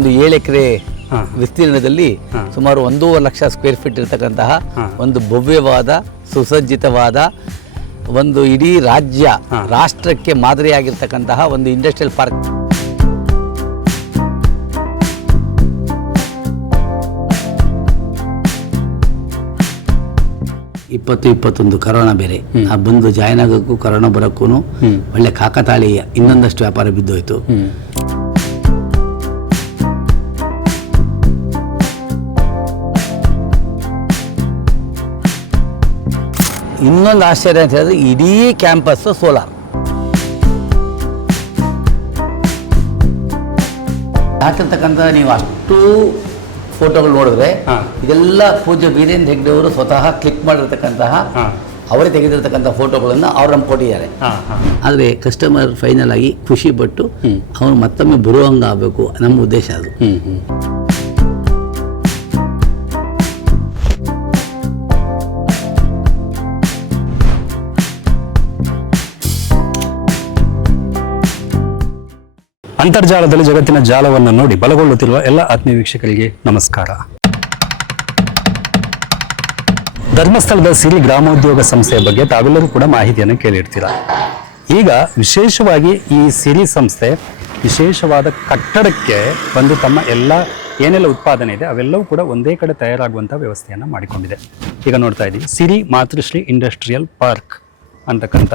ಒಂದು 7 ಎಕರೆ ವಿಸ್ತೀರ್ಣದಲ್ಲಿ ಸುಮಾರು 1.5 ಲಕ್ಷ ಸ್ಕ್ವೇರ್ ಫೀಟ್ ಇರತಕ್ಕಂತಹ ಒಂದು ಭವ್ಯವಾದ ಸುಸಜ್ಜಿತವಾದ ಒಂದು ಇಡೀ ರಾಷ್ಟ್ರಕ್ಕೆ ಮಾದರಿಯಾಗಿರ್ತಕ್ಕಂತಹ ಒಂದು ಇಂಡಸ್ಟ್ರಿಯಲ್ ಪಾರ್ಕ್. ಇಪ್ಪತ್ತೊಂದು ಕರೋನಾ ಬೇರೆ ಆ ಬಂದು ಜಾಯ್ನ್ ಆಗೋಕ್ಕೂ ಕರೋನಾ ಬರೋಕ್ಕೂ ಒಳ್ಳೆ ಕಾಕತಾಳೀಯ ಇನ್ನೊಂದಷ್ಟು ವ್ಯಾಪಾರ ಬಿದ್ದೋಯ್ತು. ಇನ್ನೊಂದು ಆಶ್ಚರ್ಯ ಅಂತ ಹೇಳಿದ್ರೆ ಇಡೀ ಕ್ಯಾಂಪಸ್ ಸೋಲಾರ್. ಹಾಕಿರ್ತಕ್ಕಂಥ ನೀವು ಅಷ್ಟು ಫೋಟೋಗಳು ನೋಡಿದ್ರೆ ಇದೆಲ್ಲ ಪೂಜ್ಯ ವೀರೇಂದ್ರ ಹೆಗ್ಡೆ ಅವರು ಸ್ವತಃ ಕ್ಲಿಕ್ ಮಾಡಿರ್ತಕ್ಕಂತಹ ಅವರೇ ತೆಗೆದಿರ್ತಕ್ಕಂಥ ಫೋಟೋಗಳನ್ನು ಅವ್ರು ನಮ್ಗೆ ಕೊಟ್ಟಿದ್ದಾರೆ. ಆದರೆ ಕಸ್ಟಮರ್ ಫೈನಲ್ ಆಗಿ ಖುಷಿ ಪಟ್ಟು ಅವ್ರು ಮತ್ತೊಮ್ಮೆ ಬರುವಂಗೆ ಆಗಬೇಕು ನಮ್ಮ ಉದ್ದೇಶ ಅದು. ಅಂತರ್ಜಾಲದಲ್ಲಿ ಜಗತ್ತಿನ ಜಾಲವನ್ನು ನೋಡಿ ಬಲಗೊಳ್ಳುತ್ತಿರುವ ಎಲ್ಲ ಆತ್ಮೀಯ ವೀಕ್ಷಕರಿಗೆ ನಮಸ್ಕಾರ. ಧರ್ಮಸ್ಥಳದ ಸಿರಿ ಗ್ರಾಮೋದ್ಯೋಗ ಸಂಸ್ಥೆಯ ಬಗ್ಗೆ ತಾವೆಲ್ಲರೂ ಕೂಡ ಮಾಹಿತಿಯನ್ನು ಕೇಳಿರ್ತೀರ. ಈಗ ವಿಶೇಷವಾಗಿ ಈ ಸಿರಿ ಸಂಸ್ಥೆ ವಿಶೇಷವಾದ ಕಟ್ಟಡಕ್ಕೆ ಬಂದು ತಮ್ಮ ಏನೆಲ್ಲ ಉತ್ಪಾದನೆ ಇದೆ ಅವೆಲ್ಲವೂ ಕೂಡ ಒಂದೇ ಕಡೆ ತಯಾರಾಗುವಂಥ ವ್ಯವಸ್ಥೆಯನ್ನು ಮಾಡಿಕೊಂಡಿದೆ. ಈಗ ನೋಡ್ತಾ ಇದ್ದೀವಿ ಸಿರಿ ಮಾತೃಶ್ರೀ ಇಂಡಸ್ಟ್ರಿಯಲ್ ಪಾರ್ಕ್ ಅಂತಕ್ಕಂಥ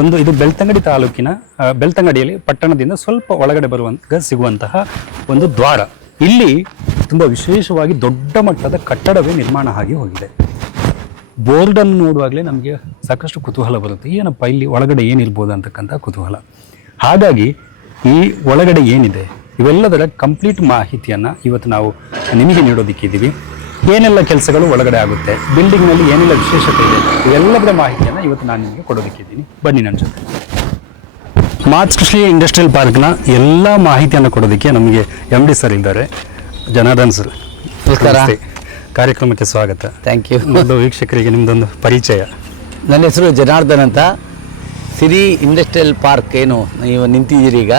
ಒಂದು, ಇದು ಬೆಳ್ತಂಗಡಿ ತಾಲೂಕಿನ ಬೆಳ್ತಂಗಡಿಯಲ್ಲಿ ಪಟ್ಟಣದಿಂದ ಸ್ವಲ್ಪ ಒಳಗಡೆ ಸಿಗುವಂತಹ ಒಂದು ದ್ವಾರ. ಇಲ್ಲಿ ತುಂಬ ವಿಶೇಷವಾಗಿ ದೊಡ್ಡ ಮಟ್ಟದ ಕಟ್ಟಡವೇ ನಿರ್ಮಾಣ ಆಗಿ ಹೋಗಿದೆ. ಬೋರ್ಡನ್ನು ನೋಡುವಾಗಲೇ ನಮಗೆ ಸಾಕಷ್ಟು ಕುತೂಹಲ ಬರುತ್ತೆ, ಏನಪ್ಪ ಇಲ್ಲಿ ಒಳಗಡೆ ಏನಿರ್ಬೋದು ಅಂತಕ್ಕಂಥ ಕುತೂಹಲ. ಹಾಗಾಗಿ ಈ ಒಳಗಡೆ ಏನಿದೆ ಇವೆಲ್ಲದರ ಕಂಪ್ಲೀಟ್ ಮಾಹಿತಿಯನ್ನು ಇವತ್ತು ನಾವು ನಿಮಗೆ ನೀಡೋದಕ್ಕಿದ್ದೀವಿ. ಏನೆಲ್ಲ ಕೆಲಸಗಳು ಒಳಗಡೆ ಆಗುತ್ತೆ, ಬಿಲ್ಡಿಂಗ್ನಲ್ಲಿ ಏನೆಲ್ಲ ವಿಶೇಷತೆ ಇದೆ, ಇವೆಲ್ಲದರ ಮಾಹಿತಿಯನ್ನು ಇವತ್ತು ನಾನು ನಿಮಗೆ ಕೊಡೋದಕ್ಕಿದ್ದೀನಿ. ಬನ್ನಿ ನನ್ನ ಜೊತೆ. ಮಾತೃಶ್ರೀ ಇಂಡಸ್ಟ್ರಿಯಲ್ ಪಾರ್ಕ್ನ ಎಲ್ಲ ಮಾಹಿತಿಯನ್ನು ಕೊಡೋದಕ್ಕೆ ನಮಗೆ MD ಸರ್ ಇದ್ದಾರೆ, ಜನಾರ್ದನ್ ಸರ್. ನಮಸ್ಕಾರ, ಕಾರ್ಯಕ್ರಮಕ್ಕೆ ಸ್ವಾಗತ. Thank you. ಒಂದು ವೀಕ್ಷಕರಿಗೆ ನಿಮ್ಮದೊಂದು ಪರಿಚಯ. ನನ್ನ ಹೆಸರು ಜನಾರ್ದನ್ ಅಂತ. ಸಿರಿ ಇಂಡಸ್ಟ್ರಿಯಲ್ ಪಾರ್ಕ್ ಏನು ನೀವು ನಿಂತಿದ್ದೀರಿ ಈಗ,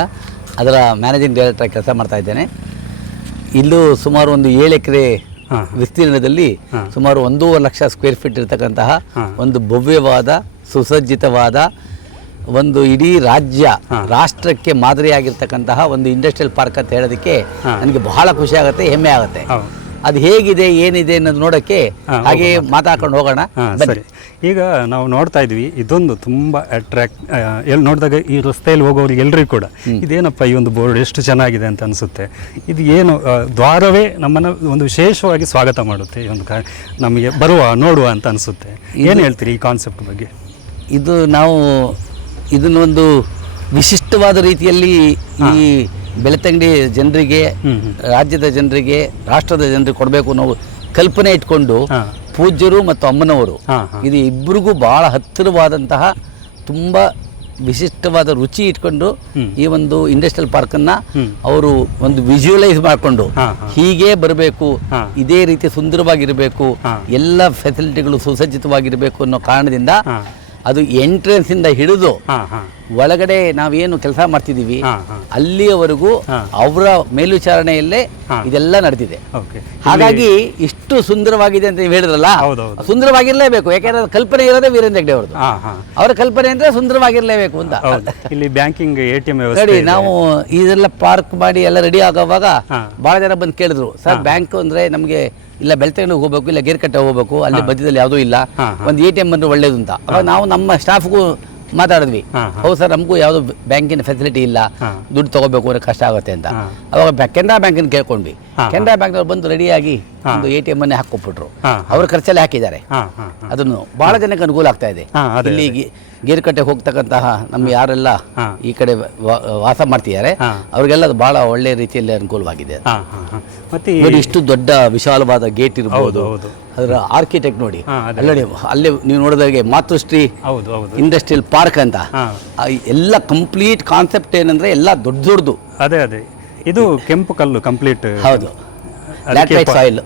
ಅದರ ಮ್ಯಾನೇಜಿಂಗ್ ಡೈರೆಕ್ಟರ್ ಕೆಲಸ ಮಾಡ್ತಾ ಇದ್ದೇನೆ. ಇಲ್ಲೂ ಸುಮಾರು ಒಂದು 7 ಎಕರೆ ವಿಸ್ತೀರ್ಣದಲ್ಲಿ ಸುಮಾರು 1.5 ಲಕ್ಷ ಸ್ಕ್ವೇರ್ ಫೀಟ್ ಇರತಕ್ಕಂತಹ ಒಂದು ಭವ್ಯವಾದ ಸುಸಜ್ಜಿತವಾದ ಒಂದು ಇಡೀ ರಾಷ್ಟ್ರಕ್ಕೆ ಮಾದರಿಯಾಗಿರ್ತಕ್ಕಂತಹ ಒಂದು ಇಂಡಸ್ಟ್ರಿಯಲ್ ಪಾರ್ಕ್ ಅಂತ ಹೇಳೋದಕ್ಕೆ ನನಗೆ ಬಹಳ ಖುಷಿ ಆಗುತ್ತೆ, ಹೆಮ್ಮೆ ಆಗುತ್ತೆ. ಅದು ಹೇಗಿದೆ ಏನಿದೆ ಅನ್ನೋದು ನೋಡೋಕ್ಕೆ ಹಾಗೆ ಮಾತಾಡ್ಕೊಂಡು ಹೋಗೋಣ. ಸರಿ, ಈಗ ನಾವು ನೋಡ್ತಾ ಇದ್ವಿ, ಇದೊಂದು ತುಂಬ ಎಲ್ಲಿ ನೋಡಿದಾಗ ಈ ರಸ್ತೆಯಲ್ಲಿ ಹೋಗೋರಿಗೆ ಎಲ್ರಿಗೂ ಕೂಡ ಇದೇನಪ್ಪ ಈ ಒಂದು ಬೋರ್ಡ್ ಎಷ್ಟು ಚೆನ್ನಾಗಿದೆ ಅಂತ ಅನಿಸುತ್ತೆ. ಇದು ಏನು ದ್ವಾರವೇ ನಮ್ಮನ್ನು ಒಂದು ವಿಶೇಷವಾಗಿ ಸ್ವಾಗತ ಮಾಡುತ್ತೆ, ಈ ಒಂದು ನಮಗೆ ನೋಡುವ ಅಂತ ಅನಿಸುತ್ತೆ. ಏನು ಹೇಳ್ತೀರಿ ಈ ಕಾನ್ಸೆಪ್ಟ್ ಬಗ್ಗೆ? ಇದು ನಾವು ಇದನ್ನೊಂದು ವಿಶಿಷ್ಟವಾದ ರೀತಿಯಲ್ಲಿ ಈ ಬೆಳ್ತಂಗಡಿ ಜನರಿಗೆ, ರಾಜ್ಯದ ಜನರಿಗೆ, ರಾಷ್ಟ್ರದ ಜನರಿಗೆ ಕೊಡಬೇಕು ಅನ್ನೋ ಕಲ್ಪನೆ ಇಟ್ಕೊಂಡು ಪೂಜ್ಯರು ಮತ್ತು ಅಮ್ಮನವರು ಇದು ಇಬ್ಬರಿಗೂ ಬಹಳ ಹತ್ತಿರವಾದಂತಹ ತುಂಬ ವಿಶಿಷ್ಟವಾದ ರುಚಿ ಇಟ್ಕೊಂಡು ಈ ಒಂದು ಇಂಡಸ್ಟ್ರಿಯಲ್ ಪಾರ್ಕನ್ನು ಅವರು ಒಂದು ವಿಜುವಲೈಸ್ ಮಾಡಿಕೊಂಡು ಹೀಗೆ ಬರಬೇಕು, ಇದೇ ರೀತಿ ಸುಂದರವಾಗಿರಬೇಕು, ಎಲ್ಲ ಫೆಸಿಲಿಟಿಗಳು ಸುಸಜ್ಜಿತವಾಗಿರಬೇಕು ಅನ್ನೋ ಕಾರಣದಿಂದ ಅದು ಎಂಟ್ರೆನ್ಸಿಂದ ಹಿಡಿದು ಒಳಗಡೆ ನಾವೇನು ಕೆಲಸ ಮಾಡ್ತಿದ್ದೀವಿ ಅಲ್ಲಿಯವರೆಗೂ ಅವರ ಮೇಲ್ವಿಚಾರಣೆಯಲ್ಲೇ ಇದೆಲ್ಲ ನಡೆದಿದೆ. ಹಾಗಾಗಿ ಇಷ್ಟು ಸುಂದರವಾಗಿದೆ ಅಂತ ನೀವು ಹೇಳಿದ್ರಲ್ಲ, ಸುಂದರವಾಗಿರ್ಲೇಬೇಕು. ಯಾಕೆಂದ್ರೆ ಕಲ್ಪನೆ ಇರೋದೇ ವೀರೇಂದ್ರ ಹೆಗ್ಡೆ ಅವ್ರದ್ದು. ಅವರ ಕಲ್ಪನೆ ಅಂದ್ರೆ ಸುಂದರವಾಗಿರ್ಲೇಬೇಕು ಅಂತ. ಇಲ್ಲಿ ಬ್ಯಾಂಕಿಂಗ್ ATM ನೋಡಿ, ನಾವು ಇದೆಲ್ಲ ಪಾರ್ಕ್ ಮಾಡಿ ಎಲ್ಲ ರೆಡಿ ಆಗೋವಾಗ ಬಹಳ ಜನ ಬಂದು ಕೇಳಿದ್ರು, ಸರ್ ಬ್ಯಾಂಕ್ ಅಂದ್ರೆ ನಮಗೆ ಇಲ್ಲ ಬೆಳ್ತಂಗಡಿಗೆ ಹೋಗ್ಬೇಕು, ಇಲ್ಲ ಗೇರ್ಕಟ್ಟೆ ಹೋಗ್ಬೇಕು, ಅಲ್ಲಿ ಮಧ್ಯದಲ್ಲಿ ಯಾವುದೂ ಇಲ್ಲ, ಒಂದು ATM ಬಂದ್ರೆ ಒಳ್ಳೇದು ಅಂತ. ಅವಾಗ ನಾವು ನಮ್ಮ ಸ್ಟಾಫ್ಗೂ ಮಾತಾಡಿದ್ವಿ, ಹೌದು ಸರ್ ನಮಗೂ ಯಾವುದು ಬ್ಯಾಂಕಿನ ಫೆಸಿಲಿಟಿ ಇಲ್ಲ, ದುಡ್ಡು ತಗೋಬೇಕು ಅಂದ್ರೆ ಕಷ್ಟ ಆಗುತ್ತೆ ಅಂತ. ಅವಾಗ ಕೆನರಾ ಬ್ಯಾಂಕಿನ ಕೇಳ್ಕೊಂಡ್ವಿ. ಕೆನರಾ ಬ್ಯಾಂಕ್ನವ್ರು ಬಂದು ರೆಡಿಯಾಗಿ ಒಂದು ATM ಅನ್ನೇ ಹಾಕೊಟ್ಬಿಟ್ರು. ಅವ್ರ ಖರ್ಚಲ್ಲೇ ಹಾಕಿದ್ದಾರೆ. ಅದನ್ನು ಬಹಳ ಜನಕ್ಕೆ ಅನುಕೂಲ ಆಗ್ತಾ ಇದೆ. ಇಲ್ಲಿ ಗೇರ್ಕಟ್ಟೆಗೆ ಹೋಗ್ತಕ್ಕಂತಹ ನಮ್ಮ ಯಾರೆಲ್ಲ ಈ ಕಡೆ ವಾಸ ಮಾಡ್ತಿದ್ದಾರೆ ಅವ್ರಿಗೆಲ್ಲ ಅದು ಬಹಳ ಒಳ್ಳೆ ರೀತಿಯಲ್ಲಿ ಅನುಕೂಲವಾಗಿದೆ. ಮತ್ತೆ ಇಷ್ಟು ದೊಡ್ಡ ವಿಶಾಲವಾದ ಗೇಟ್ ಇರಬಹುದು, ಅದರ ಆರ್ಕಿಟೆಕ್ಟ್ ನೋಡಿ, ಅಲ್ಲೇ ನೀವು ನೋಡಿದಾಗೆ ಮಾತೃಶ್ರೀ ಇಂಡಸ್ಟ್ರಿಯಲ್ ಪಾರ್ಕ್ ಅಂತ ಎಲ್ಲ ಕಂಪ್ಲೀಟ್ ಕಾನ್ಸೆಪ್ಟ್ ಏನಂದ್ರೆ ಎಲ್ಲ ದೊಡ್ಡದು. ಅದೇ ಇದು ಕೆಂಪು ಕಲ್ಲು ಕಂಪ್ಲೀಟ್. ಹೌದು, ಲ್ಯಾಟ್ರೈಟ್ ಸಾಯಿಲ್,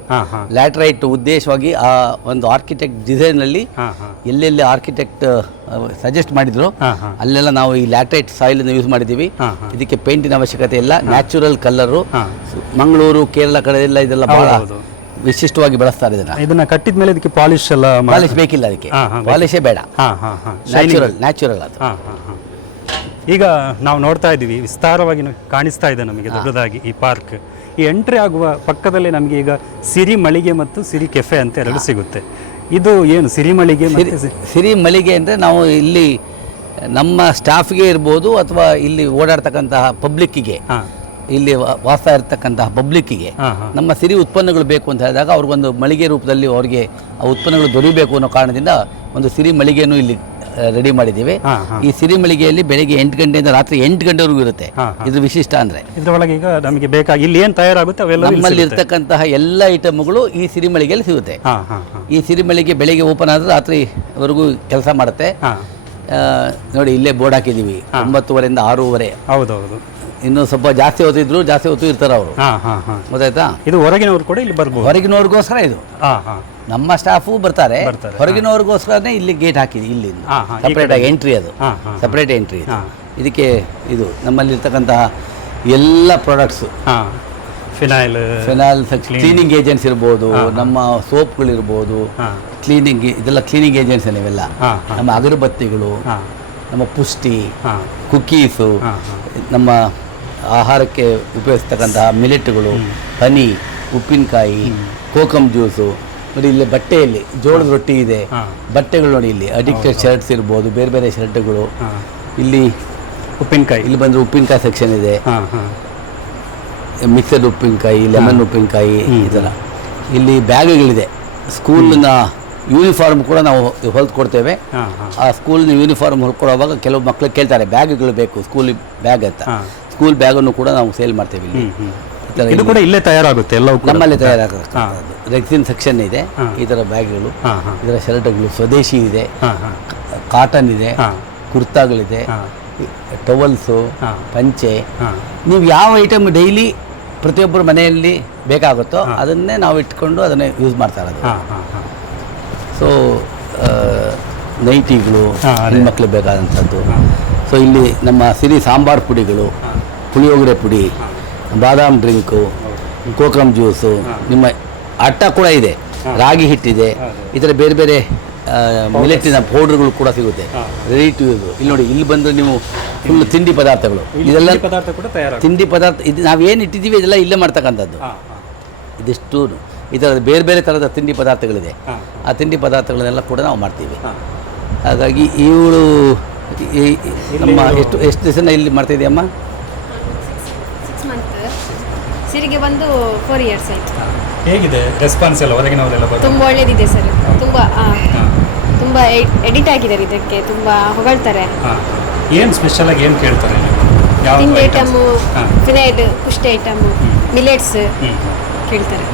ಲ್ಯಾಟ್ರೈಟ್ ಉದ್ದೇಶವಾಗಿ ಆ ಒಂದು ಆರ್ಕಿಟೆಕ್ಟ್ ಡಿಸೈನ್ ಅಲ್ಲಿ ಎಲ್ಲೆಲ್ಲಿ ಆರ್ಕಿಟೆಕ್ಟ್ ಸಜೆಸ್ಟ್ ಮಾಡಿದ್ರು ಹಾಂ ಹಾಂ ಅಲ್ಲೆಲ್ಲ ನಾವು ಈ ಲ್ಯಾಟರೈಟ್ ಸಾಯಿಲ್ ಯೂಸ್ ಮಾಡಿದ್ದೀವಿ. ಹಾಂ ಹಾಂ ಇದಕ್ಕೆ ಪೇಂಟಿನ ಅವಶ್ಯಕತೆ ಇಲ್ಲ, ನ್ಯಾಚುರಲ್ ಕಲರು. ಹಾಂ ಮಂಗಳೂರು, ಕೇರಳ ಕಡೆ ಎಲ್ಲ ಇದೆಲ್ಲ ಬಹಳ ಹೌದು. ವಿಶಿಷ್ಟವಾಗಿ ಬಳಸ್ತಾರೆ ಇದನ್ನ. ಇದನ್ನ ಕಟ್ಟಿದ ಮೇಲೆ ಇದಕ್ಕೆ ಪಾಲಿಶ್ ಎಲ್ಲ ಪಾಲಿಶ್ ಬೇಕಿಲ್ಲ, ಅದಕ್ಕೆ ಹಾಂ, ಹಾಂ, ಪಾಲಿಶೇ ಬೇಡ, ಹಾಂ ಹಾಂ ಹಾಂ ನ್ಯಾಚುರಲ್ ಅದು. ಹಾಂ ಹಾಂ ಹಾಂ ಈಗ ನಾವು ನೋಡ್ತಾ ಇದ್ದೀವಿ, ವಿಸ್ತಾರವಾಗಿ ಕಾಣಿಸ್ತಾ ಇದೆ ನಮಗೆ ದೊಡ್ಡದಾಗಿ ಈ ಪಾರ್ಕ್. ಈ ಎಂಟ್ರಿ ಆಗುವ ಪಕ್ಕದಲ್ಲೇ ನಮಗೆ ಈಗ ಸಿರಿ ಮಳಿಗೆ ಮತ್ತು ಸಿರಿ ಕೆಫೆ ಅಂತ ಎರಡು ಸಿಗುತ್ತೆ. ಇದು ಏನು ಸಿರಿ ಮಳಿಗೆ ಮತ್ತು ಸಿರಿ ಮಳಿಗೆ ಅಂದರೆ ನಾವು ಇಲ್ಲಿ ನಮ್ಮ ಸ್ಟಾಫ್ಗೆ ಇರ್ಬೋದು ಅಥವಾ ಇಲ್ಲಿ ಓಡಾಡ್ತಕ್ಕಂತಹ ಪಬ್ಲಿಕ್ಕಿಗೆ, ಹಾಂ ಇಲ್ಲಿ ವಾಸ ಇರ್ತಕ್ಕಂತಹ ಪಬ್ಲಿಕ್ಕಿಗೆ ಹಾಂ ಹಾಂ ನಮ್ಮ ಸಿರಿ ಉತ್ಪನ್ನಗಳು ಬೇಕು ಅಂತ ಹೇಳಿದಾಗ ಅವ್ರಿಗೊಂದು ಮಳಿಗೆ ರೂಪದಲ್ಲಿ ಅವರಿಗೆ ಆ ಉತ್ಪನ್ನಗಳು ದೊರೆಯಬೇಕು ಅನ್ನೋ ಕಾರಣದಿಂದ ಒಂದು ಸಿರಿ ಮಳಿಗೆಯನ್ನು ಇಲ್ಲಿ ರೆಡಿ ಮಾಡಿದ್ದೀವಿ. ಹಾಂ ಹಾಂ ಈ ಸಿರಿ ಮಳಿಗೆಯಲ್ಲಿ ಬೆಳಗ್ಗೆ 8 ಗಂಟೆಯಿಂದ ರಾತ್ರಿ 8 ಗಂಟೆವರೆಗೂ ಇರುತ್ತೆ. ಹಾಂ ಹಾಂ ಇದು ವಿಶಿಷ್ಟ ಅಂದರೆ ಇದರೊಳಗೆ ಈಗ ನಮಗೆ ಬೇಕಾಗಿ ಇಲ್ಲಿ ಏನು ತಯಾರಾಗುತ್ತೆ ಅವೆಲ್ಲ ನಮ್ಮಲ್ಲಿ ಇರ್ತಕ್ಕಂತಹ ಎಲ್ಲ ಐಟಮ್ಗಳು ಈ ಸಿರಿ ಮಳಿಗೆಯಲ್ಲಿ ಸಿಗುತ್ತೆ. ಹಾಂ ಹಾಂ ಹಾಂ ಈ ಸಿರಿ ಮಳಿಗೆ ಬೆಳಗ್ಗೆ ಓಪನ್ ಆದರೆ ರಾತ್ರಿವರೆಗೂ ಕೆಲಸ ಮಾಡುತ್ತೆ. ಹಾಂ ನೋಡಿ ಇಲ್ಲೇ ಬೋರ್ಡ್ ಹಾಕಿದ್ದೀವಿ, 9:30 6:30. ಹೌದೌದು. ಇನ್ನೂ ಸ್ವಲ್ಪ ಜಾಸ್ತಿ ಹೊತ್ತಿದ್ರು ಜಾಸ್ತಿ ಹೊತ್ತು ಇರ್ತಾರೆ ಅವರು. ಹಾಂ ಹಾಂ ಹಾಂ ಗೊತ್ತಾಯ್ತಾ? ಇದು ಹೊರಗಿನವರು ಕೂಡ ಇಲ್ಲಿ ಬರ್ಬೋದು. ಹೊರಗಿನವ್ರಿಗೋಸ್ಕರ ಇದು. ಹಾಂ ಹಾಂ ನಮ್ಮ ಸ್ಟಾಫು ಬರ್ತಾರೆ, ಬರ್ತಾರೆ. ಹೊರಗಿನವ್ರಿಗೋಸ್ಕರನೇ ಇಲ್ಲಿ ಗೇಟ್ ಹಾಕಿದ್ವಿ. ಇಲ್ಲಿ ಹಾಂ ಹಾಂ ಸಪ್ರೇಟಾಗಿ ಎಂಟ್ರಿ, ಅದು ಹಾಂ ಹಾಂ ಸಪ್ರೇಟ್ ಎಂಟ್ರಿ. ಹಾಂ ಇದಕ್ಕೆ ಇದು ನಮ್ಮಲ್ಲಿರ್ತಕ್ಕಂತಹ ಎಲ್ಲ ಪ್ರಾಡಕ್ಟ್ಸು, ಹಾಂ ಫಿನೈಲ್ ಕ್ಲೀನಿಂಗ್ ಏಜೆಂಟ್ಸ್ ಇರ್ಬೋದು, ನಮ್ಮ ಸೋಪ್ಗಳಿರ್ಬೋದು, ಹಾಂ ಕ್ಲೀನಿಂಗ್ ಇದೆಲ್ಲ ಕ್ಲೀನಿಂಗ್ ಏಜೆಂಟ್ಸ್ ಇವೆಲ್ಲ. ಹಾಂ ಹಾಂ ನಮ್ಮ ಅಗರಬತ್ತಿಗಳು, ಹಾಂ ನಮ್ಮ ಪುಷ್ಟಿ, ಹಾಂ ಕುಕ್ಕೀಸು, ಹಾಂ ಹಾಂ ನಮ್ಮ ಆಹಾರಕ್ಕೆ ಉಪಯೋಗಿಸ್ತಕ್ಕಂತಹ ಮಿಲೆಟ್ಗಳು, ಹನಿ, ಉಪ್ಪಿನಕಾಯಿ, ಕೋಕಮ್ ಜ್ಯೂಸು. ನೋಡಿ ಇಲ್ಲಿ ಬಟ್ಟೆಯಲ್ಲಿ ಜೋಳದ ರೊಟ್ಟಿ ಇದೆ, ಹಾಂ ಬಟ್ಟೆಗಳು ನೋಡಿ ಇಲ್ಲಿ ಅಡಿಕ್ಟೆಡ್ ಶರ್ಟ್ಸ್ ಇರ್ಬೋದು, ಬೇರೆ ಬೇರೆ ಶರ್ಟ್ಗಳು. ಹಾಂ ಇಲ್ಲಿ ಉಪ್ಪಿನಕಾಯಿ, ಇಲ್ಲಿ ಬಂದರೆ ಉಪ್ಪಿನಕಾಯಿ ಸೆಕ್ಷನ್ ಇದೆ, ಹಾಂ ಹಾಂ ಮಿಕ್ಸಡ್ ಉಪ್ಪಿನಕಾಯಿ, ಲೆಮನ್ ಉಪ್ಪಿನಕಾಯಿ, ಈ ಥರ. ಇಲ್ಲಿ ಬ್ಯಾಗ್ಗಳಿದೆ, ಸ್ಕೂಲ್ನ ಯೂನಿಫಾರ್ಮ್ ಕೂಡ ನಾವು ಹೊಲ್ದು ಕೊಡ್ತೇವೆ. ಹಾಂ ಹಾಂ ಆ ಸ್ಕೂಲ್ನ ಯೂನಿಫಾರ್ಮ್ ಹೊಲ್ಕೊಡುವಾಗ ಕೆಲವು ಮಕ್ಕಳು ಕೇಳ್ತಾರೆ ಬ್ಯಾಗ್ಗಳು ಬೇಕು, ಸ್ಕೂಲ್ ಬ್ಯಾಗ್ ಅಂತ. ಹಾಂ ಸ್ಕೂಲ್ ಬ್ಯಾಗನ್ನು ಕೂಡ ನಾವು ಸೇಲ್ ಮಾಡ್ತೇವೆ ಇಲ್ಲಿ. ಈ ಥರ ಇದು ಕೂಡ ಇಲ್ಲೇ ತಯಾರಾಗುತ್ತೆ ಎಲ್ಲವೂ ಕೂಡ. ನಮ್ಮಲ್ಲಿ ತಯಾರಾಗುತ್ತೆ. ರೆಕ್ಸಿನ್ ಸೆಕ್ಷನ್ ಇದೆ, ಹಾಂ. ಈ ಥರ ಬ್ಯಾಗ್ಗಳು, ಹಾಂ ಹಾಂ ಇದರ ಶರ್ಟ್ಗಳು, ಸ್ವದೇಶಿ ಇದೆ, ಹಾಂ ಹಾಂ ಕಾಟನ್ ಇದೆ, ಹಾಂ ಕುರ್ತಾಗಳಿದೆ, ಹಾಂ ಟವಲ್ಸು, ಹಾಂ ಪಂಚೆ. ಹಾಂ ನೀವು ಯಾವ ಐಟಮ್ ಡೈಲಿ ಪ್ರತಿಯೊಬ್ಬರ ಮನೆಯಲ್ಲಿ ಬೇಕಾಗುತ್ತೋ ಅದನ್ನೇ ನಾವು ಇಟ್ಕೊಂಡು ಅದನ್ನೇ ಯೂಸ್ ಮಾಡ್ತಾ ಇರೋದು. ಹಾಂ ಹಾಂ ಹಾಂ ಸೊ ನೈಟಿಗಳು, ಹಾಂ, ಅದೇ. ಹೆಣ್ಮಕ್ಳಿಗೆ ಬೇಕಾದಂಥದ್ದು. ಹಾಂ. ಸೊ ಇಲ್ಲಿ ನಮ್ಮ ಸಿರಿ ಸಾಂಬಾರು ಪುಡಿಗಳು, ಪುಳಿಯೋಗರೆ ಪುಡಿ, ಬಾದಾಮ್ ಡ್ರಿಂಕು, ಕೋಕಮ್ ಜ್ಯೂಸು, ನಿಮ್ಮ ಅಟ್ಟ ಕೂಡ ಇದೆ, ರಾಗಿ ಹಿಟ್ಟಿದೆ, ಈ ಥರ ಬೇರೆ ಬೇರೆ ಮಿಲೆಟ್ಟಿನ ಪೌಡ್ರ್ಗಳು ಕೂಡ ಸಿಗುತ್ತೆ, ರೆಡಿ ಟು ಯೂಸ್. ಇಲ್ಲಿ ನೋಡಿ, ಇಲ್ಲಿ ಬಂದರೆ ನೀವು ಫುಲ್ ತಿಂಡಿ ಪದಾರ್ಥಗಳು, ಇದೆಲ್ಲ ಪದಾರ್ಥ ಕೂಡ ತಯಾರಾಗುತ್ತೆ. ತಿಂಡಿ ಪದಾರ್ಥ. ಇದು ನಾವೇನು ಇಟ್ಟಿದ್ದೀವಿ ಇದೆಲ್ಲ ಇಲ್ಲೇ ಮಾಡ್ತಕ್ಕಂಥದ್ದು. ಹಾಂ ಹಾಂ ಇದಿಷ್ಟು ಈ ಥರದ ಬೇರೆ ಬೇರೆ ಥರದ ತಿಂಡಿ ಪದಾರ್ಥಗಳಿದೆ. ಹಾಂ ಆ ತಿಂಡಿ ಪದಾರ್ಥಗಳನ್ನೆಲ್ಲ ಕೂಡ ನಾವು ಮಾಡ್ತೀವಿ. ಹಾಂ ಹಾಗಾಗಿ ಇವಳು ನಮ್ಮ ಎಷ್ಟು ದಿವಸ ಇಲ್ಲಿ ಮಾಡ್ತಾಯಿದ್ದೀಯಮ್ಮ? 6 ಮಂತ್. ಸಿರಿಗೆ ಬಂದು 4 ಇಯರ್ಸ್ ಆಯಿತು. ಹೇಗಿದೆ ರೆಸ್ಪಾನ್ಸ್ ಎಲ್ಲ ಹೊರಗಿನವರೆಲ್ಲ ಬಂದು? ತುಂಬ ಒಳ್ಳೆಯದಿದೆ ಸರ್. ತುಂಬ ಎಡಿಟ್ ಆಗಿದ್ದಾರೆ ಇದಕ್ಕೆ, ತುಂಬ ಹೊಗಳ್ತಾರೆ. ಹಾಂ ಏನು ಸ್ಪೆಷಲಾಗಿ ಏನು ಕೇಳ್ತಾರೆ ನೀವು? ಯಾವ ತಿಂಡಿ items? ಐಟಮು, ಹಾಂ. ಫಿನೈಲ್, ಪುಷ್ಟಿ ಐಟಮು, ಮಿಲೆಟ್ಸ್ ಕೇಳ್ತಾರೆ.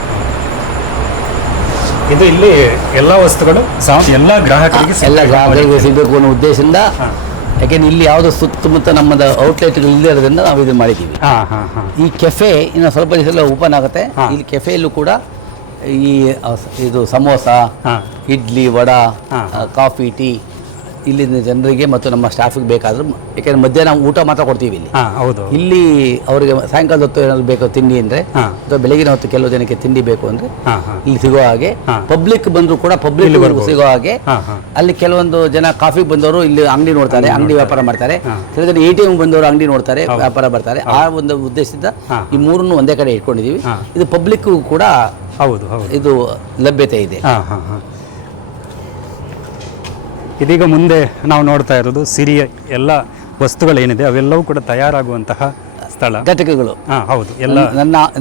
ಇದು ಇಲ್ಲಿ ಎಲ್ಲ ವಸ್ತುಗಳು ಎಲ್ಲ ಗ್ರಾಹಕರಿಗೆ ಎಲ್ಲ ಗ್ರಾಹಕರಿಗೆ ಸಿಗಬೇಕು ಅನ್ನೋ ಉದ್ದೇಶದಿಂದ. ಹಾಂ ಯಾಕೆಂದ್ರೆ ಇಲ್ಲಿ ಯಾವುದೋ ಸುತ್ತಮುತ್ತ ನಮ್ಮದು ಔಟ್ಲೆಟ್ಗಳು ಇಲ್ಲದೆ ಇರೋದ್ರಿಂದ ನಾವು ಇದನ್ನು ಮಾಡಿದ್ದೀವಿ. ಹಾಂ ಹಾಂ ಹಾಂ ಈ ಕೆಫೆ ಇನ್ನು ಸ್ವಲ್ಪ ದಿವಸ ಓಪನ್ ಆಗುತ್ತೆ. ಹಾಂ. ಇಲ್ಲಿ ಕೆಫೆಯಲ್ಲೂ ಕೂಡ ಈ ಇದು ಸಮೋಸ, ಹಾಂ ಇಡ್ಲಿ, ವಡಾ, ಹಾಂ. ಕಾಫಿ, ಟೀ ಇಲ್ಲಿನ ಜನರಿಗೆ ಮತ್ತು ನಮ್ಮ ಸ್ಟಾಫಿಗೆ ಬೇಕಾದರೂ, ಯಾಕೆಂದರೆ ಮಧ್ಯಾಹ್ನ ಊಟ ಮಾತ್ರ ಕೊಡ್ತೀವಿ ಇಲ್ಲಿ. ಹಾಂ ಹೌದು. ಇಲ್ಲಿ ಅವರಿಗೆ ಸಾಯಂಕಾಲದ ಹೊತ್ತು ಏನಾದ್ರು ಬೇಕು ತಿಂಡಿ ಅಂದರೆ, ಹಾಂ ಅಥವಾ ಬೆಳಗಿನ ಹೊತ್ತು ಕೆಲವು ಜನಕ್ಕೆ ತಿಂಡಿ ಬೇಕು ಅಂದರೆ ಹಾಂ ಹಾಂ ಇಲ್ಲಿ ಸಿಗೋ ಹಾಗೆ, ಹಾಂ. ಪಬ್ಲಿಕ್ ಬಂದರೂ ಕೂಡ ಪಬ್ಲಿಕ್ ಸಿಗೋ ಹಾಗೆ. ಹಾಂ ಹಾಂ ಅಲ್ಲಿ ಕೆಲವೊಂದು ಜನ ಕಾಫಿಗೆ ಬಂದವರು ಇಲ್ಲಿ ಅಂಗಡಿ ನೋಡ್ತಾರೆ, ಅಂಗಡಿ ವ್ಯಾಪಾರ ಮಾಡ್ತಾರೆ. ಹಾಂ. ಕೆಲವು ಜನ ATM ಬಂದವರು ಅಂಗಡಿ ನೋಡ್ತಾರೆ, ವ್ಯಾಪಾರ ಬರ್ತಾರೆ. ಆ ಒಂದು ಉದ್ದೇಶದಿಂದ ಹಾಂ. ಈ ಮೂರನ್ನು ಒಂದೇ ಕಡೆ ಇಟ್ಕೊಂಡಿದ್ದೀವಿ. ಹಾಂ. ಇದು ಪಬ್ಲಿಕ್ಗೂ ಕೂಡ ಹೌದು ಹೌದು ಇದು ಲಭ್ಯತೆ ಇದೆ. ಹಾಂ ಹಾಂ ಹಾಂ ಇದೀಗ ಮುಂದೆ ನಾವು ನೋಡ್ತಾ ಇರೋದು ಸಿರಿಯ ಎಲ್ಲ ವಸ್ತುಗಳೇನಿದೆ ಅವೆಲ್ಲವೂ ಕೂಡ ತಯಾರಾಗುವಂತಹ ಸ್ಥಳ, ಘಟಕಗಳು. ಹಾಂ ಹೌದು ಎಲ್ಲ.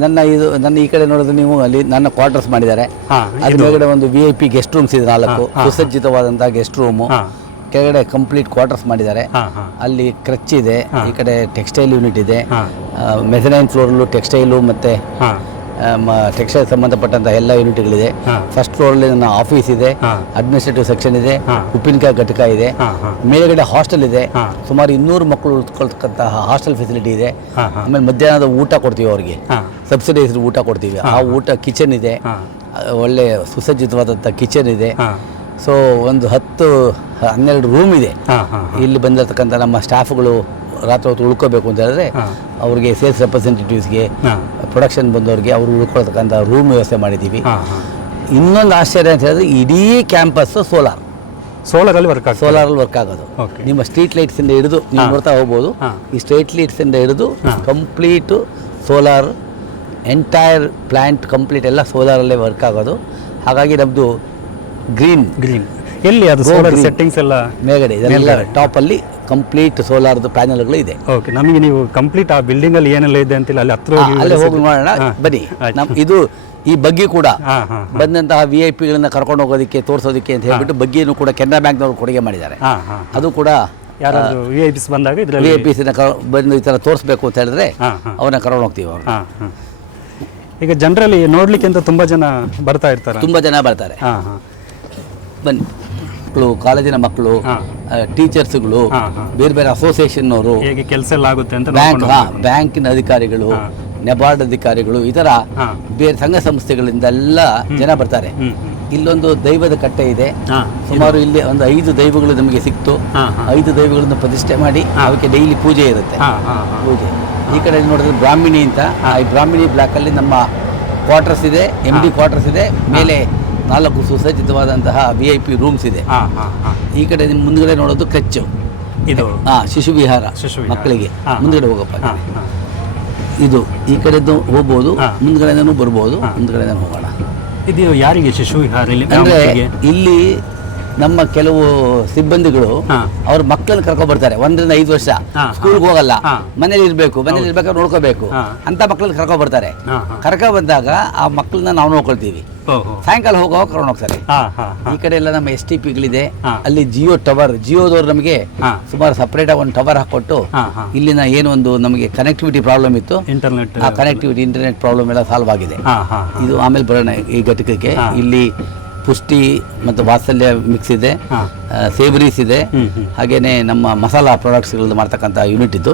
ನನ್ನ ಈ ಕಡೆ ನೋಡಿದ್ರೆ ನೀವು ಅಲ್ಲಿ ನನ್ನ ಕ್ವಾರ್ಟರ್ಸ್ ಮಾಡಿದ್ದಾರೆ. ಹಾಂ ಅದ್ರ ಮೇಲ್ಗಡೆ ಒಂದು VIP ಗೆಸ್ಟ್ ರೂಮ್ಸ್ ಇದೆ, 4 ಸುಸಜ್ಜಿತವಾದಂತಹ ಗೆಸ್ಟ್ ರೂಮು. ಹಾಂ ಕೆಳಗಡೆ ಕಂಪ್ಲೀಟ್ ಕ್ವಾರ್ಟರ್ಸ್ ಮಾಡಿದ್ದಾರೆ. ಹಾಂ ಹಾಂ ಅಲ್ಲಿ ಕ್ರಚ್ ಇದೆ, ಈ ಕಡೆ ಟೆಕ್ಸ್ಟೈಲ್ ಯೂನಿಟ್ ಇದೆ. ಹಾಂ ಮೆಸನೈನ್ ಫ್ಲೋರಲ್ಲೂ ಟೆಕ್ಸ್ಟೈಲು ಮತ್ತು ಹಾಂ ಟೆಕ್ಸ್ಟೈಲ್ ಸಂಬಂಧಪಟ್ಟಂಥ ಎಲ್ಲ ಯೂನಿಟ್ಗಳಿದೆ. ಹಾಂ. ಫಸ್ಟ್ ಫ್ಲೋರಲ್ಲಿ ನನ್ನ ಆಫೀಸ್ ಇದೆ, ಹಾಂ. ಅಡ್ಮಿನಿಸ್ಟ್ರೇಟಿವ್ ಸೆಕ್ಷನ್ ಇದೆ, ಹಾಂ. ಉಪ್ಪಿನಕಾಯಿ ಘಟಕ ಇದೆ, ಹಾಂ ಹಾಂ ಮೇಲ್ಗಡೆ ಹಾಸ್ಟೆಲ್ ಇದೆ. ಹಾಂ. ಸುಮಾರು 200 ಮಕ್ಕಳು ಉಳ್ಕೊಳ್ತಕ್ಕಂತಹ ಹಾಸ್ಟೆಲ್ ಫೆಸಿಲಿಟಿ ಇದೆ. ಹಾಂ ಹಾಂ ಆಮೇಲೆ ಮಧ್ಯಾಹ್ನದ ಊಟ ಕೊಡ್ತೀವಿ ಅವ್ರಿಗೆ, ಹಾಂ ಸಬ್ಸಿಡೈಸ್ ಊಟ ಕೊಡ್ತೀವಿ. ಆ ಊಟ ಕಿಚನ್ ಇದೆ, ಹಾಂ ಒಳ್ಳೆ ಸುಸಜ್ಜಿತವಾದಂಥ ಕಿಚನ್ ಇದೆ. ಹಾಂ ಸೊ ಒಂದು 10-12 ರೂಮ್ ಇದೆ. ಇಲ್ಲಿ ಬಂದಿರತಕ್ಕಂಥ ನಮ್ಮ ಸ್ಟಾಫ್ಗಳು ರಾತ್ರಿ ಹೊತ್ತು ಉಳ್ಕೋಬೇಕು ಅಂತ ಹೇಳಿದ್ರೆ ಅವ್ರಿಗೆ ಸೇಲ್ಸ್ ರೆಪ್ರೆಸೆಂಟೇಟಿವ್ಸ್ಗೆ, ಪ್ರೊಡಕ್ಷನ್ ಬಂದವ್ರಿಗೆ ಅವರು ಉಳ್ಕೊಳ್ತಕ್ಕಂಥ ರೂಮ್ ವ್ಯವಸ್ಥೆ ಮಾಡಿದ್ದೀವಿ. ಇನ್ನೊಂದು ಆಶ್ಚರ್ಯ ಅಂತ ಹೇಳಿದ್ರೆ ಇಡೀ ಕ್ಯಾಂಪಸ್ಸು ಸೋಲಾರಲ್ಲಿ ವರ್ಕ್ ಆಗೋದು. ನಿಮ್ಮ ಸ್ಟ್ರೀಟ್ ಲೈಟ್ಸಿಂದ ಹಿಡಿದು ನೀವು ನೋಡ್ತಾ ಹೋಗ್ಬೋದು. ಈ ಸ್ಟ್ರೀಟ್ ಲೈಟ್ಸಿಂದ ಹಿಡಿದು complete solar, entire plant complete ಎಲ್ಲ ಸೋಲಾರಲ್ಲೇ ವರ್ಕ್ ಆಗೋದು. ಹಾಗಾಗಿ ನಮ್ಮದು ಗ್ರೀನ್ ಎಲ್ಲಿ ಅದು ಸೋಲಾರ್ ಸೆಟ್ಟಿಂಗ್ಸ್ ಎಲ್ಲ ಮೇಲ್ಗಡೆ ಇದೆಲ್ಲ ಟಾಪಲ್ಲಿ ಕಂಪ್ಲೀಟ್ ಸೋಲಾರ್ದು ಪ್ಯಾನಲ್ಗಳು ಇದೆ. ಓಕೆ, ನಮಗೆ ನೀವು ಕಂಪ್ಲೀಟ್ ಆ ಬಿಲ್ಡಿಂಗ್ ಅಲ್ಲಿ ಏನೆಲ್ಲ ಇದೆ ಅಂತಿಲ್ಲ ಅಲ್ಲಿ ಹತ್ರ ಅಲ್ಲೇ ಹೋಗಿ ನೋಡೋಣ ಬನ್ನಿ. ಇದು ಈ ಬಗ್ಗೆ ಕೂಡ ಬಂದಂತಹ VIP ಗಳನ್ನ ಕರ್ಕೊಂಡು ಹೋಗೋದಕ್ಕೆ ತೋರಿಸೋದಕ್ಕೆ ಅಂತ ಹೇಳ್ಬಿಟ್ಟು ಬಗ್ಗೆಯನ್ನು ಕೂಡ ಕೆನರಾ ಬ್ಯಾಂಕ್ನವರು ಕೊಡುಗೆ ಮಾಡಿದ್ದಾರೆ. ಅದು ಕೂಡ ಯಾರಾದರೂ VIPs ಬಂದಾಗ VIPs ಬಂದು ಈ ಥರ ತೋರಿಸ್ಬೇಕು ಅಂತ ಹೇಳಿದ್ರೆ ಅವ್ರನ್ನ ಕರ್ಕೊಂಡು ಹೋಗ್ತೀವಿ. ಅವರು ಈಗ ಜನರಲ್ಲಿ ನೋಡ್ಲಿಕ್ಕೆ ಅಂತ ತುಂಬಾ ಜನ ಬರ್ತಾ ಇರ್ತಾರೆ. ತುಂಬ ಜನ ಬರ್ತಾರೆ. ಬನ್ನಿ, ಮಕ್ಕಳು, ಕಾಲೇಜಿನ ಮಕ್ಕಳು, ಟೀಚರ್ಸ್ಗಳು, ಬೇರೆ ಬೇರೆ ಅಸೋಸಿಯೇಷನ್ನವರು, ಹೇಗೆ ಕೆಲಸ ಎಲ್ಲ ಆಗುತ್ತೆ ಅಂತ ಬ್ಯಾಂಕಿನ ಅಧಿಕಾರಿಗಳು, ನೆಬಾರ್ಡ್ ಅಧಿಕಾರಿಗಳು, ಈ ಥರ ಬೇರೆ ಸಂಘ ಸಂಸ್ಥೆಗಳಿಂದ ಎಲ್ಲ ಜನ ಬರ್ತಾರೆ. ಇಲ್ಲೊಂದು ದೈವದ ಕಟ್ಟೆ ಇದೆ. ಸುಮಾರು ಇಲ್ಲಿ ಒಂದು 5 ದೈವಗಳು ನಮಗೆ ಸಿಕ್ತು. 5 ದೈವಗಳನ್ನು ಪ್ರತಿಷ್ಠೆ ಮಾಡಿ ಅವಕ್ಕೆ ಡೈಲಿ ಪೂಜೆ ಇರುತ್ತೆ. ಪೂಜೆ ಈ ಕಡೆ ನೋಡಿದ್ರೆ ಬ್ರಾಹ್ಮಿಣಿ ಅಂತ, ಈ ಬ್ರಾಹ್ಮಿಣಿ ಬ್ಲಾಕಲ್ಲಿ ನಮ್ಮ ಕ್ವಾರ್ಟರ್ಸ್ ಇದೆ, MD ಕ್ವಾರ್ಟರ್ಸ್ ಇದೆ. ಮೇಲೆ 4 ಸುಸಜ್ಜಿತವಾದಂತಹ VIP ರೂಮ್ಸ್ ಇದೆ. ಈ ಕಡೆ ನಿಮ್ಮ ಮುಂದ್ಗಡೆ ನೋಡೋದು ಕಚ್ಚು, ಇದು ಶಿಶು ವಿಹಾರ ಮಕ್ಕಳಿಗೆ. ಮುಂದ್ಗಡೆ ಹೋಗಪ್ಪ, ಇದು ಈ ಕಡೆದು ಹೋಗ್ಬೋದು, ಮುಂದ್ಗಡೆನೂ ಬರ್ಬೋದು. ಮುಂದ್ಗಡೆ ಹೋಗೋಣ. ಇದು ಯಾರಿಗೆ ಶಿಶು ವಿಹಾರ? ಅಂದ್ರೆ ಇಲ್ಲಿ ನಮ್ಮ ಕೆಲವು ಸಿಬ್ಬಂದಿಗಳು ಅವ್ರ ಮಕ್ಕಳನ್ನ ಕರ್ಕೊಂಡ್ ಬರ್ತಾರೆ. 1 ರಿಂದ 5 ವರ್ಷ ಸ್ಕೂಲ್ಗೆ ಹೋಗಲ್ಲ, ಮನೇಲಿ ಇರ್ಬೇಕಾದ್ರೆ ನೋಡ್ಕೋಬೇಕು ಅಂತ ಮಕ್ಕಳನ್ನ ಕರ್ಕೊಂಡ್ ಬರ್ತಾರೆ. ಕರ್ಕೊಂಡ್ ಬಂದಾಗ ಆ ಮಕ್ಕಳನ್ನ ನಾವು ನೋಡ್ಕೊಳ್ತೀವಿ. ಸಾಯಂಕಾಲ ಹೋಗುವಾಗ ಕರ್ಕೊಂಡು ಹೋಗ್ತಾರೆ. ಈ ಕಡೆ ಎಲ್ಲ ನಮ್ಮ STPಗಳಿದೆ. ಅಲ್ಲಿ ಜಿಯೋದವ್ರು ನಮಗೆ ಸುಮಾರು ಸಪರೇಟ್ ಆಗಿ ಒಂದು ಟವರ್ ಹಾಕೊಟ್ಟು ಇಲ್ಲಿನ ಏನೊಂದು ನಮಗೆ ಕನೆಕ್ಟಿವಿಟಿ ಪ್ರಾಬ್ಲಮ್ ಇತ್ತು, ಇಂಟರ್ನೆಟ್ ಪ್ರಾಬ್ಲಮ್ ಎಲ್ಲ ಸಾಲ್ವ್ ಆಗಿದೆ. ಇದು ಆಮೇಲೆ ಬರೋಣ ಈ ಘಟಕಕ್ಕೆ. ಇಲ್ಲಿ ಪುಷ್ಟಿ ಮತ್ತು ವಾತ್ಸಲ್ಯ ಮಿಕ್ಸ್ ಇದೆ, ಸೇವರೀಸ್ ಇದೆ, ಹಾಗೇನೆ ನಮ್ಮ ಮಸಾಲಾ ಪ್ರಾಡಕ್ಟ್ಸ್ಗಳದ್ದು ಮಾಡ್ತಕ್ಕಂಥ ಯೂನಿಟ್ ಇದು.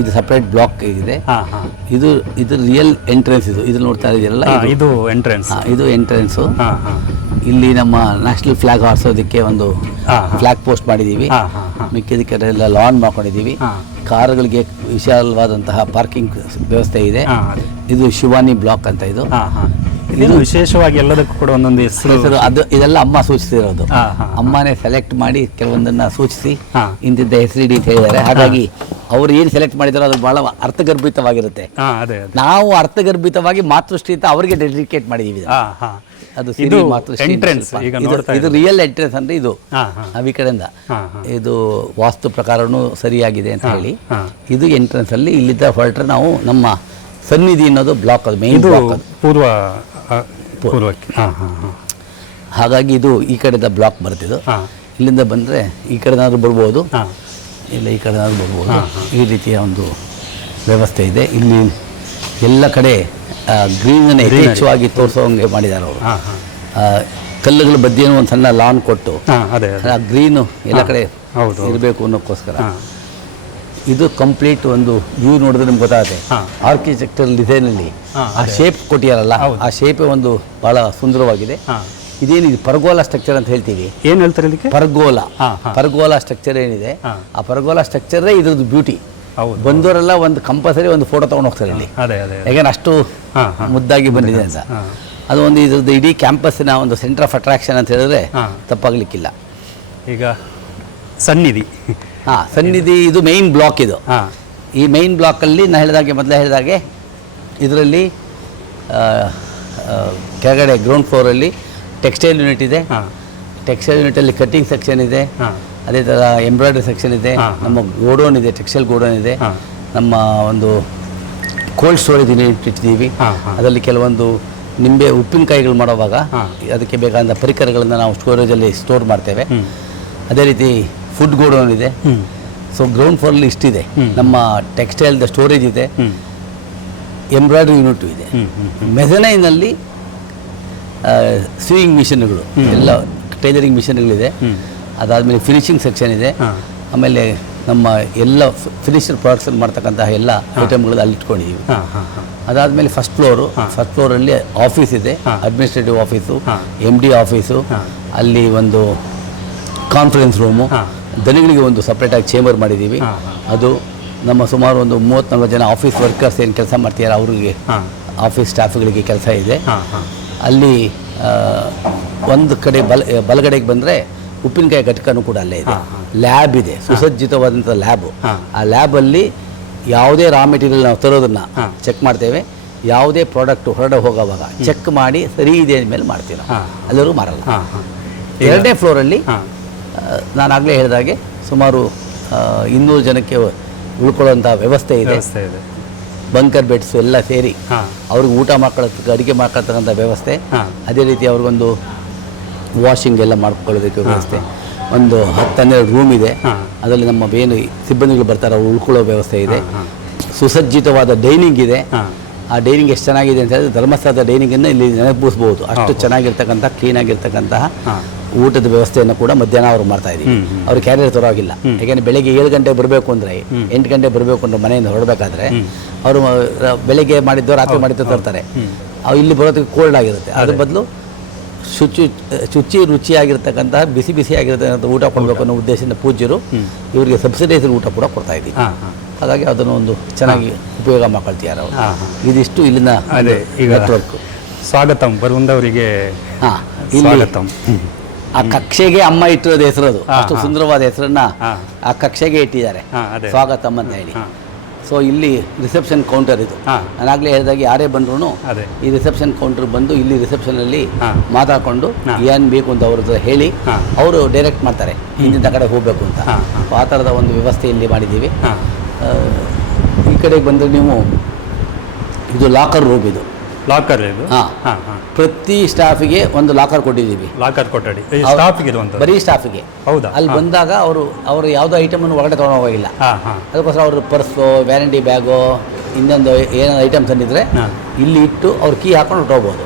ಇದು ಸಪ್ರೇಟ್ ಬ್ಲಾಕ್ ಇದೆ. ಇದು ರಿಯಲ್ ಎಂಟ್ರೆನ್ಸ್. ಇದು ನೋಡ್ತಾ ಇದೆಯಲ್ಲ, ಇದು ಎಂಟ್ರೆನ್ಸು. ಇಲ್ಲಿ ನಮ್ಮ ನ್ಯಾಷನಲ್ ಫ್ಲಾಗ್ ಹಾರಿಸೋದಕ್ಕೆ ಒಂದು ಫ್ಲಾಗ್ ಪೋಸ್ಟ್ ಮಾಡಿದ್ದೀವಿ. ಮಿಕ್ಕಿದಕ್ಕೆಲ್ಲ ಲಾನ್ ಮಾಡ್ಕೊಂಡಿದ್ದೀವಿ. ಕಾರುಗಳಿಗೆ ವಿಶಾಲವಾದಂತಹ ಪಾರ್ಕಿಂಗ್ ವ್ಯವಸ್ಥೆ ಇದೆ. ಇದು ಶಿವಾನಿ ಬ್ಲಾಕ್ ಅಂತ. ಇದು ವಿಶೇಷವಾಗಿ ಎಲ್ಲದಕ್ಕೂ ಕೂಡ ಒಂದೊಂದು ಹೆಸರು. ಅದು ಇದೆಲ್ಲ ಅಮ್ಮ ಸೂಚಿಸಿರೋದು. ಅಮ್ಮನೇ ಸೆಲೆಕ್ಟ್ ಮಾಡಿ ಕೆಲವೊಂದನ್ನ ಸೂಚಿಸಿ ಇಂತಿದ್ದ ಹೆಸರಿಡಿ ಅಂತ ಹೇಳಿದ್ದಾರೆ. ಹಾಗಾಗಿ ಅವ್ರು ಏನು ಸೆಲೆಕ್ಟ್ ಮಾಡಿದಾರೋ ಅದು ಬಹಳ ಅರ್ಥಗರ್ಭಿತವಾಗಿರುತ್ತೆ. ನಾವು ಅರ್ಥಗರ್ಭಿತವಾಗಿ ಮಾತೃಶ್ರೀ ಅಂತ ಅವರಿಗೆ ಡೆಡಿಕೇಟ್ ಮಾಡಿದೀವಿ. ಅದು ಇದು ರಿಯಲ್ ಎಂಟ್ರೆನ್ಸ್ ಅಂದ್ರೆ ಇದು ಈ ಕಡೆಯಿಂದ ಇದು ವಾಸ್ತು ಪ್ರಕಾರನೂ ಸರಿಯಾಗಿದೆ ಅಂತ ಹೇಳಿ ಇದು ಎಂಟ್ರೆನ್ಸ್ ಅಲ್ಲಿ ಇಲ್ಲಿದ್ದ ಹೊರಟ್ರೆ ನಾವು ನಮ್ಮ ಸನ್ನಿಧಿ ಅನ್ನೋದು ಬ್ಲಾಕ್, ಅದು ಮೇನ್ ಬ್ಲಾಕ್, ಪೂರ್ವಕ್ಕೆ. ಹಾಗಾಗಿ ಇದು ಈ ಕಡೆದ ಬ್ಲಾಕ್ ಬರ್ತಿದ್ದು. ಇಲ್ಲಿಂದ ಬಂದರೆ ಈ ಕಡೆನಾದ್ರೂ ಬರ್ಬೋದು, ಇಲ್ಲ ಈ ಕಡೆನಾದ್ರೂ ಬರ್ಬೋದು. ಈ ರೀತಿಯ ಒಂದು ವ್ಯವಸ್ಥೆ ಇದೆ. ಇಲ್ಲಿ ಎಲ್ಲ ಕಡೆ ಗ್ರೀನನ್ನು ಯಥೇಚ್ಛವಾಗಿ ತೋರಿಸೋಂಗೆ ಮಾಡಿದ್ದಾರೆ ಅವರು. ಕಲ್ಲುಗಳ ಬದಿಯನ್ನು ಒಂದು ಸಣ್ಣ ಲಾನ್ ಕೊಟ್ಟು ಆ ಗ್ರೀನು ಎಲ್ಲ ಕಡೆ ಇರಬೇಕು ಅನ್ನೋಕ್ಕೋಸ್ಕರ. ಇದು ಕಂಪ್ಲೀಟ್ ಒಂದು ವ್ಯೂ ನೋಡಿದ್ರೆ ನಿಮ್ಗೆ ಗೊತ್ತಾಗುತ್ತೆ. ಆರ್ಕಿಟೆಕ್ಚರಲ್ ಡಿಸೈನಲ್ಲಿ ಆ ಶೇಪ್ ಕೊಟ್ಟಿಯಾರಲ್ಲ, ಆ ಶೇಪೇ ಒಂದು ಬಹಳ ಸುಂದರವಾಗಿದೆ. ಇದೇನಿದೆ ಪರ್ಗೋಲಾ ಸ್ಟ್ರಕ್ಚರ್ ಅಂತ ಹೇಳ್ತೀವಿ. ಏನು ಹೇಳ್ತಾರೆ ಇದಕ್ಕೆ? ಪರ್ಗೋಲಾ ಸ್ಟ್ರಕ್ಚರ್ ಏನಿದೆ, ಆ ಪರ್ಗೋಲಾ ಸ್ಟ್ರಕ್ಚರೇ ಇದ್ರದ್ದು ಬ್ಯೂಟಿ. ಬಂದವರೆಲ್ಲ ಒಂದು ಕಂಪಲ್ಸರಿ ಒಂದು ಫೋಟೋ ತಗೊಂಡು ಹೋಗ್ತಾರೆ ಇಲ್ಲಿ, ಯಾಕಂದ್ರೆ ಅಷ್ಟು ಮುದ್ದಾಗಿ ಬಂದಿದೆ ಅಂತ. ಅದು ಒಂದು ಇದ್ರದ್ದು ಇಡೀ ಕ್ಯಾಂಪಸ್ಸಿನ ಒಂದು ಸೆಂಟರ್ ಆಫ್ ಅಟ್ರಾಕ್ಷನ್ ಅಂತ ಹೇಳಿದ್ರೆ ತಪ್ಪಾಗ್ಲಿಕ್ಕಿಲ್ಲ. ಈಗ ಸನ್ನಿಧಿ ಸನ್ನಿಧಿ ಇದು ಮೈನ್ ಬ್ಲಾಕ್. ಇದು ಈ ಮೈನ್ ಬ್ಲಾಕಲ್ಲಿ ಮೊದಲೇ ಹೇಳಿದಾಗೆ ಇದರಲ್ಲಿ ಕೆಳಗಡೆ ಗ್ರೌಂಡ್ ಫ್ಲೋರಲ್ಲಿ ಟೆಕ್ಸ್ಟೈಲ್ ಯೂನಿಟ್ ಇದೆ. ಟೆಕ್ಸ್ಟೈಲ್ ಯೂನಿಟಲ್ಲಿ ಕಟ್ಟಿಂಗ್ ಸೆಕ್ಷನ್ ಇದೆ, ಅದೇ ಥರ ಎಂಬ್ರಾಯ್ಡ್ರಿ ಸೆಕ್ಷನ್ ಇದೆ, ನಮ್ಮ ಗೋಡೌನ್ ಇದೆ, ಟೆಕ್ಸ್ಟೈಲ್ ಗೋಡೌನ್ ಇದೆ, ನಮ್ಮ ಒಂದು ಕೋಲ್ಡ್ ಸ್ಟೋರೇಜ್ ಯೂನಿಟ್ ಇಟ್ಟಿದ್ದೀವಿ. ಅದರಲ್ಲಿ ಕೆಲವೊಂದು ನಿಂಬೆ ಉಪ್ಪಿನಕಾಯಿಗಳು ಮಾಡುವಾಗ ಅದಕ್ಕೆ ಬೇಕಾದ ಪರಿಕರಗಳನ್ನು ನಾವು ಸ್ಟೋರೇಜಲ್ಲಿ ಸ್ಟೋರ್ ಮಾಡ್ತೇವೆ. ಅದೇ ರೀತಿ ಫುಡ್ ಗೋಡೌನ್ ಇದೆ. ಸೊ ಗ್ರೌಂಡ್ ಫ್ಲೋರಲ್ಲಿ ಇಷ್ಟಿದೆ. ನಮ್ಮ ಟೆಕ್ಸ್ಟೈಲ್ದ ಸ್ಟೋರೇಜ್ ಇದೆ, ಎಂಬ್ರಾಯ್ಡ್ರಿ ಯೂನಿಟ್ ಇದೆ. ಮೆಸನೈನಲ್ಲಿ ಸ್ವಿಂಗ್ ಮಿಷನ್ಗಳು ಎಲ್ಲ ಟೈಲರಿಂಗ್ ಮಿಷನ್ಗಳಿದೆ. ಅದಾದಮೇಲೆ ಫಿನಿಶಿಂಗ್ ಸೆಕ್ಷನ್ ಇದೆ. ಆಮೇಲೆ ನಮ್ಮ ಎಲ್ಲ ಫಿನಿಶರ್ ಪ್ರಾಡಕ್ಟ್ಸ್ ಮಾಡ್ತಕ್ಕಂತಹ ಎಲ್ಲ ಐಟಮ್ಗಳು ಅಲ್ಲಿ ಇಟ್ಕೊಂಡಿದ್ದೀವಿ. ಅದಾದಮೇಲೆ ಫಸ್ಟ್ ಫ್ಲೋರಲ್ಲಿ ಆಫೀಸ್ ಇದೆ, ಅಡ್ಮಿನಿಸ್ಟ್ರೇಟಿವ್ ಆಫೀಸು, MD ಆಫೀಸು, ಅಲ್ಲಿ ಒಂದು ಕಾನ್ಫರೆನ್ಸ್ ರೂಮು, ಹಾಂ. ದನಿಗಳಿಗೆ ಒಂದು ಸಪ್ರೇಟಾಗಿ ಚೇಂಬರ್ ಮಾಡಿದ್ದೀವಿ. ಹಾಂ, ಹಾಂ. ಅದು ನಮ್ಮ ಸುಮಾರು ಒಂದು 30-40 ಜನ ಆಫೀಸ್ ವರ್ಕರ್ಸ್ ಏನು ಕೆಲಸ ಮಾಡ್ತಿದ್ದಾರೆ ಅವ್ರಿಗೆ, ಹಾಂ. ಆಫೀಸ್ ಸ್ಟಾಫ್ಗಳಿಗೆ ಕೆಲಸ ಇದೆ. ಹಾಂ ಹಾಂ ಅಲ್ಲಿ ಒಂದು ಕಡೆ ಬಲಗಡೆಗೆ ಬಂದರೆ ಉಪ್ಪಿನಕಾಯಿ ಘಟಕನೂ ಕೂಡ ಅಲ್ಲೇ ಇದೆ. ಹಾಂ, ಹಾಂ. ಲ್ಯಾಬ್ ಇದೆ, ಸುಸಜ್ಜಿತವಾದಂಥ ಲ್ಯಾಬು. ಹಾಂ. ಆ ಲ್ಯಾಬಲ್ಲಿ ಯಾವುದೇ ರಾ ಮೆಟೀರಿಯಲ್ ನಾವು ತರೋದನ್ನು ಹಾಂ. ಚೆಕ್ ಮಾಡ್ತೇವೆ. ಯಾವುದೇ ಪ್ರಾಡಕ್ಟ್ ಹೊರಡೆ ಹೋಗೋವಾಗ ಚೆಕ್ ಮಾಡಿ ಸರಿ ಇದೆ ಅಂದಮೇಲೆ ಮಾಡ್ತೀವಿ ನಾವು. ಹಾಂ. ಎಲ್ಲರೂ ಮಾರಲ್ಲ. ಹಾಂ ಹಾಂ 2ನೇ ಫ್ಲೋರಲ್ಲಿ ಹಾಂ ನಾನು ಆಗಲೇ ಹೇಳಿದಾಗೆ ಸುಮಾರು 200 ಜನಕ್ಕೆ ಉಳ್ಕೊಳ್ಳೋಂಥ ವ್ಯವಸ್ಥೆ ಇದೆ. ವ್ಯವಸ್ಥೆ ಇದೆ. ಬಂಕರ್ ಬೆಡ್ಸು ಎಲ್ಲ ಸೇರಿ ಹಾಂ ಅವ್ರಿಗೆ ಊಟ ಮಾಡ್ಕೊಳ್ಳೋದಕ್ಕೆ, ಅಡುಗೆ ಮಾಡ್ಕೊಳ್ತಕ್ಕಂಥ ವ್ಯವಸ್ಥೆ. ಹಾಂ. ಅದೇ ರೀತಿ ಅವ್ರಿಗೊಂದು ವಾಷಿಂಗ್ ಎಲ್ಲ ಮಾಡ್ಕೊಳ್ಳೋದಕ್ಕೆ ವ್ಯವಸ್ಥೆ. ಒಂದು 10-12 ರೂಮ್ ಇದೆ. ಹಾಂ. ಅದರಲ್ಲಿ ನಮ್ಮ ಏನು ಸಿಬ್ಬಂದಿಗಳು ಬರ್ತಾರೆ ಅವ್ರು ಉಳ್ಕೊಳ್ಳೋ ವ್ಯವಸ್ಥೆ ಇದೆ. ಹಾಂ. ಸುಸಜ್ಜಿತವಾದ ಡೈನಿಂಗ್ ಇದೆ. ಹಾಂ. ಆ ಡೈನಿಂಗ್ ಎಷ್ಟು ಚೆನ್ನಾಗಿದೆ ಅಂತ ಹೇಳಿದ್ರೆ ಧರ್ಮಸ್ಥಳದ ಡೈನಿಂಗನ್ನು ಇಲ್ಲಿ ನೆನಪಿಸ್ಬೋದು. ಅಷ್ಟು ಚೆನ್ನಾಗಿರ್ತಕ್ಕಂಥ ಕ್ಲೀನಾಗಿರ್ತಕ್ಕಂತಹ ಹಾಂ. ಊಟದ ವ್ಯವಸ್ಥೆಯನ್ನು ಕೂಡ ಮಧ್ಯಾಹ್ನ ಅವ್ರು ಮಾಡ್ತಾ ಇದ್ದೀವಿ. ಅವ್ರು ಕ್ಯಾರಿಯರ್ ತರೋಗಿಲ್ಲ. ಯಾಕೆಂದರೆ ಬೆಳಗ್ಗೆ 7 ಗಂಟೆಗೆ ಬರಬೇಕು ಅಂದರೆ, 8 ಗಂಟೆಗೆ ಬರಬೇಕು ಅಂದರೆ ಮನೆಯಿಂದ ಹೊರಡಬೇಕಾದ್ರೆ ಅವರು ಬೆಳಗ್ಗೆ ಮಾಡಿದ್ದು ರಾತ್ರಿ ಮಾಡಿದ್ದು ತರ್ತಾರೆ. ಅವು ಇಲ್ಲಿ ಬರೋದಕ್ಕೆ ಕೋಲ್ಡ್ ಆಗಿರುತ್ತೆ. ಅದ್ರ ಬದಲು ಶುಚಿ ರುಚಿಯಾಗಿರ್ತಕ್ಕಂತಹ ಬಿಸಿ ಬಿಸಿಯಾಗಿರ್ತಕ್ಕಂಥ ಊಟ ಕೊಡಬೇಕು ಅನ್ನೋ ಉದ್ದೇಶದಿಂದ ಪೂಜ್ಯರು ಇವರಿಗೆ ಸಬ್ಸಿಡೈಸ್ ಊಟ ಕೂಡ ಕೊಡ್ತಾ ಇದ್ದೀವಿ. ಹಾಂ ಹಾಂ ಹಾಗಾಗಿ ಅದನ್ನು ಒಂದು ಚೆನ್ನಾಗಿ ಉಪಯೋಗ ಮಾಡ್ಕೊಳ್ತಿದ್ದಾರೆ ಅವರು. ಹಾಂ ಹಾಂ ಇದಿಷ್ಟು ಇಲ್ಲಿನ ಅದೇ ಈಗ ನೆಟ್ವರ್ಕ್. ಸ್ವಾಗತಂ ಬರುವಂದವರಿಗೆ ಹಾಂ, ಇಲ್ಲಿ ಸ್ವಾಗತಂ. ಆ ಕಕ್ಷೆಗೆ ಅಮ್ಮ ಇಟ್ಟಿರೋದು ಹೆಸರದು. ಹಾಂ, ಅಷ್ಟು ಹಾಂ. ಸುಂದರವಾದ ಹೆಸರನ್ನ ಹಾಂ. ಆ ಕಕ್ಷೆಗೆ ಇಟ್ಟಿದ್ದಾರೆ, ಹಾಂ ಅದೇ ಸ್ವಾಗತಂ ಅಂತ ಹೇಳಿ. ಹಾಂ. ಸೊ ಇಲ್ಲಿ ರಿಸೆಪ್ಷನ್ ಕೌಂಟರ್ ಇದು. ಹಾಂ. ನಾನಾಗಲೇ ಹೇಳಿದಾಗ ಯಾರೇ ಬಂದ್ರೂ ಅದೇ ಈ ರಿಸೆಪ್ಷನ್ ಕೌಂಟರ್ ಬಂದು ಇಲ್ಲಿ ರಿಸೆಪ್ಷನಲ್ಲಿ ಹಾಂ. ಮಾತಾಡಿಕೊಂಡು ಹಾಂ. ಏನು ಬೇಕು ಅಂತ ಅವ್ರ ಹತ್ರ ಹೇಳಿ ಹಾಂ. ಅವರು ಡೈರೆಕ್ಟ್ ಮಾಡ್ತಾರೆ ಇಂಥ ಕಡೆ ಹೋಗಬೇಕು ಅಂತ. ಹಾಂ, ಹಾಂ. ಆ ಥರದ ಒಂದು ವ್ಯವಸ್ಥೆ ಇಲ್ಲಿ ಮಾಡಿದ್ದೀವಿ. ಹಾಂ ಈ ಕಡೆಗೆ ಬಂದರೆ ನೀವು ಇದು ಲಾಕರ್ ರೂಮ್ ಇದು. ಲಾಕರ್ ಇದು. ಹಾಂ. ಹಾಂ ಹಾಂ ಪ್ರತಿ ಸ್ಟಾಫಿಗೆ ಒಂದು ಲಾಕರ್ ಕೊಟ್ಟಿದ್ದೀವಿ. ಲಾಕರ್ ಕೊಠಡಿ ಅವ್ರು- ಸ್ಟಾಫಿಗೆ ಇರುವಂಥದ್ದು. ಬರೀ ಸ್ಟಾಫಿಗೆ. ಹೌದಾ? ಅಲ್ಲಿ ಹಾಂ. ಬಂದಾಗ ಅವರು ಯಾವುದೋ ಐಟಮನ್ನು ಹೊರಗಡೆ ತೊಗೊಂಡು ಹೋಗಿಲ್ಲ. ಹಾಂ ಹಾಂ ಅದಕ್ಕೋಸ್ಕರ ಅವರು ಪರ್ಸು, ವ್ಯಾರಂಟಿ ಬ್ಯಾಗು, ಇನ್ನೊಂದು ಏನೋ ಐಟಮ್ ತಂದಿದ್ರೆ ಹಾಂ. ಇಲ್ಲಿ ಇಟ್ಟು ಅವ್ರು ಕೀ ಹಾಕೊಂಡು ಹೊರಟೋಗ್ಬೋದು.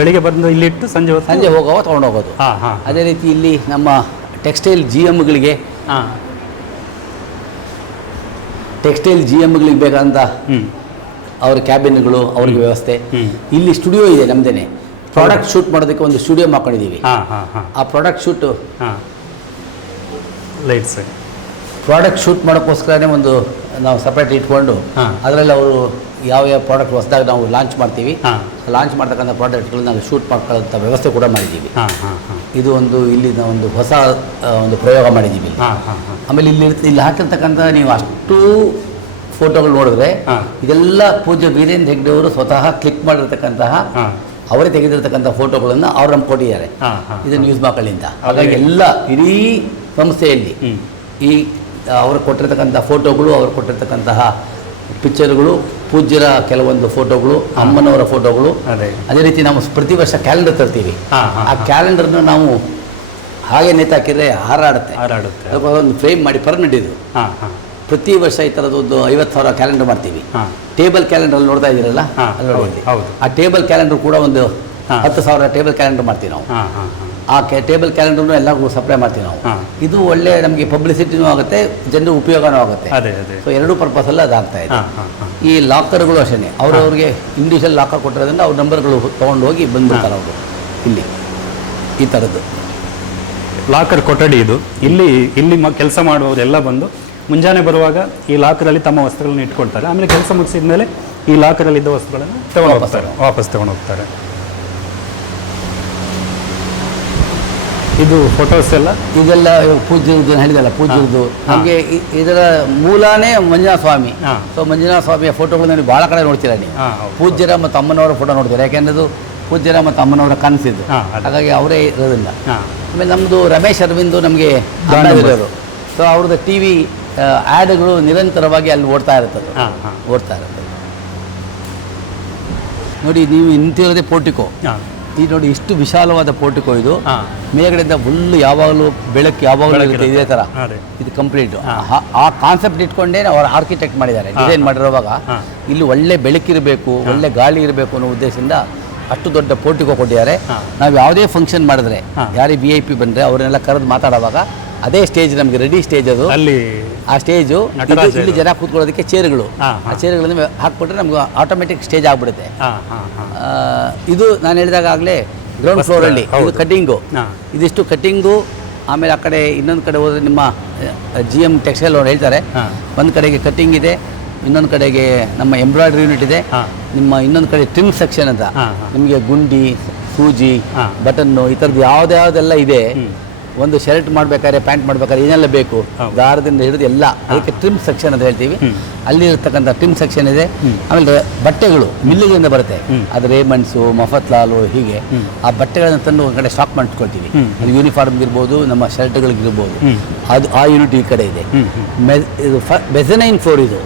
ಬೆಳಿಗ್ಗೆ ಬಂದು ಇಲ್ಲಿಟ್ಟು ಸಂಜೆ ಹೊತ್ತು ಸಂಜೆ ಹೋಗೋವಾಗ ತೊಗೊಂಡು ಹೋಗೋದು. ಹಾಂ ಹಾಂ ಅದೇ ರೀತಿ ಇಲ್ಲಿ ನಮ್ಮ ಟೆಕ್ಸ್ಟೈಲ್ GMಗಳಿಗೆ ಹಾಂ ಬೇಕಾದಂಥ ಹ್ಞೂ ಅವ್ರ ಕ್ಯಾಬಿನ್ಗಳು, ಅವ್ರಿಗೆ ವ್ಯವಸ್ಥೆ. ಹ್ಮ್. ಇಲ್ಲಿ ಸ್ಟುಡಿಯೋ ಇದೆ ನಮ್ಮದೇನೆ. ಪ್ರಾಡಕ್ಟ್ ಶೂಟ್ ಮಾಡೋದಕ್ಕೆ ಒಂದು ಸ್ಟುಡಿಯೋ ಮಾಡ್ಕೊಂಡಿದ್ದೀವಿ. ಹಾಂ ಹಾಂ ಹಾಂ ಆ ಪ್ರಾಡಕ್ಟ್ ಹಾಂ ಲೈಟ್ಸ್ ಶೂಟ್ ಮಾಡೋಕ್ಕೋಸ್ಕರನೇ ಒಂದು ನಾವು ಸಪ್ರೇಟ್ ಇಟ್ಕೊಂಡು ಹಾಂ. ಅದರಲ್ಲಿ ಅವರು ಯಾವ ಪ್ರಾಡಕ್ಟ್ ಹೊಸದಾಗಿ ನಾವು ಲಾಂಚ್ ಮಾಡ್ತೀವಿ, ಹಾಂ ಲಾಂಚ್ ಮಾಡ್ತಕ್ಕಂಥ ಪ್ರಾಡಕ್ಟ್ಗಳನ್ನ ನಾವು ಶೂಟ್ ಮಾಡ್ಕೊಳ್ಳೋಂಥ ವ್ಯವಸ್ಥೆ ಕೂಡ ಮಾಡಿದ್ದೀವಿ. ಹಾಂ ಹಾಂ ಹಾಂ ಇದು ಒಂದು ಇಲ್ಲಿನ ಒಂದು ಹೊಸ ಒಂದು ಪ್ರಯೋಗ ಮಾಡಿದ್ದೀವಿ ಇಲ್ಲಿ. ಹಾಂ ಹಾಂ ಹಾಂ ಆಮೇಲೆ ಇಲ್ಲಿ ಹಾಕಿರ್ತಕ್ಕಂಥ ನೀವು ಅಷ್ಟು ಫೋಟೋಗಳು ನೋಡಿದ್ರೆ ಹಾಂ. ಇದೆಲ್ಲ ಪೂಜ್ಯ ವೀರೇಂದ್ರ ಹೆಗ್ಡೆ ಅವರು ಸ್ವತಃ ಕ್ಲಿಕ್ ಮಾಡಿರ್ತಕ್ಕಂತಹ, ಹಾಂ ಅವರೇ ತೆಗೆದಿರ್ತಕ್ಕಂಥ ಫೋಟೋಗಳನ್ನು ಅವ್ರು ನಮ್ಗೆ ಕೊಟ್ಟಿದ್ದಾರೆ. ಹಾಂ ಹಾಂ ಇದು ನ್ಯೂಸ್ ಮಕ್ಕಳಿಂದ. ಹಾಗಾಗಿ ಎಲ್ಲ ಇಡೀ ಸಂಸ್ಥೆಯಲ್ಲಿ ಹ್ಞೂ ಈ ಅವರು ಕೊಟ್ಟಿರ್ತಕ್ಕಂಥ ಫೋಟೋಗಳು, ಅವರು ಕೊಟ್ಟಿರ್ತಕ್ಕಂತಹ ಪಿಕ್ಚರ್ಗಳು, ಪೂಜ್ಯರ ಕೆಲವೊಂದು ಫೋಟೋಗಳು, ಅಮ್ಮನವರ ಫೋಟೋಗಳು. ಅದೇ ರೀತಿ ನಾವು ಪ್ರತಿ ವರ್ಷ ಕ್ಯಾಲೆಂಡರ್ ತರ್ತೀವಿ. ಹಾಂ ಹಾಂ ಆ ಕ್ಯಾಲೆಂಡರ್ನ ನಾವು ಹಾಗೆ ನೇತಾಕಿದ್ರೆ ಹಾರಾಡುತ್ತೆ. ಅದಕ್ಕೋಸ್ಕರ ಒಂದು ಫ್ರೇಮ್ ಮಾಡಿ ಪರ್ಮನೆಂಟ್ ಇದು. ಹಾಂ ಹಾಂ ಪ್ರತಿ ವರ್ಷ ಈ ಥರದ್ದು ಒಂದು 50,000 ಕ್ಯಾಲೆಂಡರ್ ಮಾಡ್ತೀವಿ. ಹಾಂ ಟೇಬಲ್ ಕ್ಯಾಲೆಂಡರ್ ನೋಡ್ತಾ ಇದ್ದೀರಲ್ಲ, ಹಾಂ, ಅದರಲ್ಲಿ ಹೌದು. ಆ ಟೇಬಲ್ ಕ್ಯಾಲೆಂಡರ್ ಕೂಡ ಒಂದು ಹಾಂ. 10,000 ಟೇಬಲ್ ಕ್ಯಾಲೆಂಡರ್ ಮಾಡ್ತೀವಿ ನಾವು. ಹಾಂ ಹಾಂ ಹಾಂ ಆ ಟೇಬಲ್ ಕ್ಯಾಲೆಂಡರ್ನು ಎಲ್ಲರಿಗೂ ಸಪ್ಲೈ ಮಾಡ್ತೀವಿ ನಾವು. ಹಾಂ. ಇದು ಒಳ್ಳೆ ನಮಗೆ ಪಬ್ಲಿಸಿಟಿನೂ ಆಗುತ್ತೆ, ಜನರಿಗೆ ಉಪಯೋಗನೂ ಆಗುತ್ತೆ. ಅದೇ ಅದೇ ಸೊ ಎರಡೂ ಪರ್ಪಸಲ್ಲಿ ಅದಾಗ್ತಾ ಇದೆ. ಹಾಂ ಹಾಂ ಹಾಂ ಈ ಲಾಕರ್ಗಳು ಅಷ್ಟೇ, ಅವ್ರವ್ರಿಗೆ ಇಂಡಿವಿಜುವಲ್ ಲಾಕರ್ ಕೊಟ್ಟಿರೋದ್ರಿಂದ ಅವ್ರ ನಂಬರ್ಗಳು ತೊಗೊಂಡು ಹೋಗಿ ಬಂದ್ಬಿಡ್ತಾರೆ ಅವರು ಇಲ್ಲಿ. ಈ ಥರದ್ದು ಲಾಕರ್ ಕೊಠಡಿ ಇದು. ಇಲ್ಲಿ ಕೆಲಸ ಮಾಡುವವರೆಲ್ಲ ಬಂದು ಮುಂಜಾನೆ ಬರುವಾಗ ಈ ಲಾಕರಲ್ಲಿ ತಮ್ಮ ವಸ್ತುಗಳನ್ನು ಇಟ್ಕೊಳ್ತಾರೆ. ಆಮೇಲೆ ಕೆಲಸ ಮುಗಿಸಿದ ಮೇಲೆ ಈ ಲಾಕರಲ್ಲಿದ್ದ ವಸ್ತುಗಳನ್ನು ವಾಪಸ್ ತಗೊಂಡು ಹೋಗ್ತಾರೆ. ಇದು ಫೋಟೋಸ್ ಎಲ್ಲ ಇದೆಲ್ಲ ಪೂಜ್ಯರದ್ದು ಹೇಳಿದಲ್ಲ, ಪೂಜ್ಯರದ್ದು ನಮಗೆ ಇದರ ಮೂಲನೇ ಮಂಜುನಾಥ ಸ್ವಾಮಿ. ಹಾಂ. ಸೊ ಮಂಜುನಾಥ ಸ್ವಾಮಿಯ ಫೋಟೋಗಳನ್ನ ನೀವು ಭಾಳ ಕಡೆ ನೋಡ್ತೀರಾ ನೀವು. ಹಾಂ, ಹೌದು. ಪೂಜ್ಯರ ಮತ್ತು ಅಮ್ಮನವರ ಫೋಟೋ ನೋಡ್ತೀರಾ, ಯಾಕೆಂದ್ರೆ ಅದು ಪೂಜ್ಯರ ಮತ್ತು ಅಮ್ಮನವರ ಕನಸಿದ್ದು. ಹಾಂ, ಅದೇ. ಹಾಗಾಗಿ ಅವರೇ ಇರೋದಿಲ್ಲ. ಹಾಂ ಆಮೇಲೆ ನಮ್ಮದು ರಮೇಶ್ ಅರವಿಂದು ನಮಗೆ ದಾಂಡವರು. ಸೊ ಅವ್ರದ್ದು TV ಆ್ಯಡ್ಗಳು ನಿರಂತರವಾಗಿ ಅಲ್ಲಿ ಓಡ್ತಾ ಇರ್ತದೆ. ಹಾಂ ಹಾಂ ಓಡ್ತಾ ಇರ್ತದೆ. ನೋಡಿ, ನೀವು ನಿಂತಿರೋದೇ ಪೋರ್ಟಿಕೋ. ಹಾಂ ಈ ನೋಡಿ ಇಷ್ಟು ವಿಶಾಲವಾದ ಪೋರ್ಟಿಕೋ ಇದು. ಹಾಂ ಮೇಲ್ಗಡೆಯಿಂದ ಫುಲ್ ಯಾವಾಗಲೂ ಬೆಳಕು ಯಾವಾಗಲೂ ಇರುತ್ತೆ ಇದೇ ಥರ. ಅದೇ ಇದು ಕಂಪ್ಲೀಟ್ ಹಾಂ. ಆ ಕಾನ್ಸೆಪ್ಟ್ ಇಟ್ಕೊಂಡೇ ಅವ್ರು ಆರ್ಕಿಟೆಕ್ಟ್ ಮಾಡಿದ್ದಾರೆ, ಡಿಸೈನ್ ಮಾಡಿರುವಾಗ. ಹಾಂ. ಇಲ್ಲಿ ಒಳ್ಳೆ ಬೆಳಕಿರಬೇಕು, ಒಳ್ಳೆ ಗಾಳಿ ಇರಬೇಕು ಅನ್ನೋ ಉದ್ದೇಶದಿಂದ ಅಷ್ಟು ದೊಡ್ಡ ಪೋರ್ಟಿಕೋ ಕೊಟ್ಟಿದ್ದಾರೆ. ಹಾಂ. ನಾವು ಯಾವುದೇ ಫಂಕ್ಷನ್ ಮಾಡಿದ್ರೆ, ಹಾಂ. ಯಾರೇ VIP ಬಂದರೆ ಅವ್ರನ್ನೆಲ್ಲ ಕರೆದು ಮಾತಾಡುವಾಗ ಅದೇ ಸ್ಟೇಜ್ ನಮಗೆ ರೆಡಿ ಸ್ಟೇಜ್ ಅದು. ಅಲ್ಲಿ ಆ ಸ್ಟೇಜು ನಟರಾಜ ಇಲ್ಲಿ ಜನ ಕೂತ್ಕೊಳ್ಳೋದಕ್ಕೆ ಚೇರ್ಗಳು. ಹಾಂ, ಆ ಹಾಂ. ಚೇರ್ಗಳನ್ನು ಹಾಕ್ಬಿಟ್ರೆ ನಮ್ಗೆ ಆಟೋಮೆಟಿಕ್ ಸ್ಟೇಜ್ ಆಗಿಬಿಡುತ್ತೆ. ಹಾಂ ಹಾಂ ಹಾಂ ಇದು ನಾನು ಹೇಳಿದಾಗಲೇ ಗ್ರೌಂಡ್ ಫ್ಲೋರಲ್ಲಿ ಇದು ಕಟಿಂಗು, ಹಾ. ಇದಿಷ್ಟು ಕಟಿಂಗು. ಆಮೇಲೆ ಆ ಕಡೆ ಇನ್ನೊಂದು ಕಡೆ ಹೋದರೆ ನಿಮ್ಮ GM ಟೆಕ್ಸ್ಟೈಲ್ ಅವ್ರು ಹೇಳ್ತಾರೆ, ಹಾ. ಒಂದು ಕಡೆಗೆ ಕಟಿಂಗ್ ಇದೆ, ಇನ್ನೊಂದು ಕಡೆಗೆ ನಮ್ಮ ಎಂಬ್ರಾಯ್ಡ್ರಿ ಯೂನಿಟ್ ಇದೆ, ಹಾ. ನಿಮ್ಮ ಇನ್ನೊಂದು ಕಡೆ ಟ್ರಿಮ್ ಸೆಕ್ಷನ್ ಅಂತ ಹಾ, ಹಾ. ನಿಮಗೆ ಗುಂಡಿ, ಸೂಜಿ, ಹಾ. ಬಟನ್ನು ಈ ಥರದ್ದು ಯಾವುದ್ಯಾವುದೆಲ್ಲ ಇದೆ. ಒಂದು ಶರ್ಟ್ ಮಾಡಬೇಕಾದ್ರೆ, ಪ್ಯಾಂಟ್ ಮಾಡಬೇಕಾದ್ರೆ ಏನೆಲ್ಲ ಬೇಕು, ದಾರದಿಂದ ಹಿಡಿದು ಎಲ್ಲ, ಅದಕ್ಕೆ ಟ್ರಿಮ್ ಸೆಕ್ಷನ್ ಅಂತ ಹೇಳ್ತೀವಿ. ಅಲ್ಲಿ ಇರ್ತಕ್ಕಂಥ ಟ್ರಿಮ್ ಸೆಕ್ಷನ್ ಇದೆ. ಆಮೇಲೆ ಬಟ್ಟೆಗಳು ಮಿಲ್ಲಿಗಳಿಂದ ಬರುತ್ತೆ, ಅದು ರೇಮಂಡ್ಸು, ಮಫತ್ಲಾಲು, ಹೀಗೆ ಆ ಬಟ್ಟೆಗಳನ್ನ ತಂದು ಒಂದು ಕಡೆ ಸ್ಟಾಕ್ ಮಾಡಿಟ್ಕೊಳ್ತೀವಿ. ಅದು ಯೂನಿಫಾರ್ಮ್ಗೆ ಇರ್ಬೋದು, ನಮ್ಮ ಶರ್ಟ್ಗಳಿಗಿರ್ಬೋದು, ಅದು ಆ ಯೂನಿಟ್ ಈ ಕಡೆ ಇದೆ. ಇದು ಮೆಸನೈನ್ ಫ್ಲೋರ್, ಇದು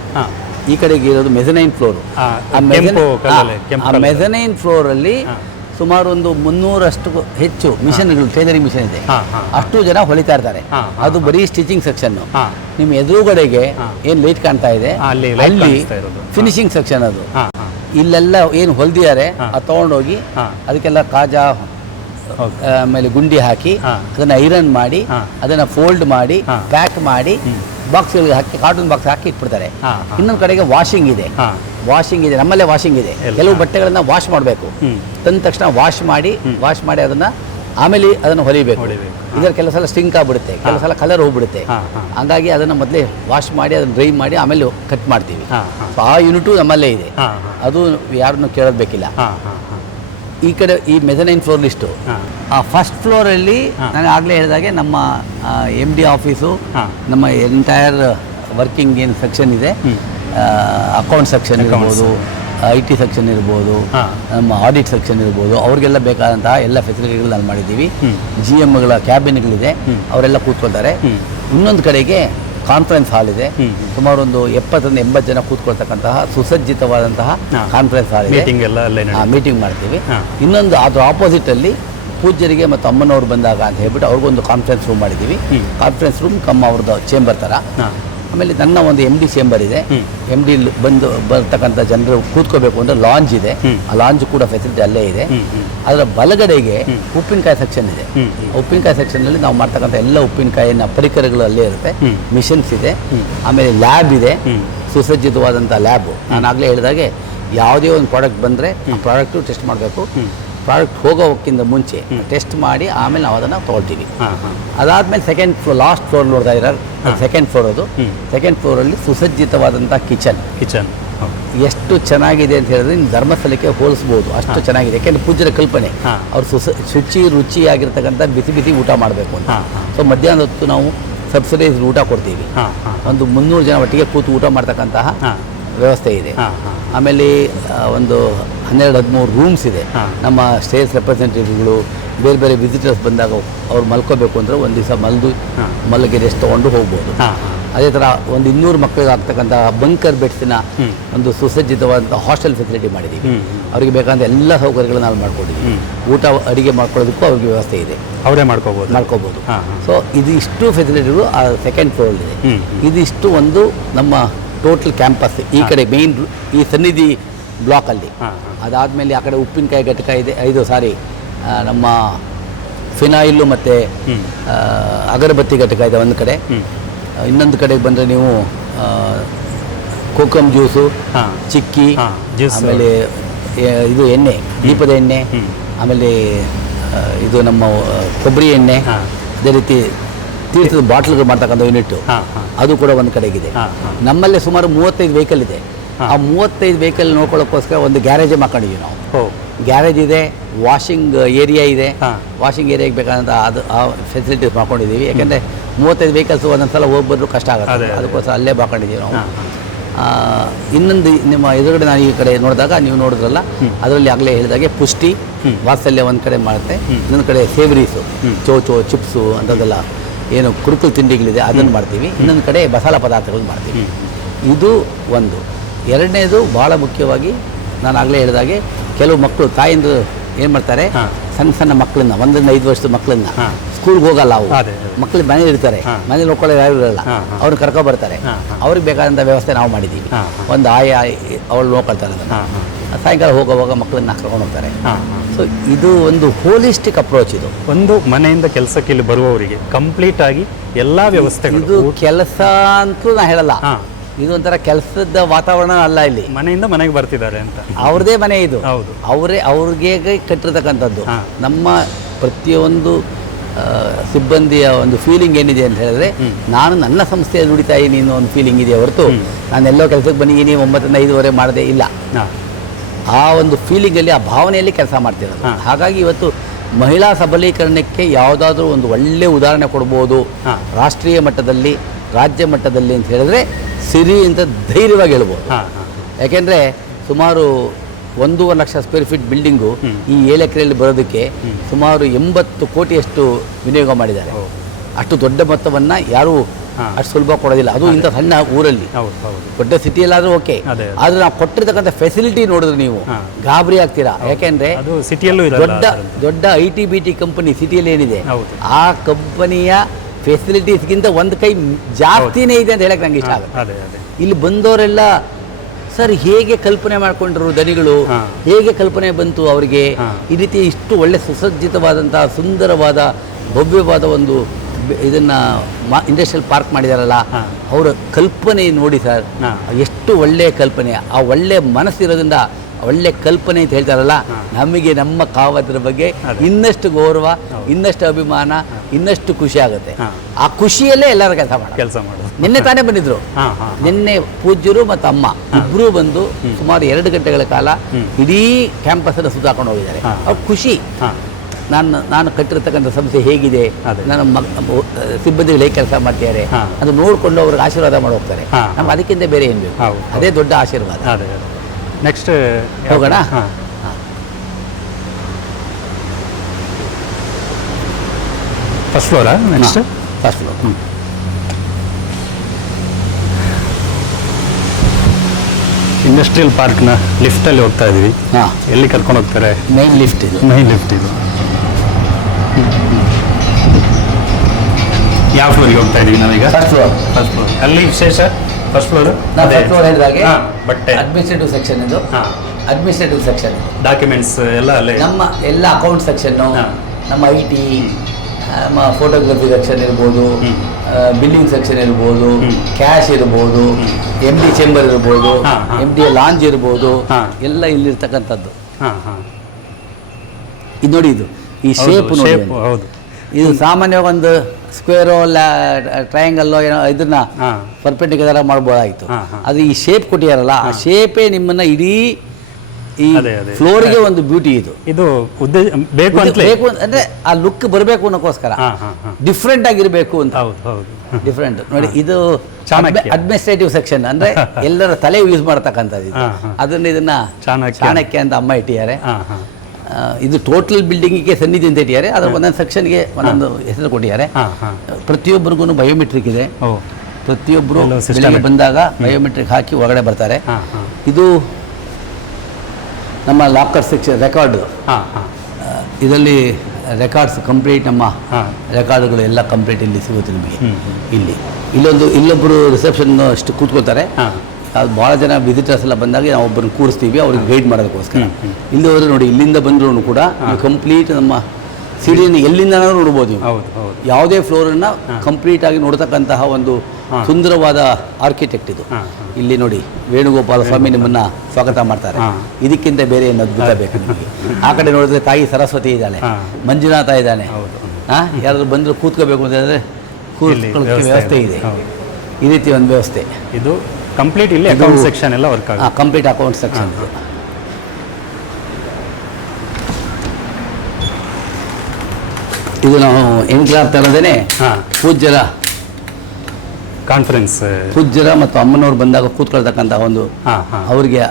ಈ ಕಡೆಗೆ ಇರೋದು ಮೆಸನೈನ್ ಫ್ಲೋರು. ಆ ಮೆಸನೈನ್ ಫ್ಲೋರಲ್ಲಿ ಸುಮಾರು ಒಂದು 300 ಹೆಚ್ಚು ಮಿಷನ್ಗಳು, ಟೈಲರಿಂಗ್ ಮಿಷನ್ ಇದೆ. ಅಷ್ಟು ಜನ ಹೊಲಿತಾ ಇರ್ತಾರೆ. ಅದು ಬರೀ ಸ್ಟಿಚಿಂಗ್ ಸೆಕ್ಷನ್. ನಿಮ್ಮ ಎದುರುಗಡೆಗೆ ಏನು ಲೈಟ್ ಕಾಣ್ತಾ ಇದೆ ಅಲ್ಲಿ ಫಿನಿಶಿಂಗ್ ಸೆಕ್ಷನ್. ಅದು ಇಲ್ಲೆಲ್ಲ ಏನು ಹೊಲ್ದಿದ್ದಾರೆ ಅದು ತಗೊಂಡೋಗಿ ಅದಕ್ಕೆಲ್ಲ ಕಾಜಾ ಆಮೇಲೆ ಗುಂಡಿ ಹಾಕಿ ಅದನ್ನ ಐರನ್ ಮಾಡಿ ಅದನ್ನ ಫೋಲ್ಡ್ ಮಾಡಿ ಪ್ಯಾಕ್ ಮಾಡಿ ಬಾಕ್ಸ್ಗಳಿಗೆ ಹಾಕಿ, ಕಾರ್ಟೂನ್ ಬಾಕ್ಸ್ ಹಾಕಿ ಇಟ್ಬಿಡ್ತಾರೆ. ಇನ್ನೊಂದು ಕಡೆಗೆ ವಾಷಿಂಗ್ ಇದೆ. ನಮ್ಮಲ್ಲೇ ವಾಷಿಂಗ್ ಇದೆ. ಕೆಲವು ಬಟ್ಟೆಗಳನ್ನ ವಾಶ್ ಮಾಡಬೇಕು, ತಂದ ತಕ್ಷಣ ವಾಶ್ ಮಾಡಿ ಅದನ್ನ ಆಮೇಲೆ ಅದನ್ನು ಹೊಲಿಬೇಕು. ಇದರ ಕೆಲವು ಸಲ ಸ್ಟಿಂಕ್ ಆಗ್ಬಿಡುತ್ತೆ, ಕೆಲವು ಸಲ ಕಲರ್ ಹೋಗ್ಬಿಡುತ್ತೆ. ಹಂಗಾಗಿ ಅದನ್ನು ಮೊದಲೇ ವಾಶ್ ಮಾಡಿ ಅದನ್ನು ಡ್ರೈ ಮಾಡಿ ಆಮೇಲೆ ಕಟ್ ಮಾಡ್ತೀವಿ. ಸೊ ಆ ಯೂನಿಟು ನಮ್ಮಲ್ಲೇ ಇದೆ, ಅದು ಯಾರನ್ನು ಕೇಳೋದು ಬೇಕಿಲ್ಲ. ಈ ಕಡೆ ಈ ಮೆಸನೈನ್ ಫ್ಲೋರ್ ಲಿಸ್ಟು. ಆ ಫಸ್ಟ್ ಫ್ಲೋರಲ್ಲಿ ನಾನು ಆಗಲೇ ಹೇಳಿದಾಗೆ ನಮ್ಮ MD ಆಫೀಸು, ನಮ್ಮ ಎಂಟೈರ್ ವರ್ಕಿಂಗ್ ಏನು ಸೆಕ್ಷನ್ ಇದೆ, ಅಕೌಂಟ್ ಸೆಕ್ಷನ್ ಇರ್ಬೋದು, IT ಸೆಕ್ಷನ್ ಇರ್ಬೋದು, ನಮ್ಮ ಆಡಿಟ್ ಸೆಕ್ಷನ್ ಇರ್ಬೋದು, ಅವ್ರಿಗೆಲ್ಲ ಬೇಕಾದಂತಹ ಎಲ್ಲ ಫೆಸಿಲಿಟಿಗಳು ನಾನು ಮಾಡಿದ್ದೀವಿ. GMಗಳ ಕ್ಯಾಬಿನ್ಗಳಿದೆ, ಅವರೆಲ್ಲ ಕೂತ್ಕೊಳ್ತಾರೆ. ಇನ್ನೊಂದು ಕಡೆಗೆ ಕಾನ್ಫರೆನ್ಸ್ ಹಾಲ್ ಇದೆ, ಸುಮಾರು ಒಂದು 70-80 ಜನ ಕೂತ್ಕೊಳ್ತಕ್ಕಂತಹ ಸುಸಜ್ಜಿತವಾದಂತಹ ಕಾನ್ಫರೆನ್ಸ್ ಹಾಲ್ ಇದೆ. ಮೀಟಿಂಗ್ ಮಾಡ್ತೀವಿ. ಇನ್ನೊಂದು ಅದ್ರ ಆಪೋಸಿಟ್ ಅಲ್ಲಿ ಪೂಜ್ಯರಿಗೆ ಮತ್ತು ಅಮ್ಮನವ್ರು ಬಂದಾಗ ಅಂತ ಹೇಳ್ಬಿಟ್ಟು ಅವ್ರಿಗೊಂದು ಕಾನ್ಫರೆನ್ಸ್ ರೂಮ್ ಮಾಡಿದ್ದೀವಿ. ಕಾನ್ಫರೆನ್ಸ್ ರೂಮ್ ಅವ್ರದ್ದು ಚೇಂಬರ್ ಥರ. ಆಮೇಲೆ ನನ್ನ ಒಂದು MD ಚೇಂಬರ್ ಇದೆ. MD ಬಂದು ಬರ್ತಕ್ಕಂಥ ಜನರು ಕೂತ್ಕೋಬೇಕು ಅಂದರೆ ಲಾಂಜ್ ಇದೆ, ಆ ಲಾಂಜ್ ಕೂಡ ಫೆಸಿಲಿಟಿ ಅಲ್ಲೇ ಇದೆ. ಅದರ ಬಲಗಡೆಗೆ ಉಪ್ಪಿನಕಾಯಿ ಸೆಕ್ಷನ್ ಇದೆ. ಉಪ್ಪಿನಕಾಯಿ ಸೆಕ್ಷನ್ನಲ್ಲಿ ನಾವು ಮಾಡ್ತಕ್ಕಂಥ ಎಲ್ಲ ಉಪ್ಪಿನಕಾಯಿನ ಪರಿಕರಗಳು ಅಲ್ಲೇ ಇರುತ್ತೆ. ಮಿಷನ್ಸ್ ಇದೆ, ಆಮೇಲೆ ಲ್ಯಾಬ್ ಇದೆ, ಸುಸಜ್ಜಿತವಾದಂಥ ಲ್ಯಾಬು. ನಾನು ಆಗಲೇ ಹೇಳಿದಾಗೆ ಯಾವುದೇ ಒಂದು ಪ್ರಾಡಕ್ಟ್ ಬಂದರೆ ಆ ಪ್ರಾಡಕ್ಟು ಟೆಸ್ಟ್ ಮಾಡಬೇಕು. ಪ್ರಾಡಕ್ಟ್ ಹೋಗೋಕ್ಕಿಂತ ಮುಂಚೆ ಟೆಸ್ಟ್ ಮಾಡಿ ಆಮೇಲೆ ನಾವು ಅದನ್ನು ತೊಗೊಳ್ತೀವಿ. ಅದಾದಮೇಲೆ ಸೆಕೆಂಡ್ ಫ್ಲೋರ್, ಲಾಸ್ಟ್ ಫ್ಲೋರ್ ನೋಡ್ತಾ ಇರೋದು ಸೆಕೆಂಡ್ ಫ್ಲೋರ್. ಅದು ಸೆಕೆಂಡ್ ಫ್ಲೋರಲ್ಲಿ ಸುಸಜ್ಜಿತವಾದಂಥ ಕಿಚನ್ ಎಷ್ಟು ಚೆನ್ನಾಗಿದೆ ಅಂತ ಹೇಳಿದ್ರೆ ನಿಮ್ಮ ಧರ್ಮಸ್ಥಳಕ್ಕೆ ಹೋಲಿಸ್ಬೋದು, ಅಷ್ಟು ಚೆನ್ನಾಗಿದೆ. ಯಾಕೆಂದರೆ ಪೂಜ್ಯರ ಕಲ್ಪನೆ ಅವ್ರು ರುಚಿಯಾಗಿರ್ತಕ್ಕಂಥ ಬಿಸಿ ಊಟ ಮಾಡಬೇಕು ಅಂತ. ಸೊ ಮಧ್ಯಾಹ್ನದ ಹೊತ್ತು ನಾವು ಸಬ್ಸಿಡೈಸ್ ಊಟ ಕೊಡ್ತೀವಿ. ಒಂದು 300 ಜನ ಒಟ್ಟಿಗೆ ಕೂತು ಊಟ ಮಾಡ್ತಕ್ಕಂತಹ ವ್ಯವಸ್ಥೆ ಇದೆ. ಆಮೇಲೆ ಒಂದು 12-13 ರೂಮ್ಸ್ ಇದೆ. ನಮ್ಮ ಸ್ಟೇಟ್ಸ್ ರೆಪ್ರೆಸೆಂಟೇಟಿವ್ಗಳು ಬೇರೆ ಬೇರೆ ವಿಸಿಟರ್ಸ್ ಬಂದಾಗ ಅವ್ರು ಮಲ್ಕೋಬೇಕು ಅಂದರೆ ಒಂದು ದಿವಸ ಮಲಗಿ ರೆಸ್ಟ್ ತೊಗೊಂಡು ಹೋಗ್ಬೋದು. ಅದೇ ಥರ ಒಂದು 200 ಮಕ್ಕಳಿಗೆ ಆಗ್ತಕ್ಕಂಥ ಬಂಕರ್ ಬೆಡ್ಸಿನ ಒಂದು ಸುಸಜ್ಜಿತವಾದಂಥ ಹಾಸ್ಟೆಲ್ ಫೆಸಿಲಿಟಿ ಮಾಡಿದ್ದೀವಿ. ಅವ್ರಿಗೆ ಬೇಕಾದಂಥ ಎಲ್ಲ ಸೌಕರ್ಯಗಳನ್ನು ನಾವು ಮಾಡ್ಕೊಂಡಿದ್ದೀವಿ. ಊಟ ಅಡುಗೆ ಮಾಡ್ಕೊಳ್ಳೋದಕ್ಕೂ ಅವ್ರಿಗೆ ವ್ಯವಸ್ಥೆ ಇದೆ, ಅವರೇ ಮಾಡ್ಕೋಬೋದು. ಸೊ ಇದಿಷ್ಟು ಫೆಸಿಲಿಟಿಗಳು ಆ ಸೆಕೆಂಡ್ ಫ್ಲೋರಲ್ಲಿದೆ. ಇದಿಷ್ಟು ಒಂದು ನಮ್ಮ ಟೋಟಲ್ ಕ್ಯಾಂಪಸ್. ಈ ಕಡೆ ಮೇನ್ ಈ ಸನ್ನಿಧಿ ಬ್ಲಾಕಲ್ಲಿ. ಅದಾದಮೇಲೆ ಆ ಕಡೆ ಉಪ್ಪಿನಕಾಯಿ ಘಟಕ ಇದೆ, ನಮ್ಮ ಫಿನಾಯಿಲು ಮತ್ತು ಅಗರಬತ್ತಿ ಘಟಕ ಇದೆ ಒಂದು ಕಡೆ. ಇನ್ನೊಂದು ಕಡೆಗೆ ಬಂದರೆ ನೀವು ಕೋಕಮ್ ಜ್ಯೂಸು, ಚಿಕ್ಕಿ, ಆಮೇಲೆ ಇದು ಎಣ್ಣೆ, ದೀಪದ ಎಣ್ಣೆ, ಆಮೇಲೆ ಇದು ನಮ್ಮ ಕೊಬ್ಬರಿ ಎಣ್ಣೆ, ಅದೇ ರೀತಿ ತೀರ್ಥದ ಬಾಟ್ಲ್ಗಳು ಮಾಡ್ತಕ್ಕಂಥ ಯೂನಿಟ್ಟು ಅದು ಕೂಡ ಒಂದು ಕಡೆಗಿದೆ. ನಮ್ಮಲ್ಲೇ ಸುಮಾರು 35 ವೆಹಿಕಲ್ ಇದೆ. ಆ 35 ವೆಹಿಕಲ್ ನೋಡ್ಕೊಳ್ಳೋಕ್ಕೋಸ್ಕರ ಒಂದು ಗ್ಯಾರೇಜೇ ಮಾಡ್ಕೊಂಡಿದ್ದೀವಿ ನಾವು. ಗ್ಯಾರೇಜ್ ಇದೆ, ವಾಷಿಂಗ್ ಏರಿಯಾ ಇದೆ. ವಾಷಿಂಗ್ ಏರಿಯಾಗೆ ಬೇಕಾದಂಥ ಅದು ಆ ಫೆಸಿಲಿಟೀಸ್ ಮಾಡ್ಕೊಂಡಿದ್ದೀವಿ. ಯಾಕೆಂದರೆ 35 ವೆಹಿಕಲ್ಸ್ ಒಂದೊಂದ್ಸಲ ಹೋಗ್ಬಂದ್ರು ಕಷ್ಟ ಆಗುತ್ತೆ, ಅದಕ್ಕೋಸ್ಕರ ಅಲ್ಲೇ ಮಾಡ್ಕೊಂಡಿದ್ದೀವಿ ನಾವು. ಇನ್ನೊಂದು ನಿಮ್ಮ ಎದುರುಗಡೆ ನಾನು ಈ ಕಡೆ ನೋಡಿದಾಗ ನೀವು ನೋಡಿದ್ರಲ್ಲ, ಅದರಲ್ಲಿ ಆಗಲೇ ಹೇಳಿದಾಗೆ ಪುಷ್ಟಿ ವಾತ್ಸಲ್ಯ ಒಂದು ಕಡೆ ಮಾಡುತ್ತೆ, ಇನ್ನೊಂದು ಕಡೆ ಸೇವರೀಸು, ಚೋಚೋ, ಚಿಪ್ಸು ಅಂಥದ್ದೆಲ್ಲ ಏನು ಕುರುಕುಲು ತಿಂಡಿಗಳಿದೆ ಅದನ್ನು ಮಾಡ್ತೀವಿ. ಇನ್ನೊಂದು ಕಡೆ ಮಸಾಲ ಪದಾರ್ಥಗಳು ಮಾಡ್ತೀವಿ. ಇದು ಒಂದು. ಎರಡನೇದು ಭಾಳ ಮುಖ್ಯವಾಗಿ ನಾನು ಆಗಲೇ ಹೇಳಿದಾಗೆ ಕೆಲವು ಮಕ್ಕಳು ತಾಯಿಂದ ಏನು ಮಾಡ್ತಾರೆ, ಸಣ್ಣ ಮಕ್ಕಳನ್ನ 1-5 ವರ್ಷದ ಮಕ್ಕಳನ್ನ ಸ್ಕೂಲ್ಗೆ ಹೋಗಲ್ಲ, ಅವು ಮಕ್ಕಳು ಮನೇಲಿ ಇರ್ತಾರೆ, ಮನೇಲಿ ನೋಡ್ಕೊಳ್ಳೋದು ಯಾರು ಇರಲ್ಲ, ಅವ್ರನ್ನ ಕರ್ಕೊಂಡು ಬರ್ತಾರೆ. ಅವ್ರಿಗೆ ಬೇಕಾದಂಥ ವ್ಯವಸ್ಥೆ ನಾವು ಮಾಡಿದ್ದೀವಿ. ಒಂದು ಅವಳು ನೋಡ್ಕೊಳ್ತಾರೆ, ಅದನ್ನು ಸಾಯಂಕಾಲ ಹೋಗುವಾಗ ಮಕ್ಕಳನ್ನ ಕರ್ಕೊಂಡು ಹೋಗ್ತಾರೆ. ಸೊ ಇದು ಒಂದು ಹೋಲಿಸ್ಟಿಕ್ ಅಪ್ರೋಚ್. ಇದು ಒಂದು ಮನೆಯಿಂದ ಕೆಲಸಕ್ಕೆ ಇಲ್ಲಿ ಬರುವವರಿಗೆ ಕಂಪ್ಲೀಟ್ ಆಗಿ ಎಲ್ಲ ವ್ಯವಸ್ಥೆ. ಇದು ಕೆಲಸ ಅಂತಲೂ ನಾನು ಹೇಳಲ್ಲ, ಇದೊಂಥರ ಕೆಲಸದ ವಾತಾವರಣ ಅಲ್ಲ, ಇಲ್ಲಿ ಮನೆಯಿಂದ ಮನೆಗೆ ಬರ್ತಿದ್ದಾರೆ ಅಂತ. ಅವ್ರದೇ ಮನೆ ಇದು, ಹೌದು. ಅವ್ರಿಗೆ ಕಟ್ಟಿರ್ತಕ್ಕಂಥದ್ದು. ಹಾಂ. ನಮ್ಮ ಪ್ರತಿಯೊಂದು ಸಿಬ್ಬಂದಿಯ ಒಂದು ಫೀಲಿಂಗ್ ಏನಿದೆ ಅಂತ ಹೇಳಿದ್ರೆ, ನಾನು ನನ್ನ ಸಂಸ್ಥೆಯಲ್ಲಿ ದುಡಿತಾ ಇದ್ದೀನಿ ಅನ್ನೋ ಒಂದು ಫೀಲಿಂಗ್ ಇದೆ ಹೊರತು ನಾನೆಲ್ಲೋ ಕೆಲಸಕ್ಕೆ ಬಂದಿದ್ದೀನಿ 9ರಿಂದ 5 ಮಾಡದೇ ಇಲ್ಲ. ಹಾಂ. ಆ ಒಂದು ಫೀಲಿಂಗಲ್ಲಿ, ಆ ಭಾವನೆಯಲ್ಲಿ ಕೆಲಸ ಮಾಡ್ತಿರೋದು. ಹಾಗಾಗಿ ಇವತ್ತು ಮಹಿಳಾ ಸಬಲೀಕರಣಕ್ಕೆ ಯಾವುದಾದ್ರೂ ಒಂದು ಒಳ್ಳೆ ಉದಾಹರಣೆ ಕೊಡ್ಬೋದು ರಾಷ್ಟ್ರೀಯ ಮಟ್ಟದಲ್ಲಿ, ರಾಜ್ಯ ಮಟ್ಟದಲ್ಲಿ ಅಂತ ಹೇಳಿದ್ರೆ ಸಿರಿ ಅಂತ ಧೈರ್ಯವಾಗಿ ಹೇಳ್ಬೋದು. ಯಾಕೆಂದರೆ ಸುಮಾರು 1.5 ಲಕ್ಷ ಸ್ಕ್ವೇರ್ ಫೀಟ್ ಬಿಲ್ಡಿಂಗು ಈ 7 ಎಕರೆಯಲ್ಲಿ ಬರೋದಕ್ಕೆ ಸುಮಾರು 80 ಕೋಟಿಯಷ್ಟು ವಿನಿಯೋಗ ಮಾಡಿದ್ದಾರೆ. ಅಷ್ಟು ದೊಡ್ಡ ಮೊತ್ತವನ್ನು ಯಾರೂ ಅಷ್ಟು ಸುಲಭ ಕೊಡೋದಿಲ್ಲ, ಅದು ಇಂಥ ಸಣ್ಣ ಊರಲ್ಲಿ. ದೊಡ್ಡ ಸಿಟಿಯಲ್ಲಾದರೂ ಓಕೆ, ಆದರೆ ನಾವು ಕೊಟ್ಟಿರ್ತಕ್ಕಂಥ ಫೆಸಿಲಿಟಿ ನೋಡಿದ್ರೆ ನೀವು ಗಾಬರಿ ಆಗ್ತೀರಾ. ಯಾಕೆಂದರೆ ದೊಡ್ಡ IT-BT ಕಂಪನಿ ಸಿಟಿಯಲ್ಲಿ ಏನಿದೆ, ಆ ಕಂಪನಿಯ ಫೆಸಿಲಿಟೀಸ್ಗಿಂತ ಒಂದು ಕೈ ಜಾಸ್ತಿನೇ ಇದೆ ಅಂತ ಹೇಳಕ್ಕೆ ನಂಗೆ ಇಷ್ಟ ಆಗುತ್ತೆ. ಇಲ್ಲಿ ಬಂದವರೆಲ್ಲ ಸರ್ ಹೇಗೆ ಕಲ್ಪನೆ ಮಾಡ್ಕೊಂಡ್ರು ದನಿಗಳು, ಹೇಗೆ ಕಲ್ಪನೆ ಬಂತು ಅವರಿಗೆ, ಈ ರೀತಿ ಇಷ್ಟು ಒಳ್ಳೆ ಸುಸಜ್ಜಿತವಾದಂತಹ ಸುಂದರವಾದ ಭವ್ಯವಾದ ಒಂದು ಇದನ್ನು ಇಂಡಸ್ಟ್ರಿಯಲ್ ಪಾರ್ಕ್ ಮಾಡಿದಾರಲ್ಲ, ಅವರ ಕಲ್ಪನೆ ನೋಡಿ ಸರ್, ಎಷ್ಟು ಒಳ್ಳೆಯ ಕಲ್ಪನೆ. ಆ ಒಳ್ಳೆ ಮನಸ್ಸಿರೋದ್ರಿಂದ ಒಳ್ಳೆ ಕಲ್ಪನೆ ಅಂತ ಹೇಳ್ತಾರಲ್ಲ, ನಮಗೆ ನಮ್ಮ ಕಾವತ್ರ ಬಗ್ಗೆ ಇನ್ನಷ್ಟು ಗೌರವ, ಇನ್ನಷ್ಟು ಅಭಿಮಾನ, ಇನ್ನಷ್ಟು ಖುಷಿ ಆಗುತ್ತೆ. ಆ ಖುಷಿಯಲ್ಲೇ ಎಲ್ಲರ ಕೆಲಸ ಮಾಡೋದು. ನಿನ್ನೆ ತಾನೇ ಬಂದಿದ್ರು, ನಿನ್ನೆ ಪೂಜ್ಯರು ಮತ್ತು ಅಮ್ಮ ಇಬ್ಬರೂ ಬಂದು ಸುಮಾರು 2 ಗಂಟೆಗಳ ಕಾಲ ಇಡೀ ಕ್ಯಾಂಪಸನ್ನು ಸುತ್ತಾಕೊಂಡು ಹೋಗಿದ್ದಾರೆ. ಅವ್ರ ಖುಷಿ, ನಾನು ಕಟ್ಟಿರ್ತಕ್ಕಂಥ ಸಂಸ್ಥೆ ಹೇಗಿದೆ, ನನ್ನ ಸಿಬ್ಬಂದಿಗಳು ಹೇಗೆ ಕೆಲಸ ಮಾಡ್ತಿದ್ದಾರೆ ಅದು ನೋಡಿಕೊಂಡು ಅವ್ರಿಗೆ ಆಶೀರ್ವಾದ ಮಾಡಿ ಹೋಗ್ತಾರೆ. ನಮ್ಗೆ ಅದಕ್ಕಿಂತ ಬೇರೆ ಏನು ಬೇಕು, ಅದೇ ದೊಡ್ಡ ಆಶೀರ್ವಾದ. ನೆಕ್ಸ್ಟ್ ಹೋಗೋಣ. ಫಸ್ಟ್ ಫ್ಲೋರಾ? Next first floor. ಇಂಡಸ್ಟ್ರಿಯಲ್ ಪಾರ್ಕ್ನ ಲಿಫ್ಟಲ್ಲಿ ಹೋಗ್ತಾ ಇದ್ದೀವಿ. ಎಲ್ಲಿ ಕರ್ಕೊಂಡು ಹೋಗ್ತಾರೆ? ಮೈನ್ ಲಿಫ್ಟ್ ಇದು. ಯಾವ ಫ್ಲೋರಿಗೆ ಹೋಗ್ತಾ ಇದ್ದೀವಿ ನಾವೀಗ? First floor. ಅಲ್ಲಿ ವಿಶೇಷ ಫಸ್ಟ್ ಫ್ಲೋರ್ ಹೇಳಿದಾಗೆ ಬಟ್ಟೆ ಅಡ್ಮಿನಿಸ್ಟ್ರೇಟಿವ್ ಸೆಕ್ಷನ್ ಇದು. ಅಡ್ಮಿನಿಸ್ಟ್ರೇಟಿವ್ ಸೆಕ್ಷನ್, ಡಾಕ್ಯುಮೆಂಟ್ಸ್ ಎಲ್ಲ ಅಲ್ಲೇ. ನಮ್ಮ ಎಲ್ಲ ಅಕೌಂಟ್ ಸೆಕ್ಷನ್ನು, ನಮ್ಮ IT, ನಮ್ಮ ಫೋಟೋಗ್ರಫಿ ಸೆಕ್ಷನ್ ಇರ್ಬೋದು, ಬಿಲ್ಲಿಂಗ್ ಸೆಕ್ಷನ್ ಇರ್ಬೋದು, ಕ್ಯಾಶ್ ಇರ್ಬೋದು, MD ಚೇಂಬರ್ ಇರ್ಬೋದು, MD ಲಾಂಜ್ ಇರ್ಬೋದು, ಎಲ್ಲ ಇಲ್ಲಿರ್ತಕ್ಕಂಥದ್ದು. ಇದು ನೋಡಿ, ಇದು ಈ ಶೇಪ್ ನೋಡಿ, ಇದು ಸಾಮಾನ್ಯವಾಗಿ ಒಂದು ಸ್ಕ್ವೇರೋ ಟ್ರಯಾಂಗಲ್ಲೋ ಏನೋ ಇದನ್ನ ಪರ್ಪೆಂಡಿಕ್ಯುಲರ್ ಮಾಡ್ಬೋದಾಗಿತ್ತು. ಅದು ಈ ಶೇಪ್ ಕೊಟ್ಟಿಯಾರಲ್ಲ, ಆ ಶೇಪೇ ನಿಮ್ಮನ್ನ ಇಡೀ ಈ ಫ್ಲೋರಿಗೆ ಒಂದು ಬ್ಯೂಟಿ. ಇದು ಬೇಕು ಅಂದ್ರೆ ಆ ಲುಕ್ ಬರಬೇಕು ಅನ್ನೋಕ್ಕೋಸ್ಕರ, ಡಿಫ್ರೆಂಟ್ ಆಗಿರ್ಬೇಕು ಅಂತ. ಡಿಫ್ರೆಂಟ್ ನೋಡಿ, ಇದು ಅಡ್ಮಿನಿಸ್ಟ್ರೇಟಿವ್ ಸೆಕ್ಷನ್ ಅಂದ್ರೆ ಎಲ್ಲರ ತಲೆ ಯೂಸ್ ಮಾಡ್ತಕ್ಕಂಥದ್ದು. ಇದನ್ನ ಚಾಣಕ್ಯ ಅಂತ ಅಮ್ಮ ಇಟ್ಟಿದ್ದಾರೆ. ಇದು ಟೋಟಲ್ ಬಿಲ್ಡಿಂಗಿಗೆ ಸನ್ನಿಧಿ ಅಂತ ಇಟ್ಟಿದ್ದಾರೆ. ಅದ್ರ ಒಂದೊಂದು ಸೆಕ್ಷನ್ಗೆ ಒಂದೊಂದು ಹೆಸರು ಕೊಟ್ಟಿದ್ದಾರೆ. ಪ್ರತಿಯೊಬ್ಬರಿಗೂ ಬಯೋಮೆಟ್ರಿಕ್ ಇದೆ. ಪ್ರತಿಯೊಬ್ಬರು ಬೆಳಗ್ಗೆ ಬಂದಾಗ ಬಯೋಮೆಟ್ರಿಕ್ ಹಾಕಿ ಹೊರಗಡೆ ಬರ್ತಾರೆ. ಇದು ನಮ್ಮ ಲಾಕರ್ ಸೆಕ್ಷನ್ ರೆಕಾರ್ಡ್. ಇದರಲ್ಲಿ ರೆಕಾರ್ಡ್ಸ್ ಕಂಪ್ಲೀಟ್, ನಮ್ಮ ರೆಕಾರ್ಡ್ಗಳು ಎಲ್ಲ ಕಂಪ್ಲೀಟ್ ಇಲ್ಲಿ ಸಿಗುತ್ತೆ ನಿಮಗೆ. ಇಲ್ಲೊಬ್ಬರು ರಿಸೆಪ್ಷನ್ ಅಷ್ಟು ಕೂತ್ಕೊಳ್ತಾರೆ. ಅದು ಭಾಳ ಜನ ವಿಸಿಟರ್ಸ್ ಎಲ್ಲ ಬಂದಾಗ ನಾವು ಒಬ್ಬರನ್ನ ಕೂರಿಸ್ತೀವಿ, ಅವ್ರಿಗೆ ಗೈಡ್ ಮಾಡೋದಕ್ಕೋಸ್ಕರ. ಇಲ್ಲಿ ಹೋದರೆ ನೋಡಿ, ಇಲ್ಲಿಂದ ಬಂದರೂ ಕೂಡ ಕಂಪ್ಲೀಟ್ ನಮ್ಮ ಸಿಡಿಯನ್ನು ಎಲ್ಲಿಂದನೂ ನೋಡ್ಬೋದು ನೀವು. ಯಾವುದೇ ಫ್ಲೋರನ್ನು ಕಂಪ್ಲೀಟ್ ಆಗಿ ನೋಡ್ತಕ್ಕಂತಹ ಒಂದು ಸುಂದರವಾದ ಆರ್ಕಿಟೆಕ್ಟ್ ಇದು. ಇಲ್ಲಿ ನೋಡಿ, ವೇಣುಗೋಪಾಲ ಸ್ವಾಮಿ ನಿಮ್ಮನ್ನ ಸ್ವಾಗತ ಮಾಡ್ತಾರೆ. ಇದಕ್ಕಿಂತ ಬೇರೆ ಏನು ಅದ್ಭುತ ಬೇಕು ನಿಮಗೆ? ಆ ಕಡೆ ನೋಡಿದ್ರೆ ತಾಯಿ ಸರಸ್ವತಿ ಇದ್ದಾಳೆ, ಮಂಜುನಾಥ ಇದ್ದಾನೆ. ಯಾರಾದ್ರೂ ಬಂದರೂ ಕೂತ್ಕೋಬೇಕು ಅಂತ ಹೇಳಿದ್ರೆ ಕೂತ್ಕೊಳ್ಳೋಕ್ಕೆ ವ್ಯವಸ್ಥೆ ಇದೆ. ಈ ರೀತಿ ಒಂದು ವ್ಯವಸ್ಥೆ. ಇದು ಕಂಪ್ಲೀಟ್ ಇಲ್ಲಿ ಅಕೌಂಟ್ ಸೆಕ್ಷನ್ ಎಲ್ಲ ವರ್ಕ್ ಆಗುತ್ತೆ. Complete account section. ಇದು ನಾವು ಎಂಕ್ಲಾರ್ ತರದೇನೆ ಪೂಜ್ಯರ ಕಾನ್ಫರೆನ್ಸ್, ಪೂಜ್ಯರ ಮತ್ತು ಅಮ್ಮನವ್ರು ಬಂದಾಗ ಕೂತ್ಕೊಳ್ತಕ್ಕಂಥ ಒಂದು, ಅವರಿಗೆ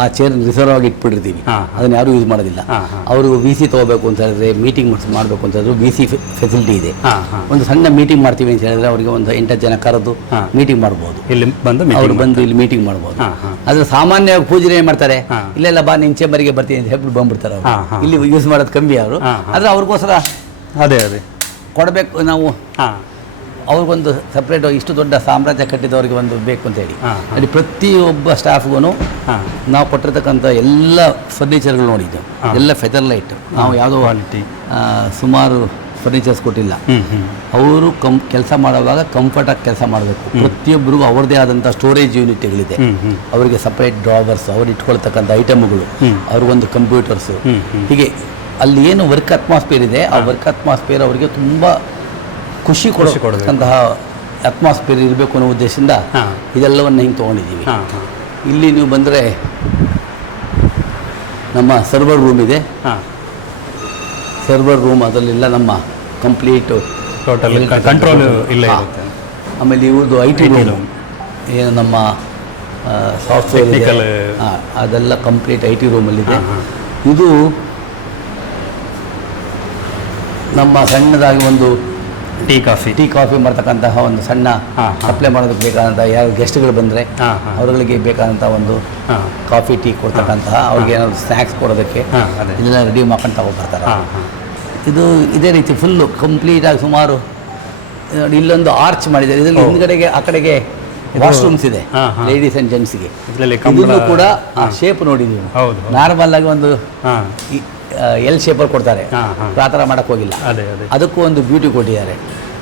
ಆ ಚೇರ್ ರಿಸರ್ವ್ ಆಗಿ ಇಟ್ಬಿಟ್ಟಿರ್ತೀವಿ. ಅದನ್ನ ಯಾರು ಯೂಸ್ ಮಾಡೋದಿಲ್ಲ. ಅವರು VC ತಗೋಬೇಕು ಅಂತ ಹೇಳಿದ್ರೆ, ಮೀಟಿಂಗ್ ಮಾಡಬೇಕು ಅಂತ ಹೇಳಿದ್ರು VC ಫೆಸಿಲಿಟಿ ಇದೆ. ಒಂದು ಸಣ್ಣ ಮೀಟಿಂಗ್ ಮಾಡ್ತೀವಿ ಅಂತ ಹೇಳಿದ್ರೆ ಅವರಿಗೆ ಒಂದು 8 ಜನ ಕರೆದು ಮೀಟಿಂಗ್ ಮಾಡ್ಬೋದು. ಅವರು ಬಂದು ಇಲ್ಲಿ ಮೀಟಿಂಗ್ ಮಾಡ್ಬೋದು. ಆದ್ರೆ ಸಾಮಾನ್ಯವಾಗಿ ಪೂಜೆ ಏನ್ ಮಾಡ್ತಾರೆ, ಇಲ್ಲೆಲ್ಲ ಬಾ ನಿನ್ ಚೇಂಬರ್ಗೆ ಬರ್ತೀನಿ ಅಂತ ಹೇಳ್ಬಿಟ್ಟು ಬಂದ್ಬಿಡ್ತಾರೆ. ಅವರು ಇಲ್ಲಿ ಯೂಸ್ ಮಾಡೋದು ಕಮ್ಮಿ. ಅವರು ಆದ್ರೆ ಅವ್ರಿಗೋಸ್ಕರ ಅದೇ ಕೊಡಬೇಕು ನಾವು. ಅವ್ರಿಗೊಂದು ಸಪ್ರೇಟ್ ಇಷ್ಟು ದೊಡ್ಡ ಸಾಮ್ರಾಜ್ಯ ಕಟ್ಟಿದವರಿಗೆ ಒಂದು ಬೇಕು ಅಂತ ಹೇಳಿ ಅಲ್ಲಿ ಪ್ರತಿಯೊಬ್ಬ ಸ್ಟಾಫ್ಗೂ ನಾವು ಕೊಟ್ಟಿರ್ತಕ್ಕಂಥ ಎಲ್ಲ ಫರ್ನಿಚರ್ಗಳು ನೋಡಿದ್ದು ಎಲ್ಲ ಫೆದರ್ ಲೈಟ್. ನಾವು ಯಾವುದೋ ಸುಮಾರು ಫರ್ನಿಚರ್ಸ್ ಕೊಟ್ಟಿಲ್ಲ. ಅವರು ಕೆಲಸ ಮಾಡುವಾಗ ಕಂಫರ್ಟಾಗಿ ಕೆಲಸ ಮಾಡಬೇಕು. ಪ್ರತಿಯೊಬ್ಬರಿಗೂ ಅವ್ರದ್ದೇ ಆದಂಥ ಸ್ಟೋರೇಜ್ ಯೂನಿಟ್ಗಳಿದೆ. ಅವರಿಗೆ ಸಪ್ರೇಟ್ ಡ್ರಾವರ್ಸ್, ಅವ್ರು ಇಟ್ಕೊಳ್ತಕ್ಕಂಥ ಐಟಮ್ಗಳು, ಅವ್ರಿಗೊಂದು ಕಂಪ್ಯೂಟರ್ಸು, ಹೀಗೆ ಅಲ್ಲಿ ಏನು ವರ್ಕ್ ಅಟ್ಮಾಸ್ಫಿಯರ್ ಇದೆ ಆ ವರ್ಕ್ ಅಟ್ಮಾಸ್ಫಿಯರ್ ಅವರಿಗೆ ತುಂಬ ಖುಷಿ ಕೊಡತಕ್ಕಂತಹ ಅಟ್ಮಾಸ್ಫಿಯರ್ ಇರಬೇಕು ಅನ್ನೋ ಉದ್ದೇಶದಿಂದ ಇದೆಲ್ಲವನ್ನು ಹಿಂಗೆ ತೊಗೊಂಡಿದ್ದೀವಿ. ಇಲ್ಲಿ ನೀವು ಬಂದರೆ ನಮ್ಮ ಸರ್ವರ್ ರೂಮ್ ಇದೆ. ಸರ್ವರ್ ರೂಮ್ ಅದರಲ್ಲೆಲ್ಲ ನಮ್ಮ ಕಂಪ್ಲೀಟು ಟೋಟಲ್ ಕಂಟ್ರೋಲ್ ಇಲ್ಲೇ ಇರುತ್ತೆ. ಆಮೇಲೆ ಇವ್ರದ್ದು IT ರೂಮ್ ಏನು ನಮ್ಮ ಸಾಫ್ಟ್ವೇರ್ ಇದೆ ಅದೆಲ್ಲ ಕಂಪ್ಲೀಟ್ IT ರೂಮಲ್ಲಿದೆ. ಇದು ನಮ್ಮ ಸಣ್ಣದಾಗಿ ಒಂದು ಟೀ ಕಾಫಿ ಮಾಡ್ತಕ್ಕಂತಹ ಒಂದು ಸಣ್ಣ ಸಪ್ಲೈ ಮಾಡೋದಕ್ಕೆ ಬೇಕಾದಂಥ ಯಾರು ಗೆಸ್ಟ್ಗಳು ಬಂದರೆ ಅವರುಗಳಿಗೆ ಬೇಕಾದಂಥ ಒಂದು ಕಾಫಿ ಟೀ ಕೊಡ್ತಕ್ಕಂತಹ, ಅವ್ರಿಗೆ ಏನಾದ್ರು ಸ್ನ್ಯಾಕ್ಸ್ ಕೊಡೋದಕ್ಕೆ ಇದೆಲ್ಲ ರೆಡಿ ಮಾಡ್ಕೊಂಡು ತಗೊಬರ್ತಾರೆ. ಇದು ಇದೇ ರೀತಿ ಫುಲ್ಲು ಕಂಪ್ಲೀಟಾಗಿ ಸುಮಾರು ನೋಡಿ ಇಲ್ಲೊಂದು ಆರ್ಚ್ ಮಾಡಿದ್ದಾರೆ. ಇದರಲ್ಲಿ ಹಿಂದ್ಗಡೆಗೆ ಆ ಕಡೆಗೆ ವಾಶ್ರೂಮ್ಸ್ ಇದೆ ಲೇಡೀಸ್ ಆ್ಯಂಡ್ ಜೆಂಟ್ಸ್ಗೆ. ಇದನ್ನು ಕೂಡ ಆ ಶೇಪ್ ನೋಡಿದ್ದೀವಿ. ನಾರ್ಮಲ್ ಆಗಿ ಒಂದು ಎಲ್ ಶೇಪಲ್ಲಿ ಕೊಡ್ತಾರೆ, ಆ ಥರ ಮಾಡೋಕ್ಕೆ ಹೋಗಿಲ್ಲ. ಅದಕ್ಕೂ ಒಂದು ಬ್ಯೂಟಿ ಕೊಟ್ಟಿದ್ದಾರೆ.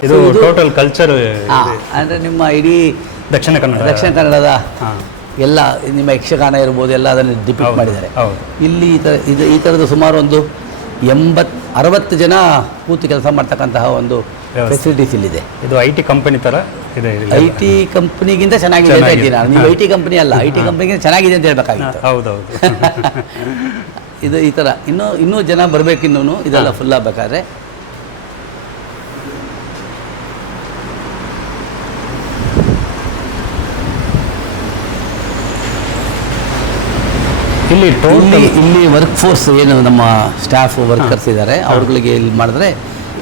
ಇದು ಟೋಟಲ್ ಕಲ್ಚರ್ ಅಂದರೆ ನಿಮ್ಮ ಇಡೀ ದಕ್ಷಿಣ ಕನ್ನಡದ ಎಲ್ಲ ನಿಮ್ಮ ಯಕ್ಷಗಾನ ಇರ್ಬೋದು ಎಲ್ಲ ಅದನ್ನು ಡಿಪಿಕ್ಟ್ ಮಾಡಿದ್ದಾರೆ. ಇಲ್ಲಿ ಈ ಥರದ ಸುಮಾರು ಒಂದು 60 ಜನ ಕೂತು ಕೆಲಸ ಮಾಡ್ತಕ್ಕಂತಹ ಒಂದು ಫೆಸಿಲಿಟೀಸ್ ಇಲ್ಲಿದೆ. ಇದು IT ಕಂಪನಿ ಥರ ಇದೆ. IT ಕಂಪನಿಗಿಂತ ಚೆನ್ನಾಗಿದೆ ಅಂತ ಹೇಳ್ತೀನಿ ನಾನು. ನೀವು IT ಕಂಪನಿ ಅಲ್ಲ, IT ಕಂಪನಿಗಿಂತ ಚೆನ್ನಾಗಿದೆ ಅಂತ ಹೇಳ್ಬೇಕಾಗಿತ್ತು. ಹೌದೌದು. ಇದು ಈ ಥರ ಇನ್ನೂ ಜನ ಬರಬೇಕು. ಇನ್ನೂ ಇದೆಲ್ಲ ಫುಲ್ ಆಗಬೇಕಾದ್ರೆ ಇಲ್ಲಿ ವರ್ಕ್ ಫೋರ್ಸ್ ಏನು ನಮ್ಮ ಸ್ಟಾಫ್ ವರ್ಕರ್ಸ್ ಇದ್ದಾರೆ ಅವ್ರುಗಳಿಗೆ ಇಲ್ಲಿ ಮಾಡಿದ್ರೆ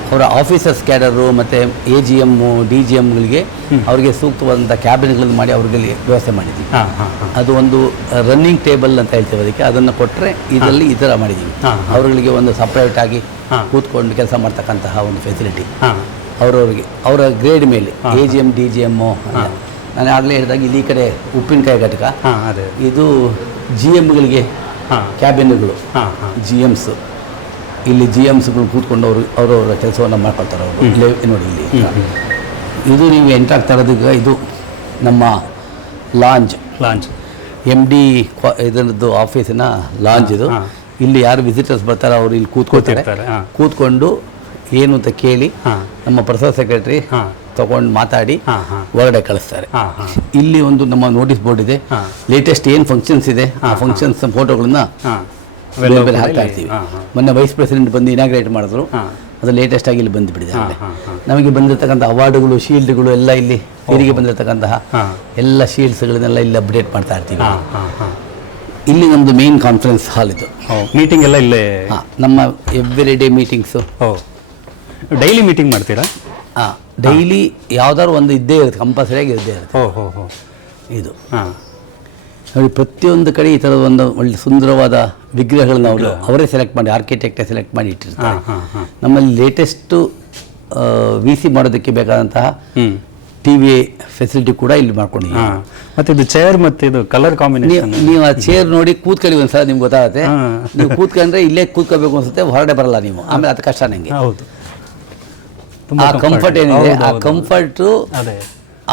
ಅವರ ಆಫೀಸರ್ಸ್ ಕ್ಯಾಡರು ಮತ್ತು AGM DGMಗಳಿಗೆ ಅವರಿಗೆ ಸೂಕ್ತವಾದಂಥ ಕ್ಯಾಬಿನ್ಗಳನ್ನು ಮಾಡಿ ಅವ್ರಿಗೆ ವ್ಯವಸ್ಥೆ ಮಾಡಿದ್ದೀವಿ. ಅದು ಒಂದು ರನ್ನಿಂಗ್ ಟೇಬಲ್ ಅಂತ ಹೇಳ್ತೀವಿ ಅದಕ್ಕೆ, ಅದನ್ನು ಕೊಟ್ಟರೆ ಇದರಲ್ಲಿ ಈ ಥರ ಮಾಡಿದ್ದೀವಿ. ಅವರುಗಳಿಗೆ ಒಂದು ಸಪ್ರೇಟಾಗಿ ಕೂತ್ಕೊಂಡು ಕೆಲಸ ಮಾಡ್ತಕ್ಕಂತಹ ಒಂದು ಫೆಸಿಲಿಟಿ ಅವರವರಿಗೆ ಅವರ ಗ್ರೇಡ್ ಮೇಲೆ AGM DGM. ನಾನು ಆಗಲೇ ಹೇಳಿದಾಗ ಇಲ್ಲಿ ಈ ಕಡೆ ಉಪ್ಪಿನಕಾಯಿ ಘಟಕ, ಇದು GMಗಳಿಗೆ ಕ್ಯಾಬಿನ್ಗಳು GMs. ಇಲ್ಲಿ GMಸ್ಗಳು ಕೂತ್ಕೊಂಡು ಅವರವರ ಕೆಲಸವನ್ನು ಮಾಡ್ಕೊಳ್ತಾರೆ ಅವರು. ನೋಡಿ ಇಲ್ಲಿ ಇದು ನೀವು ಎಂಟ್ರಾಗ್ತಾ ಇರೋದೀಗ ಇದು ನಮ್ಮ ಲಾಂಜ್ MD ಇದರದ್ದು ಆಫೀಸಿನ ಲಾಂಜ್ ಇದು. ಇಲ್ಲಿ ಯಾರು ವಿಸಿಟರ್ಸ್ ಬರ್ತಾರೆ ಅವರು ಇಲ್ಲಿ ಕೂತ್ಕೊಂಡು ಏನು ಅಂತ ಕೇಳಿ ನಮ್ಮ ಪರ್ಸನಲ್ ಸೆಕ್ರೆಟರಿ ತಗೊಂಡು ಮಾತಾಡಿ ಹೊರಗಡೆ ಕಳಿಸ್ತಾರೆ. ಇಲ್ಲಿ ಒಂದು ನಮ್ಮ ನೋಟಿಸ್ ಬೋರ್ಡ್ ಇದೆ. ಲೇಟೆಸ್ಟ್ ಏನು ಫಂಕ್ಷನ್ಸ್ ಇದೆ ಆ ಫಂಕ್ಷನ್ಸ್ ಫೋಟೋಗಳನ್ನ ಬೇರೆ ಹಾಕ್ತಾ ಇರ್ತೀವಿ. ಮೊನ್ನೆ ವೈಸ್ ಪ್ರೆಸಿಡೆಂಟ್ ಬಂದು ಇನಾಗ್ರೇಟ್ ಮಾಡಿದ್ರು, ಅದು ಲೇಟೆಸ್ಟ್ ಆಗಿ ಇಲ್ಲಿ ಬಂದುಬಿಟ್ಟಿದೆ. ನಮಗೆ ಬಂದಿರತಕ್ಕಂಥ ಅವಾರ್ಡುಗಳು ಶೀಲ್ಡ್ಗಳು ಎಲ್ಲ ಇಲ್ಲಿ ಇವರಿಗೆ ಬಂದಿರತಕ್ಕಂತಹ ಎಲ್ಲ ಶೀಲ್ಡ್ಸ್ಗಳನ್ನೆಲ್ಲ ಇಲ್ಲಿ ಅಪ್ಡೇಟ್ ಮಾಡ್ತಾ ಇರ್ತೀವಿ. ಇಲ್ಲಿ ನಮ್ಮದು ಮೇನ್ ಕಾನ್ಫರೆನ್ಸ್ ಹಾಲ್ ಇದು. ಮೀಟಿಂಗ್ ಎಲ್ಲ ಇಲ್ಲೇ ನಮ್ಮ every day meetings. Daily meeting ಮಾಡ್ತೀರಾ? ಡೈಲಿ ಯಾವ್ದಾದ್ರು ಒಂದು ಇದ್ದೇ ಇರುತ್ತೆ, ಕಂಪಲ್ಸರಿಯಾಗಿ ಇದ್ದೇ ಇರುತ್ತೆ. ಇದು ನೋಡಿ ಪ್ರತಿಯೊಂದು ಕಡೆ ಈ ಥರದ ಒಂದು ಒಳ್ಳೆ ಸುಂದರವಾದ ವಿಗ್ರಹಗಳನ್ನ ಅವರೇ ಸೆಲೆಕ್ಟ್ ಮಾಡಿ ಆರ್ಕಿಟೆಕ್ಟೇ ಸೆಲೆಕ್ಟ್ ಮಾಡಿ ಇಟ್ಟಿರ್ತಾರೆ. ನಮ್ಮಲ್ಲಿ ಲೇಟೆಸ್ಟು VC ಮಾಡೋದಕ್ಕೆ ಬೇಕಾದಂತಹ TV ಫೆಸಿಲಿಟಿ ಕೂಡ ಇಲ್ಲಿ ಮಾಡ್ಕೊಂಡಿದ್ದೀವಿ. ಮತ್ತು ಇದು ಚೇರ್ ಮತ್ತು ಇದು ಕಲರ್ ಕಾಂಬಿನೇಷನ್. ನೀವು ಆ ಚೇರ್ ನೋಡಿ ಕೂತ್ಕೊಳ್ಳಿ ಒಂದ್ಸಲ ನಿಮ್ಗೆ ಗೊತ್ತಾಗುತ್ತೆ. ನೀವು ಕೂತ್ಕೊಂಡ್ರೆ ಇಲ್ಲೇ ಕೂತ್ಕೋಬೇಕು ಅನ್ಸುತ್ತೆ, ಹೊರಗಡೆ ಬರಲ್ಲ ನೀವು. ಆಮೇಲೆ ಅದು ಕಷ್ಟ ನನಗೆ. ಹೌದು, ಆ ಕಂಫರ್ಟ್ ಏನಿದೆ ಆ ಕಂಫರ್ಟು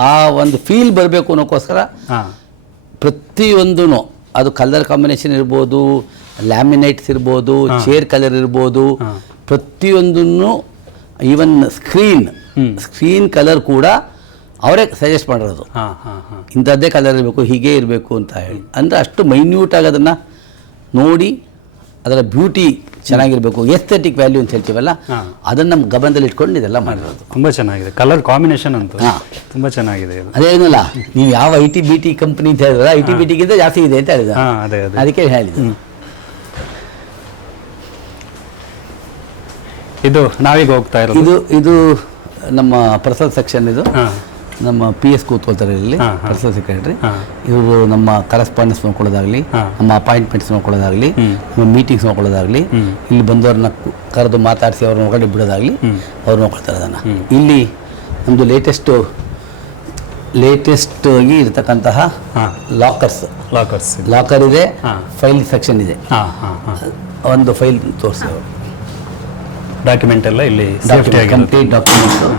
ಆ ಒಂದು ಫೀಲ್ ಬರಬೇಕು ಅನ್ನೋಕ್ಕೋಸ್ಕರ ಪ್ರತಿಯೊಂದು ಅದು ಕಲರ್ ಕಾಂಬಿನೇಷನ್ ಇರ್ಬೋದು, ಲ್ಯಾಮಿನೇಟ್ಸ್ ಇರ್ಬೋದು, ಚೇರ್ ಕಲರ್ ಇರ್ಬೋದು, ಪ್ರತಿಯೊಂದನ್ನು ಈವನ್ ಸ್ಕ್ರೀನ್ ಕಲರ್ ಕೂಡ ಅವರೇ ಸಜೆಸ್ಟ್ ಮಾಡಿರೋದು. ಇಂಥದ್ದೇ ಕಲರ್ ಇರಬೇಕು, ಹೀಗೆ ಇರಬೇಕು ಅಂತ ಹೇಳಿ. ಅಂದರೆ ಅಷ್ಟು ಮೈನ್ಯೂಟಾಗಿ ಅದನ್ನು ನೋಡಿ ಅದರ ಬ್ಯೂಟಿ ಚೆನ್ನಾಗಿರಬೇಕು, ಎಸ್ಥೆಟಿಕ್ ವ್ಯಾಲ್ಯೂ ಅಂತ ಹೇಳ್ತೀವಲ್ಲ ಅದನ್ನು ನಮ್ಮ ಗಮನದಲ್ಲಿ ಇಟ್ಕೊಂಡು ಇದೆಲ್ಲ ಮಾಡಿರೋದು. ತುಂಬ ಚೆನ್ನಾಗಿದೆ ಕಲರ್ ಕಾಂಬಿನೇಷನ್ ಅಂತೂ ತುಂಬ ಚೆನ್ನಾಗಿದೆ. ಅದೇನಲ್ಲ ನೀವು ಯಾವ IT-BT ಕಂಪ್ನಿ ಅಂತ ಹೇಳಿದ್ರೆ IT-BTಗಿಂತ ಜಾಸ್ತಿ ಇದೆ ಅಂತ ಹೇಳಿದ, ಅದಕ್ಕೆ ಹೇಳಿದ್ದು. ಇದು ನಾವೀಗ ಹೋಗ್ತಾ ಇರೋದು ಇದು ನಮ್ಮ ಪರ್ಸನಲ್ ಸೆಕ್ಷನ್. ಇದು ನಮ್ಮ PS ಕೂತ್ಕೊಳ್ತಾರೆ ಇಲ್ಲಿ ಪರ್ಸನಲ್ ಸೆಕ್ರೆಟರಿ. ಇವರು ನಮ್ಮ ಕರೆಸ್ಪಾಂಡೆನ್ಸ್ ನೋಡ್ಕೊಳ್ಳೋದಾಗಲಿ, ನಮ್ಮ ಅಪಾಯಿಂಟ್ಮೆಂಟ್ಸ್ ನೋಡ್ಕೊಳ್ಳೋದಾಗಲಿ, ನಮ್ಮ ಮೀಟಿಂಗ್ಸ್ ನೋಡ್ಕೊಳ್ಳೋದಾಗಲಿ, ಇಲ್ಲಿ ಬಂದವ್ರನ್ನ ಕರೆದು ಮಾತಾಡಿಸಿ ಅವ್ರನ್ನ ಹೊರಗಡೆ ಬಿಡೋದಾಗಲಿ ಅವ್ರು ನೋಡ್ಕೊಳ್ತಾರೆ ಅದನ್ನು. ಇಲ್ಲಿ ನಮ್ಮದು ಲೇಟೆಸ್ಟ್ ಆಗಿ ಇರತಕ್ಕಂತಹ ಲಾಕರ್ ಇದೆ, ಫೈಲ್ ಸೆಕ್ಷನ್ ಇದೆ. ಒಂದು ಫೈಲ್ ತೋರಿಸಿ ಡಾಕ್ಯುಮೆಂಟ್ ಎಲ್ಲ ಇಲ್ಲಿ ಸೇಫ್ಟಿ ಆಗಿ ಕಂಪ್ಲೀಟ್ ಡಾಕ್ಯುಮೆಂಟ್ಸು.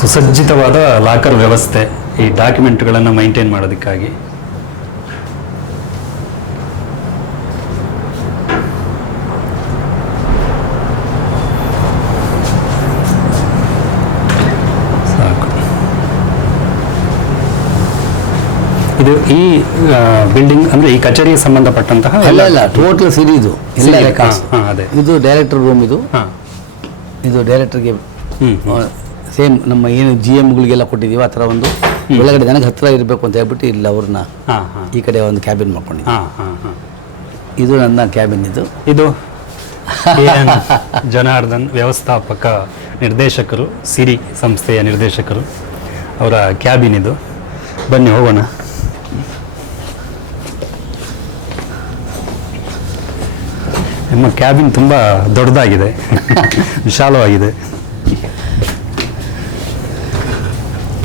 ಸುಸಜ್ಜಿತವಾದ ಲಾಕರ್ ವ್ಯವಸ್ಥೆ ಈ ಡಾಕ್ಯುಮೆಂಟ್ಗಳನ್ನು ಮೈಂಟೈನ್ ಮಾಡೋದಕ್ಕಾಗಿ. ಸಾಕು. ಇದು ಈ ಬಿಲ್ಡಿಂಗ್ ಅಂದ್ರೆ ಈ ಕಚೇರಿಗೆ ಸಂಬಂಧಪಟ್ಟಂತಹ ಅಲ್ಲ ಟೋಟಲ್ ಸಿರಿ ಇದು ಎಲ್ಲ ಸಿರಿ. ರೆಕಾರ್ಡ್ಸ್. ಹಾ, ಅದೇ. ಇದು ಡೈರೆಕ್ಟರ್ ರೂಮ್. ಇದು ಡೈರೆಕ್ಟರ್ಗೆ ಸೇಮ್ ನಮ್ಮ ಏನು GMಗಳಿಗೆಲ್ಲ ಕೊಟ್ಟಿದ್ದೀವಿ ಆ ಥರ ಒಂದು ಒಳಗಡೆ ನನಗೆ ಹತ್ತಿರ ಇರಬೇಕು ಅಂತ ಹೇಳ್ಬಿಟ್ಟು ಇಲ್ಲಿ ಅವ್ರನ್ನ ಈ ಕಡೆ ಒಂದು ಕ್ಯಾಬಿನ್ ಮಾಡ್ಕೊಂಡಿದ್ದೀವಿ. ಇದು ನನ್ನ ಕ್ಯಾಬಿನ್. ಇದು ಜನಾರ್ದನ್ ವ್ಯವಸ್ಥಾಪಕ ನಿರ್ದೇಶಕರು, ಸಿರಿ ಸಂಸ್ಥೆಯ ನಿರ್ದೇಶಕರು, ಅವರ ಕ್ಯಾಬಿನ್ ಇದು. ಬನ್ನಿ ಹೋಗೋಣ. ನಿಮ್ಮ ಕ್ಯಾಬಿನ್ ತುಂಬ ದೊಡ್ಡದಾಗಿದೆ, ವಿಶಾಲವಾಗಿದೆ.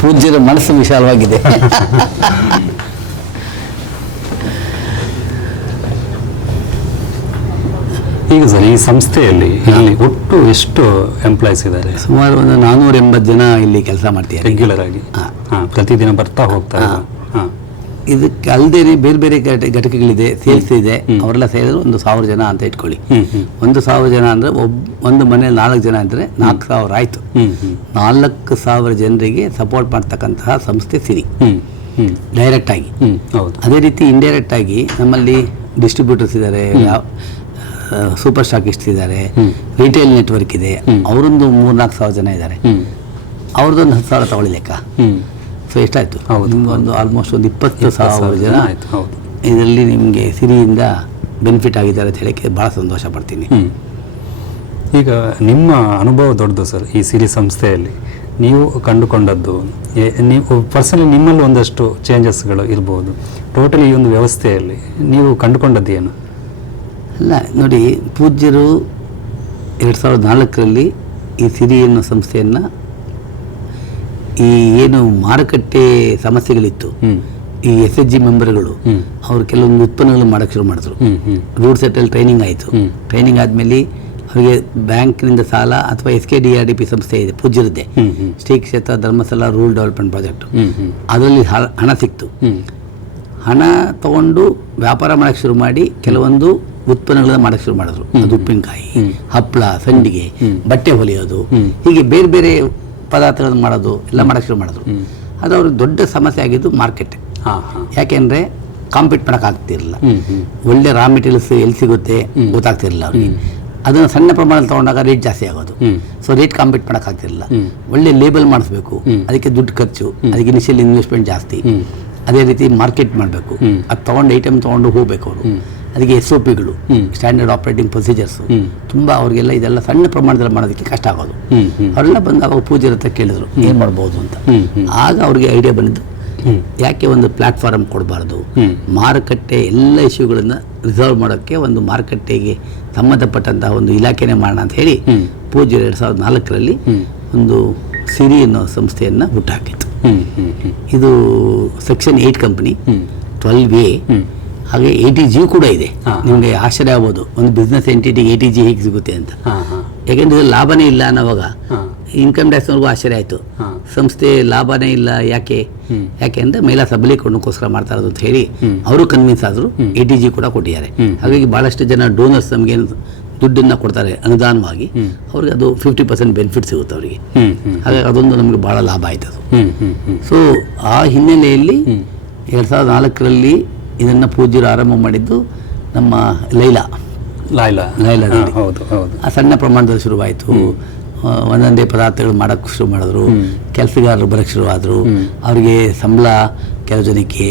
ಪೂಜ್ಯರ ಮನಸ್ಸು ವಿಶಾಲವಾಗಿದೆ. ಈಗ ಸರ್ ಈ ಸಂಸ್ಥೆಯಲ್ಲಿ ಇಲ್ಲಿ ಒಟ್ಟು ಎಷ್ಟು ಎಂಪ್ಲಾಯ್ಸ್ ಇದ್ದಾರೆ? ಸುಮಾರು ಒಂದು 480 ಜನ ಇಲ್ಲಿ ಕೆಲಸ ಮಾಡ್ತಿದ್ದಾರೆ ರೆಗ್ಯುಲರ್ ಆಗಿ. ಪ್ರತಿದಿನ ಬರ್ತಾ ಹೋಗ್ತಾ. ಇದಕ್ಕೆ ಅಲ್ಲದೆ ಬೇರೆ ಬೇರೆ ಘಟಕಗಳಿದೆ, ಸೇಲ್ಸ್ ಇದೆ. ಅವರೆಲ್ಲ ಸೇರಿದ್ರು ಒಂದು 1000 ಜನ ಅಂತ ಇಟ್ಕೊಳ್ಳಿ. 1000 ಜನ ಅಂದರೆ ಒಂದು ಮನೇಲಿ 4 ಜನ ಅಂದರೆ 4000 ಆಯಿತು. 4000 ಜನರಿಗೆ ಸಪೋರ್ಟ್ ಮಾಡ್ತಕ್ಕಂತಹ ಸಂಸ್ಥೆ ಸಿರಿ ಡೈರೆಕ್ಟ್ ಆಗಿ. ಅದೇ ರೀತಿ ಇಂಡೈರೆಕ್ಟ್ ಆಗಿ ನಮ್ಮಲ್ಲಿ ಡಿಸ್ಟ್ರಿಬ್ಯೂಟರ್ಸ್ ಇದ್ದಾರೆ, ಸೂಪರ್ ಸ್ಟಾಕಿಸ್ಟ್ ಇದ್ದಾರೆ, ರಿಟೇಲ್ ನೆಟ್ವರ್ಕ್ ಇದೆ. ಅವರೊಂದು 3-4 ಸಾವಿರ ಜನ ಇದ್ದಾರೆ. ಅವ್ರದ್ದೊಂದು 10,000 ತಗೊಳ್ಳಿ ಲೆಕ್ಕ. ಸೊ ಎಷ್ಟಾಯಿತು? ಒಂದು ಆಲ್ಮೋಸ್ಟ್ ಒಂದು 20,000 ಜನ ಇದರಲ್ಲಿ ನಿಮಗೆ ಸಿರಿಯಿಂದ ಬೆನಿಫಿಟ್ ಆಗಿದ್ದಾರೆ ಅಂತ ಹೇಳಕ್ಕೆ ಭಾಳ ಸಂತೋಷ ಪಡ್ತೀನಿ. ಈಗ ನಿಮ್ಮ ಅನುಭವ ದೊಡ್ಡದು ಸರ್ ಈ ಸಿರಿ ಸಂಸ್ಥೆಯಲ್ಲಿ. ನೀವು ಕಂಡುಕೊಂಡದ್ದು, ನೀವು ಪರ್ಸನಲಿ ನಿಮ್ಮಲ್ಲಿ ಒಂದಷ್ಟು ಚೇಂಜಸ್ಗಳು ಇರ್ಬೋದು. ಟೋಟಲಿ ಈ ಒಂದು ವ್ಯವಸ್ಥೆಯಲ್ಲಿ ನೀವು ಕಂಡುಕೊಂಡದ್ದು ಏನು? ಅಲ್ಲ ನೋಡಿ, ಪೂಜ್ಯರು 2004ರಲ್ಲಿ ಈ ಸಿರಿ ಅನ್ನೋ ಸಂಸ್ಥೆಯನ್ನು, ಈ ಏನು ಮಾರುಕಟ್ಟೆ ಸಮಸ್ಯೆಗಳಿತ್ತು, ಈ SHG ಮೆಂಬರ್ಗಳು ಅವರು ಕೆಲವೊಂದು ಉತ್ಪನ್ನಗಳು ಮಾಡೋಕ್ಕೆ ಶುರು ಮಾಡಿದ್ರು. ರೂಟ್ ಸೆಟ್ಟಲ್ಲಿ ಟ್ರೈನಿಂಗ್ ಆಯಿತು. ಟ್ರೈನಿಂಗ್ ಆದಮೇಲೆ ಅವರಿಗೆ ಬ್ಯಾಂಕ್ನಿಂದ ಸಾಲ ಅಥವಾ SKDRDP ಸಂಸ್ಥೆ ಇದೆ ಪೂಜ್ಯರದ್ದೇ, ಶ್ರೀ ಕ್ಷೇತ್ರ ಧರ್ಮಸ್ಥಳ ರೂರಲ್ ಡೆವಲಪ್ಮೆಂಟ್ ಪ್ರಾಜೆಕ್ಟ್. ಅದರಲ್ಲಿ ಹಣ ಸಿಕ್ತು. ಹಣ ತಗೊಂಡು ವ್ಯಾಪಾರ ಮಾಡೋಕ್ಕೆ ಶುರು ಮಾಡಿ ಕೆಲವೊಂದು ಉತ್ಪನ್ನಗಳನ್ನ ಮಾಡೋಕ್ಕೆ ಶುರು ಮಾಡಿದ್ರು. ಅದು ಉಪ್ಪಿನಕಾಯಿ, ಹಪ್ಪಳ, ಸಂಡಿಗೆ, ಬಟ್ಟೆ ಹೊಲಿಯೋದು, ಹೀಗೆ ಬೇರೆ ಬೇರೆ ಪದಾರ್ಥಗಳನ್ನು ಮಾಡೋದು ಎಲ್ಲ ಮಾಡೋಕ್ಕೆ ಶುರು ಮಾಡಿದ್ರು. ಅದು ಅವ್ರಿಗೆ ದೊಡ್ಡ ಸಮಸ್ಯೆ ಆಗಿದ್ದು ಮಾರ್ಕೆಟ್. ಯಾಕೆಂದರೆ ಕಾಂಪೀಟ್ ಮಾಡೋಕ್ಕಾಗ್ತಿರಲಿಲ್ಲ. ಒಳ್ಳೆ ರಾ ಮೆಟೀರಿಯಲ್ಸ್ ಎಲ್ಲಿ ಸಿಗುತ್ತೆ ಗೊತ್ತಾಗ್ತಿರಲಿಲ್ಲ ಅವ್ರಿಗೆ. ಅದನ್ನು ಸಣ್ಣ ಪ್ರಮಾಣದಲ್ಲಿ ತೊಗೊಂಡಾಗ ರೇಟ್ ಜಾಸ್ತಿ ಆಗೋದು. ಸೊ ರೇಟ್ ಕಾಂಪೀಟ್ ಮಾಡೋಕ್ಕಾಗ್ತಿರಲಿಲ್ಲ. ಒಳ್ಳೆ ಲೇಬಲ್ ಮಾಡಿಸ್ಬೇಕು, ಅದಕ್ಕೆ ದುಡ್ಡು ಖರ್ಚು, ಅದಕ್ಕೆ ಇನಿಷಿಯಲ್ ಇನ್ವೆಸ್ಟ್ಮೆಂಟ್ ಜಾಸ್ತಿ. ಅದೇ ರೀತಿ ಮಾರ್ಕೆಟ್ ಮಾಡಬೇಕು, ಅದು ತೊಗೊಂಡು ಐಟಮ್ ತೊಗೊಂಡು ಹೋಗ್ಬೇಕು ಅವರು. ಅದಕ್ಕೆ SOPಗಳು, ಸ್ಟ್ಯಾಂಡರ್ಡ್ ಆಪರೇಟಿಂಗ್ ಪ್ರೊಸೀಜರ್ಸು, ತುಂಬ ಅವ್ರಿಗೆಲ್ಲ ಇದೆಲ್ಲ ಸಣ್ಣ ಪ್ರಮಾಣದಲ್ಲಿ ಮಾಡೋದಕ್ಕೆ ಕಷ್ಟ ಆಗೋದು. ಅವರೆಲ್ಲ ಬಂದಾಗ ಪೂಜ್ಯರ ಹತ್ರ ಕೇಳಿದ್ರು ಏನು ಮಾಡ್ಬೋದು ಅಂತ. ಆಗ ಅವ್ರಿಗೆ ಐಡಿಯಾ ಬಂದಿದ್ದು, ಯಾಕೆ ಒಂದು ಪ್ಲಾಟ್ಫಾರ್ಮ್ ಕೊಡಬಾರ್ದು, ಮಾರುಕಟ್ಟೆ ಎಲ್ಲ ಇಶ್ಯೂಗಳನ್ನು ರಿಸಾಲ್ವ್ ಮಾಡೋಕ್ಕೆ ಒಂದು ಮಾರುಕಟ್ಟೆಗೆ ಸಂಬಂಧಪಟ್ಟಂತಹ ಒಂದು ಇಲಾಖೆನೇ ಮಾಡೋಣ ಅಂತ ಹೇಳಿ ಪೂಜ್ಯರು 2004ರಲ್ಲಿ ಒಂದು ಸಿರಿ ಅನ್ನೋ ಸಂಸ್ಥೆಯನ್ನು ಹುಟ್ಟುಹಾಕಿತ್ತು. ಇದು ಸೆಕ್ಷನ್ 8 ಕಂಪನಿ, 12A, ಹಾಗೆ ATG ಕೂಡ ಇದೆ. ನಿಮಗೆ ಆಶ್ಚರ್ಯ ಆಗ್ಬೋದು, ಒಂದು ಬಿಸ್ನೆಸ್ ಎಂಟಿಟಿಗೆ ATG ಹೇಗೆ ಸಿಗುತ್ತೆ ಅಂತ. ಯಾಕೆಂದರೆ ಲಾಭನೇ ಇಲ್ಲ ಅನ್ನೋವಾಗ ಇನ್ಕಮ್ ಟ್ಯಾಕ್ಸ್ನವ್ರಿಗೂ ಆಶ್ಚರ್ಯ ಆಯಿತು. ಸಂಸ್ಥೆ ಲಾಭನೇ ಇಲ್ಲ ಯಾಕೆಂದರೆ ಮಹಿಳಾ ಸಬಲೀಕರಣಕ್ಕೋಸ್ಕರ ಮಾಡ್ತಾ ಇರೋದು ಅಂತ ಹೇಳಿ ಅವರು ಕನ್ವಿನ್ಸ್ ಆದರು. ATG ಕೂಡ ಕೊಟ್ಟಿದ್ದಾರೆ. ಹಾಗಾಗಿ ಭಾಳಷ್ಟು ಜನ ಡೋನರ್ಸ್ ನಮಗೇನು ದುಡ್ಡನ್ನು ಕೊಡ್ತಾರೆ ಅನುದಾನವಾಗಿ, ಅವ್ರಿಗೆ ಅದು 50% ಬೆನಿಫಿಟ್ ಸಿಗುತ್ತೆ ಅವರಿಗೆ. ಹಾಗಾಗಿ ಅದೊಂದು ನಮಗೆ ಭಾಳ ಲಾಭ ಆಯ್ತು ಅದು. ಸೊ ಆ ಹಿನ್ನೆಲೆಯಲ್ಲಿ 2004ರಲ್ಲಿ ಇದನ್ನು ಪೂಜ್ಯರು ಆರಂಭ ಮಾಡಿದ್ದು ನಮ್ಮ ಲೈಲಾದಲ್ಲಿ. ಆ ಸಣ್ಣ ಪ್ರಮಾಣದಲ್ಲಿ ಶುರುವಾಯಿತು. ಒಂದೊಂದೇ ಪದಾರ್ಥಗಳು ಮಾಡೋಕ್ಕೆ ಶುರು ಮಾಡಿದ್ರು. ಕೆಲಸಗಾರರು ಬರೋಕ್ಕೆ ಶುರುವಾದರು. ಅವರಿಗೆ ಸಂಬಳ, ಕೆಲವು ಜನಕ್ಕೆ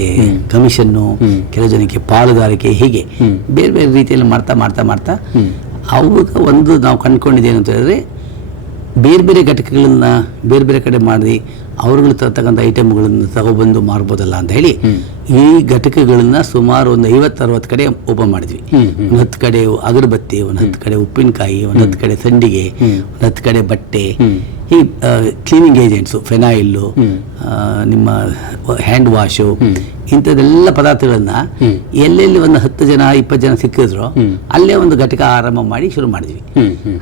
ಕಮಿಷನ್ನು, ಕೆಲವು ಜನಕ್ಕೆ ಪಾಲುದಾರಿಕೆ, ಹೀಗೆ ಬೇರೆ ಬೇರೆ ರೀತಿಯಲ್ಲಿ ಮಾಡ್ತಾ ಮಾಡ್ತಾ ಮಾಡ್ತಾ ಅವಾಗ ಒಂದು ನಾವು ಕಂಡುಕೊಂಡಿದ್ದೇನು ಅಂತ ಹೇಳಿದ್ರೆ, ಬೇರೆ ಬೇರೆ ಘಟಕಗಳನ್ನ ಬೇರೆ ಬೇರೆ ಕಡೆ ಮಾಡಿ ಅವ್ರುಗಳು ತರ್ತಕ್ಕಂಥ ಐಟಮ್ಗಳನ್ನು ತಗೊಬಂದು ಮಾರ್ಬೋದಲ್ಲ ಅಂತ ಹೇಳಿ ಈ ಘಟಕಗಳನ್ನ ಸುಮಾರು ಒಂದು 50-60 ಕಡೆ ಓಪನ್ ಮಾಡಿದ್ವಿ. ಒಂದು 10 ಕಡೆ ಅಗರಬತ್ತಿ, ಒಂದು 10 ಕಡೆ ಉಪ್ಪಿನಕಾಯಿ, ಒಂದು 10 ಕಡೆ ಸಂಡಿಗೆ, ಒಂದು 10 ಕಡೆ ಬಟ್ಟೆ, ಈ ಕ್ಲೀನಿಂಗ್ ಏಜೆಂಟ್ಸು, ಫೆನಾಯಿಲ್ಲು, ನಿಮ್ಮ ಹ್ಯಾಂಡ್ ವಾಶು, ಇಂಥದ್ದೆಲ್ಲ ಪದಾರ್ಥಗಳನ್ನ ಎಲ್ಲೆಲ್ಲಿ ಒಂದು 10 ಜನ 20 ಜನ ಸಿಕ್ಕಿದ್ರು ಅಲ್ಲೇ ಒಂದು ಘಟಕ ಆರಂಭ ಮಾಡಿ ಶುರು ಮಾಡಿದ್ವಿ.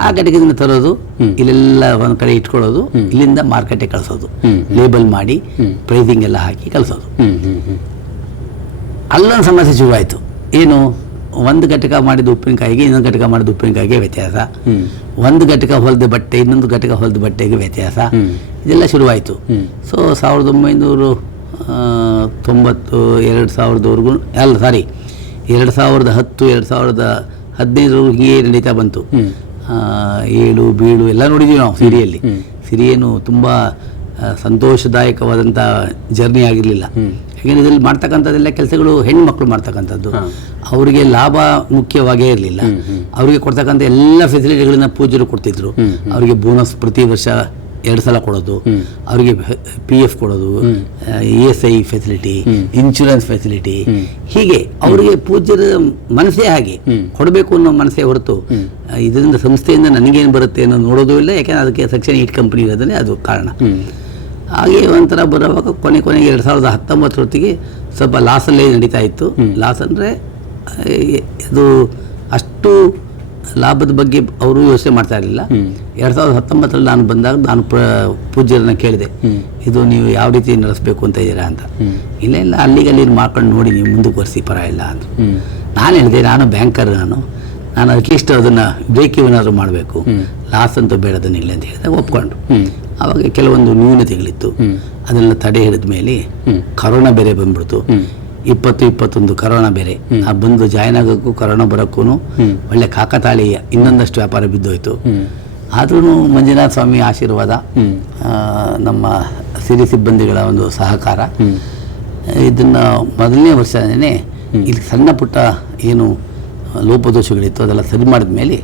ಆ ಘಟಕದಿಂದ ತರೋದು, ಇಲ್ಲೆಲ್ಲ ಒಂದು ಕಡೆ ಇಟ್ಕೊಳ್ಳೋದು, ಇಲ್ಲಿಂದ ಮಾರ್ಕೆಟಿಗೆ ಕಳಿಸೋದು, ಲೇಬಲ್ ಮಾಡಿ ಪ್ರೈಸಿಂಗ್ ಎಲ್ಲ ಹಾಕಿ ಕಳಿಸೋದು. ಅಲ್ಲೊಂದು ಸಮಸ್ಯೆ ಶುರುವಾಯಿತು. ಏನು, ಒಂದು ಘಟಕ ಮಾಡಿದ ಉಪ್ಪಿನಕಾಯಿಗೆ ಇನ್ನೊಂದು ಘಟಕ ಮಾಡಿದ ಉಪ್ಪಿನಕಾಯಿಗೆ ವ್ಯತ್ಯಾಸ, ಒಂದು ಘಟಕ ಹೊಲಿದ ಬಟ್ಟೆ ಇನ್ನೊಂದು ಘಟಕ ಹೊಲಿದ ಬಟ್ಟೆಗೆ ವ್ಯತ್ಯಾಸ, ಇದೆಲ್ಲ ಶುರುವಾಯಿತು. ಸೊ 1990 2000ವರೆಗೂ ಅಲ್ಲ, ಸಾರಿ 2010 2015 ಹೀಗೆ ನಡೀತಾ ಬಂತು. ಏಳು ಬೀಳು ಎಲ್ಲ ನೋಡಿದ್ದೀವಿ ನಾವು ಸಿರಿಯಲ್ಲಿ. ಸಿರಿ ಏನು ತುಂಬ ಸಂತೋಷದಾಯಕವಾದಂಥ ಜರ್ನಿ ಆಗಿರಲಿಲ್ಲ. ಯಾಕೆಂದರೆ ಇದರಲ್ಲಿ ಮಾಡ್ತಕ್ಕಂಥದ್ದೆಲ್ಲ ಕೆಲಸಗಳು ಹೆಣ್ಮಕ್ಳು ಮಾಡ್ತಕ್ಕಂಥದ್ದು. ಅವರಿಗೆ ಲಾಭ ಮುಖ್ಯವಾಗೇ ಇರಲಿಲ್ಲ. ಅವರಿಗೆ ಕೊಡ್ತಕ್ಕಂಥ ಎಲ್ಲ ಫೆಸಿಲಿಟಿಗಳನ್ನ ಪೂಜ್ಯರು ಕೊಡ್ತಿದ್ರು. ಅವರಿಗೆ ಬೋನಸ್ ಪ್ರತಿ ವರ್ಷ 2 ಸಲ ಕೊಡೋದು, ಅವರಿಗೆ PF ಕೊಡೋದು, ESI ಫೆಸಿಲಿಟಿ, ಇನ್ಶೂರೆನ್ಸ್ ಫೆಸಿಲಿಟಿ, ಹೀಗೆ ಅವರಿಗೆ ಪೂಜ್ಯರ ಮನಸ್ಸೇ ಹಾಗೆ ಕೊಡಬೇಕು ಅನ್ನೋ ಮನಸ್ಸೇ ಹೊರತು ಇದರಿಂದ ಸಂಸ್ಥೆಯಿಂದ ನನಗೇನು ಬರುತ್ತೆ ಅನ್ನೋ ನೋಡೋದು ಇಲ್ಲ. ಯಾಕೆಂದರೆ ಅದಕ್ಕೆ ಸೆಕ್ಷನ್ 8 ಕಂಪನಿ ಇರೋದೇ ಅದು ಕಾರಣ. ಹಾಗೆ ಒಂಥರ ಬರುವಾಗ ಕೊನೆಗೆ 2019 ಹೊತ್ತಿಗೆ ಸ್ವಲ್ಪ ಲಾಸಲ್ಲೇ ನಡೀತಾ ಇತ್ತು. ಲಾಸ್ ಅಂದರೆ ಇದು ಅಷ್ಟು ಲಾಭದ ಬಗ್ಗೆ ಅವರು ಯೋಚನೆ ಮಾಡ್ತಾ ಇರಲಿಲ್ಲ. 2019 ನಾನು ಬಂದಾಗ ನಾನು ಪೂಜ್ಯರನ್ನ ಕೇಳಿದೆ, ಇದು ನೀವು ಯಾವ ರೀತಿ ನಡೆಸಬೇಕು ಅಂತ ಇದ್ದೀರಾ ಅಂತ. ಇಲ್ಲ ಅಲ್ಲಿಗೆ ಮಾಡ್ಕೊಂಡು ನೋಡಿ ನೀವು ಮುಂದುವರಿಸಿ ಪರವಾಗಿಲ್ಲ ಅಂತ. ನಾನು ಹೇಳಿದೆ, ನಾನು ಬ್ಯಾಂಕರ್, ನಾನು ಅಟ್ಲೀಸ್ಟ್ ಅದನ್ನು ಬ್ರೇಕ್ ಇವನಾದರೂ ಮಾಡಬೇಕು, ಲಾಸ್ ಅಂತೂ ಬೇಡದನ್ನಿಲ್ಲ ಅಂತ ಹೇಳಿದಾಗ ಒಪ್ಕೊಂಡು. ಆವಾಗ ಕೆಲವೊಂದು ನ್ಯೂನತೆಗಳಿತ್ತು, ಅದೆಲ್ಲ ತಡೆ ಹಿಡಿದ ಮೇಲೆ ಕರೋನಾ ಬೇರೆ ಬಂದ್ಬಿಡ್ತು. 2021 ಕರೋನಾ ಬೇರೆ. ಆ ಬಂದು ಜಾಯ್ನ್ ಆಗೋಕ್ಕೂ ಕರೋನಾ ಬರೋಕ್ಕೂ ಒಳ್ಳೆ ಕಾಕತಾಳೀಯ ಇನ್ನೊಂದಷ್ಟು ವ್ಯಾಪಾರ ಬಿದ್ದೋಯ್ತು. ಆದ್ರೂ ಮಂಜುನಾಥ ಸ್ವಾಮಿ ಆಶೀರ್ವಾದ, ನಮ್ಮ ಸಿರಿ ಸಿಬ್ಬಂದಿಗಳ ಒಂದು ಸಹಕಾರ, ಇದನ್ನು ಮೊದಲನೇ ವರ್ಷನೇ ಇಲ್ಲಿ ಸಣ್ಣ ಪುಟ್ಟ ಏನು ಲೋಪದೋಷಗಳಿತ್ತು ಅದೆಲ್ಲ ಸರಿ ಮಾಡಿದ ಮೇಲೆ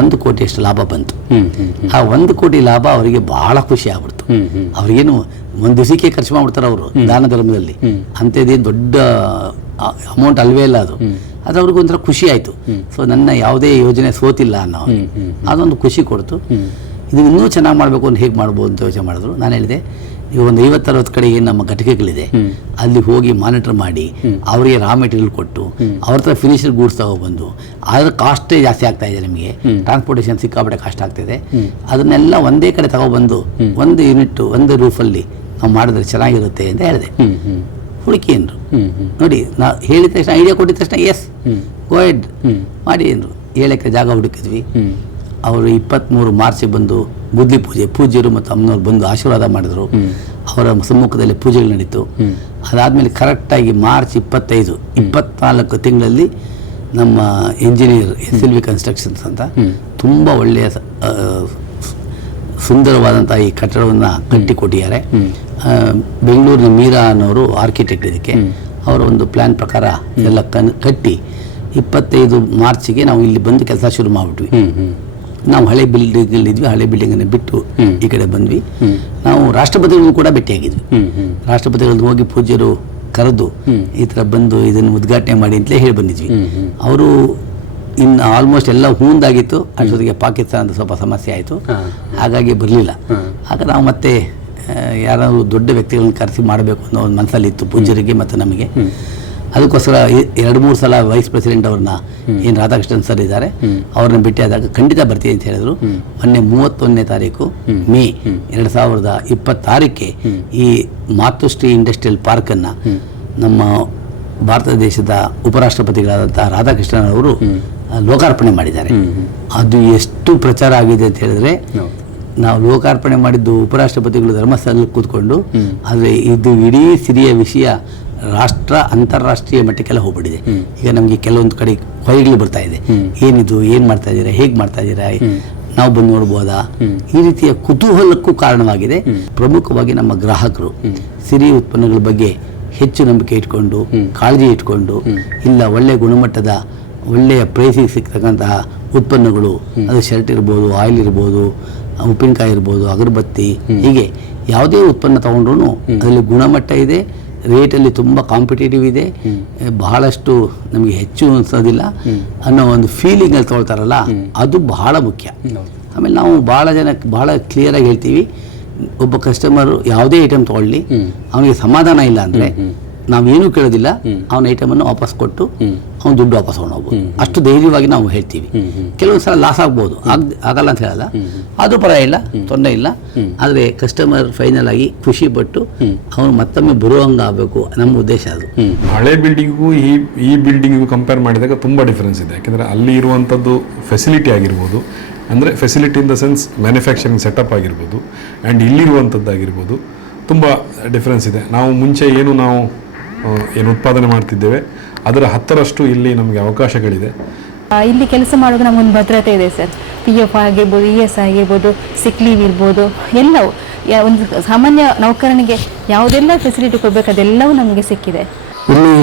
1 ಕೋಟಿಯಷ್ಟು ಲಾಭ ಬಂತು. ಆ 1 ಕೋಟಿ ಲಾಭ ಅವರಿಗೆ ಬಹಳ ಖುಷಿ ಆಗ್ಬಿಡ್ತು. ಅವ್ರಿಗೇನು ಒಂದು ದಿವಸಕ್ಕೆ ಖರ್ಚು ಮಾಡ್ಬಿಡ್ತಾರೆ ಅವರು ದಾನ ಧರ್ಮದಲ್ಲಿ, ಅಂಥದ್ದೇನು ದೊಡ್ಡ ಅಮೌಂಟ್ ಅಲ್ವೇ ಇಲ್ಲ ಅದು. ಅದು ಅವ್ರಿಗೊಂಥರ ಖುಷಿ ಆಯಿತು. ಸೊ ನನ್ನ ಯಾವುದೇ ಯೋಜನೆ ಸೋತಿಲ್ಲ ಅನ್ನೋ ಅದೊಂದು ಖುಷಿ ಕೊಡ್ತು. ಇದು ಇನ್ನೂ ಚೆನ್ನಾಗಿ ಮಾಡಬೇಕು ಅಂತ ಹೇಗೆ ಮಾಡ್ಬೋದು ಅಂತ ಯೋಚನೆ ಮಾಡಿದ್ರು. ನಾನು ಹೇಳಿದೆ, ಈಗ ಒಂದು 50-60 ಕಡೆ ಏನು ನಮ್ಮ ಘಟಕಗಳಿದೆ ಅಲ್ಲಿ ಹೋಗಿ ಮಾನಿಟರ್ ಮಾಡಿ ಅವರಿಗೆ ರಾ ಮೆಟೀರಿಯಲ್ ಕೊಟ್ಟು ಅವ್ರ ಹತ್ರ ಫಿನಿಷರ್ ಗೂಡ್ಸ್ ತಗೊಬಂದು, ಅದರ ಕಾಸ್ಟೇ ಜಾಸ್ತಿ ಆಗ್ತಾ ಇದೆ, ನಮಗೆ ಟ್ರಾನ್ಸ್ಪೋರ್ಟೇಷನ್ ಸಿಕ್ಕಾಪಟ್ಟೆ ಕಾಸ್ಟ್ ಆಗ್ತಿದೆ. ಅದನ್ನೆಲ್ಲ ಒಂದೇ ಕಡೆ ತಗೊಬಂದು ಒಂದು ಯೂನಿಟ್ ಒಂದು ರೂಫಲ್ಲಿ ನಾವು ಮಾಡಿದ್ರೆ ಚೆನ್ನಾಗಿರುತ್ತೆ ಅಂತ ಹೇಳಿದೆ. ಹುಡುಕಿ ಅಂದರು. ನೋಡಿ, ನಾ ಹೇಳಿದ ತಕ್ಷಣ, ಐಡಿಯಾ ಕೊಟ್ಟಿದ ತಕ್ಷಣ ಎಸ್ ಗೋ ಹೆಡ್ ಮಾಡಿ ಅಂದರು. 7 ಎಕರೆ ಜಾಗ ಹುಡುಕಿದ್ವಿ. ಅವರು 23 ಮಾರ್ಚಿಗೆ ಬಂದು ಗುದ್ಲಿ ಪೂಜೆ, ಪೂಜ್ಯರು ಮತ್ತು ಅಮ್ಮನವ್ರು ಬಂದು ಆಶೀರ್ವಾದ ಮಾಡಿದ್ರು. ಅವರ ಸಮ್ಮುಖದಲ್ಲಿ ಪೂಜೆಗಳು ನಡೀತು. ಅದಾದಮೇಲೆ ಕರೆಕ್ಟಾಗಿ ಮಾರ್ಚ್ 24 ತಿಂಗಳಲ್ಲಿ ನಮ್ಮ ಇಂಜಿನಿಯರ್ SLV ಕನ್ಸ್ಟ್ರಕ್ಷನ್ಸ್ ಅಂತ ತುಂಬ ಒಳ್ಳೆಯ ಸುಂದರವಾದಂಥ ಈ ಕಟ್ಟಡವನ್ನು ಕಟ್ಟಿಕೊಟ್ಟಿದ್ದಾರೆ. ಬೆಂಗಳೂರಿನ ಮೀರಾ ಅನ್ನೋರು ಆರ್ಕಿಟೆಕ್ಟ್. ಇದಕ್ಕೆ ಅವರ ಒಂದು ಪ್ಲ್ಯಾನ್ ಪ್ರಕಾರ ಎಲ್ಲ ಕಟ್ಟಿ 25 ಮಾರ್ಚಿಗೆ ನಾವು ಇಲ್ಲಿ ಬಂದು ಕೆಲಸ ಶುರು ಮಾಡಿಬಿಟ್ವಿ. ನಾವು ಹಳೆ ಬಿಲ್ಡಿಂಗಲ್ಲಿದ್ವಿ. ಹಳೆ ಬಿಲ್ಡಿಂಗನ್ನು ಬಿಟ್ಟು ಈ ಕಡೆ ಬಂದ್ವಿ. ನಾವು ರಾಷ್ಟ್ರಪತಿಗಳನ್ನು ಕೂಡ ಭೇಟಿಯಾಗಿದ್ವಿ. ರಾಷ್ಟ್ರಪತಿಗಳನ್ನ ಹೋಗಿ ಪೂಜ್ಯರು ಕರೆದು ಈ ಥರ ಬಂದು ಇದನ್ನು ಉದ್ಘಾಟನೆ ಮಾಡಿ ಅಂತಲೇ ಹೇಳಿ ಬಂದಿದ್ವಿ. ಅವರು ಇನ್ನು ಆಲ್ಮೋಸ್ಟ್ ಎಲ್ಲ ಹೂಂದಾಗಿತ್ತು. ಅಷ್ಟೊತ್ತಿಗೆ ಪಾಕಿಸ್ತಾನದ ಸ್ವಲ್ಪ ಸಮಸ್ಯೆ ಆಯಿತು, ಹಾಗಾಗಿ ಬರಲಿಲ್ಲ. ಆಗ ನಾವು ಮತ್ತೆ ಯಾರಾದರೂ ದೊಡ್ಡ ವ್ಯಕ್ತಿಗಳನ್ನ ಕರೆಸಿ ಮಾಡಬೇಕು ಅನ್ನೋ ಒಂದು ಮನಸ್ಸಲ್ಲಿತ್ತು ಪೂಜ್ಯರಿಗೆ ಮತ್ತು ನಮಗೆ. ಅದಕ್ಕೋಸ್ಕರ 2-3 ಸಲ ವೈಸ್ ಪ್ರೆಸಿಡೆಂಟ್ ಅವ್ರನ್ನ, ಏನು ರಾಧಾಕೃಷ್ಣನ್ ಸರ್ ಇದ್ದಾರೆ, ಅವ್ರನ್ನ ಭೇಟಿಯಾದಾಗ ಖಂಡಿತ ಬರ್ತೀವಿ ಅಂತ ಹೇಳಿದ್ರು. ಮೊನ್ನೆ 31ನೇ ತಾರೀಕು ಮೇ 2026ಕ್ಕೆ ಈ ಮಾತೃಶ್ರೀ ಇಂಡಸ್ಟ್ರಿಯಲ್ ಪಾರ್ಕನ್ನು ನಮ್ಮ ಭಾರತ ದೇಶದ ಉಪರಾಷ್ಟ್ರಪತಿಗಳಾದಂಥ ರಾಧಾಕೃಷ್ಣನ್ ಅವರು ಲೋಕಾರ್ಪಣೆ ಮಾಡಿದ್ದಾರೆ. ಅದು ಎಷ್ಟು ಪ್ರಚಾರ ಆಗಿದೆ ಅಂತ ಹೇಳಿದ್ರೆ, ನಾವು ಲೋಕಾರ್ಪಣೆ ಮಾಡಿದ್ದು ಉಪರಾಷ್ಟ್ರಪತಿಗಳು ಧರ್ಮಸ್ಥಳದಲ್ಲಿ ಕೂತ್ಕೊಂಡು, ಆದರೆ ಇದು ಇಡೀ ಸಿರಿಯ ವಿಷಯ ಅಂತಾರಾಷ್ಟ್ರೀಯ ಮಟ್ಟಕ್ಕೆಲ್ಲ ಹೋಗ್ಬಿಟ್ಟಿದೆ. ಈಗ ನಮಗೆ ಕೆಲವೊಂದು ಕಡೆ ಹೊಯ್ಗಳು ಬರ್ತಾ ಇದೆ, ಏನಿದು, ಏನು ಮಾಡ್ತಾ ಇದ್ದೀರಾ, ಹೇಗೆ ಮಾಡ್ತಾ ಇದ್ದೀರಾ, ನಾವು ಬಂದು ನೋಡ್ಬೋದಾ, ಈ ರೀತಿಯ ಕುತೂಹಲಕ್ಕೂ ಕಾರಣವಾಗಿದೆ. ಪ್ರಮುಖವಾಗಿ ನಮ್ಮ ಗ್ರಾಹಕರು ಸಿರಿ ಉತ್ಪನ್ನಗಳ ಬಗ್ಗೆ ಹೆಚ್ಚು ನಂಬಿಕೆ ಇಟ್ಕೊಂಡು, ಕಾಳಜಿ ಇಟ್ಕೊಂಡು, ಇಲ್ಲ ಒಳ್ಳೆಯ ಗುಣಮಟ್ಟದ ಒಳ್ಳೆಯ ಪ್ರೈಸಿಗೆ ಸಿಗ್ತಕ್ಕಂತಹ ಉತ್ಪನ್ನಗಳು, ಅದು ಶರ್ಟ್ ಇರ್ಬೋದು, ಆಯಿಲ್ ಇರ್ಬೋದು, ಉಪ್ಪಿನಕಾಯಿ ಇರ್ಬೋದು, ಅಗರಬತ್ತಿ, ಹೀಗೆ ಯಾವುದೇ ಉತ್ಪನ್ನ ತಗೊಂಡ್ರು ಅದರಲ್ಲಿ ಗುಣಮಟ್ಟ ಇದೆ, ರೇಟಲ್ಲಿ ತುಂಬ ಕಾಂಪಿಟೇಟಿವ್ ಇದೆ, ಬಹಳಷ್ಟು ನಮಗೆ ಹೆಚ್ಚು ಅನಿಸೋದಿಲ್ಲ ಅನ್ನೋ ಒಂದು ಫೀಲಿಂಗಲ್ಲಿ ತೊಗೊಳ್ತಾರಲ್ಲ, ಅದು ಬಹಳ ಮುಖ್ಯ. ಆಮೇಲೆ ನಾವು ಭಾಳ ಜನಕ್ಕೆ ಭಾಳ ಕ್ಲಿಯರಾಗಿ ಹೇಳ್ತೀವಿ, ಒಬ್ಬ ಕಸ್ಟಮರು ಯಾವುದೇ ಐಟಮ್ ತೊಗೊಳ್ಳಿ ಅವನಿಗೆ ಸಮಾಧಾನ ಇಲ್ಲ ಅಂದರೆ ನಾವೇನೂ ಕೇಳೋದಿಲ್ಲ, ಅವನ ಐಟಮನ್ನು ವಾಪಸ್ ಕೊಟ್ಟು ಅವ್ನು ದುಡ್ಡು ವಾಪಸ್ ಹೋಗ್ಬೋದು. ಅಷ್ಟು ಧೈರ್ಯವಾಗಿ ನಾವು ಹೇಳ್ತೀವಿ. ಕೆಲವೊಂದು ಸಲ ಲಾಸ್ ಆಗ್ಬೋದು, ಆಗಲ್ಲ ಅಂತ ಹೇಳಲ್ಲ, ಆದರೂ ಪರವಾಗಿಲ್ಲ, ತೊಂದರೆ ಇಲ್ಲ. ಆದರೆ ಕಸ್ಟಮರ್ ಫೈನಲ್ ಆಗಿ ಖುಷಿ ಪಟ್ಟು ಅವನು ಮತ್ತೊಮ್ಮೆ ಬರುವಂಗೆ ಆಗಬೇಕು, ನಮ್ಮ ಉದ್ದೇಶ ಅದು. ಹಳೆ ಬಿಲ್ಡಿಂಗಿಗೂ ಈ ಬಿಲ್ಡಿಂಗಿಗೂ ಕಂಪೇರ್ ಮಾಡಿದಾಗ ತುಂಬ ಡಿಫ್ರೆನ್ಸ್ ಇದೆ. ಯಾಕೆಂದರೆ ಅಲ್ಲಿ ಇರುವಂಥದ್ದು ಫೆಸಿಲಿಟಿ ಆಗಿರ್ಬೋದು, ಅಂದರೆ facility in the sense manufacturing setup ಆಗಿರ್ಬೋದು, ಆ್ಯಂಡ್ ಇಲ್ಲಿರುವಂಥದ್ದಾಗಿರ್ಬೋದು ತುಂಬ ಡಿಫ್ರೆನ್ಸ್ ಇದೆ. ನಾವು ಮುಂಚೆ ಏನು ಉತ್ಪಾದನೆ ಮಾಡ್ತಿದ್ದೇವೆ ಅದರ 10ರಷ್ಟು ಇಲ್ಲಿ ನಮಗೆ ಅವಕಾಶಗಳಿದೆ. ಇಲ್ಲಿ ಕೆಲಸ ಮಾಡುವಾಗ ನಮಗೊಂದು ಭದ್ರತೆ ಇದೆ ಸರ್. PF ಆಗಿರ್ಬೋದು, ES ಆಗಿರ್ಬೋದು, ಸಿಕ್ ಲೀವ್ ಇರ್ಬೋದು, ಎಲ್ಲವೂ ಒಂದು ಸಾಮಾನ್ಯ ನೌಕರನಿಗೆ ಯಾವುದೆಲ್ಲ ಫೆಸಿಲಿಟಿ ಕೊಡಬೇಕು ಅದೆಲ್ಲವೂ ನಮಗೆ ಸಿಕ್ಕಿದೆ. ಇಲ್ಲಿ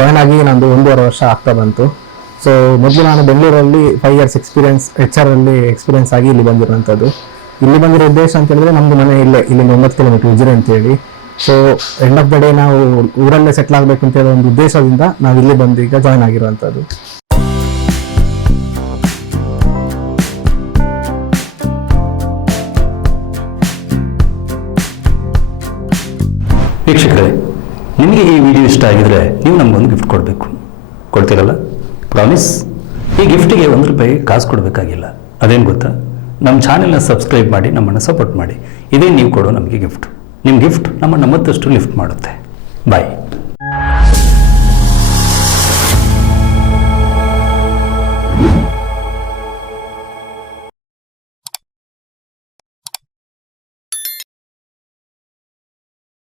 ಜಾಯ್ನ್ ಆಗಿ ನಂದು 1.5 ವರ್ಷ ಆಗ್ತಾ ಬಂತು. ಸೊ ಮೊದಲು ನಾನು ಬೆಂಗಳೂರಲ್ಲಿ 5 years ಎಕ್ಸ್ಪೀರಿಯನ್ಸ್ HR ಅಲ್ಲಿ ಎಕ್ಸ್ಪೀರಿಯನ್ಸ್ ಆಗಿ ಇಲ್ಲಿ ಬಂದಿರುವಂಥದ್ದು. ಇಲ್ಲಿ ಬಂದಿರೋ ಉದ್ದೇಶ ಅಂತ ಹೇಳಿದ್ರೆ ನಮ್ಮದು ಮನೆ ಇಲ್ಲಿಂದ 9 ಕಿಲೋಮೀಟರ್ ಉಜಿರೆ ಅಂತೇಳಿ. So end of the day ನಾವು ಊರಲ್ಲೇ ಸೆಟ್ಲ್ ಆಗಬೇಕು ಅಂತ ಹೇಳೋ ಒಂದು ಉದ್ದೇಶದಿಂದ ನಾವು ಇಲ್ಲಿ ಬಂದು ಈಗ ಜಾಯ್ನ್ ಆಗಿರುವಂಥದ್ದು. ವೀಕ್ಷಕರೇ, ನಿಮಗೆ ಈ ವಿಡಿಯೋ ಇಷ್ಟ ಆಗಿದ್ರೆ ನೀವು ನಮಗೊಂದು ಗಿಫ್ಟ್ ಕೊಡಬೇಕು. ಕೊಡ್ತೀರಲ್ಲ? ಪ್ರಾಮಿಸ್. ಈ ಗಿಫ್ಟಿಗೆ ₹1 ಕಾಸು ಕೊಡಬೇಕಾಗಿಲ್ಲ. ಅದೇನು ಗೊತ್ತಾ? ನಮ್ಮ ಚಾನೆಲ್ನ ಸಬ್ಸ್ಕ್ರೈಬ್ ಮಾಡಿ ನಮ್ಮನ್ನು ಸಪೋರ್ಟ್ ಮಾಡಿ. ಇದೇ ನೀವು ಕೊಡೋ ನಮಗೆ ಗಿಫ್ಟ್. ನಿಮ್ಮ ಗಿಫ್ಟ್ ನಮ್ಮನ್ನು ಮತ್ತಷ್ಟು ಲಿಫ್ಟ್ ಮಾಡುತ್ತೆ. ಬಾಯ್.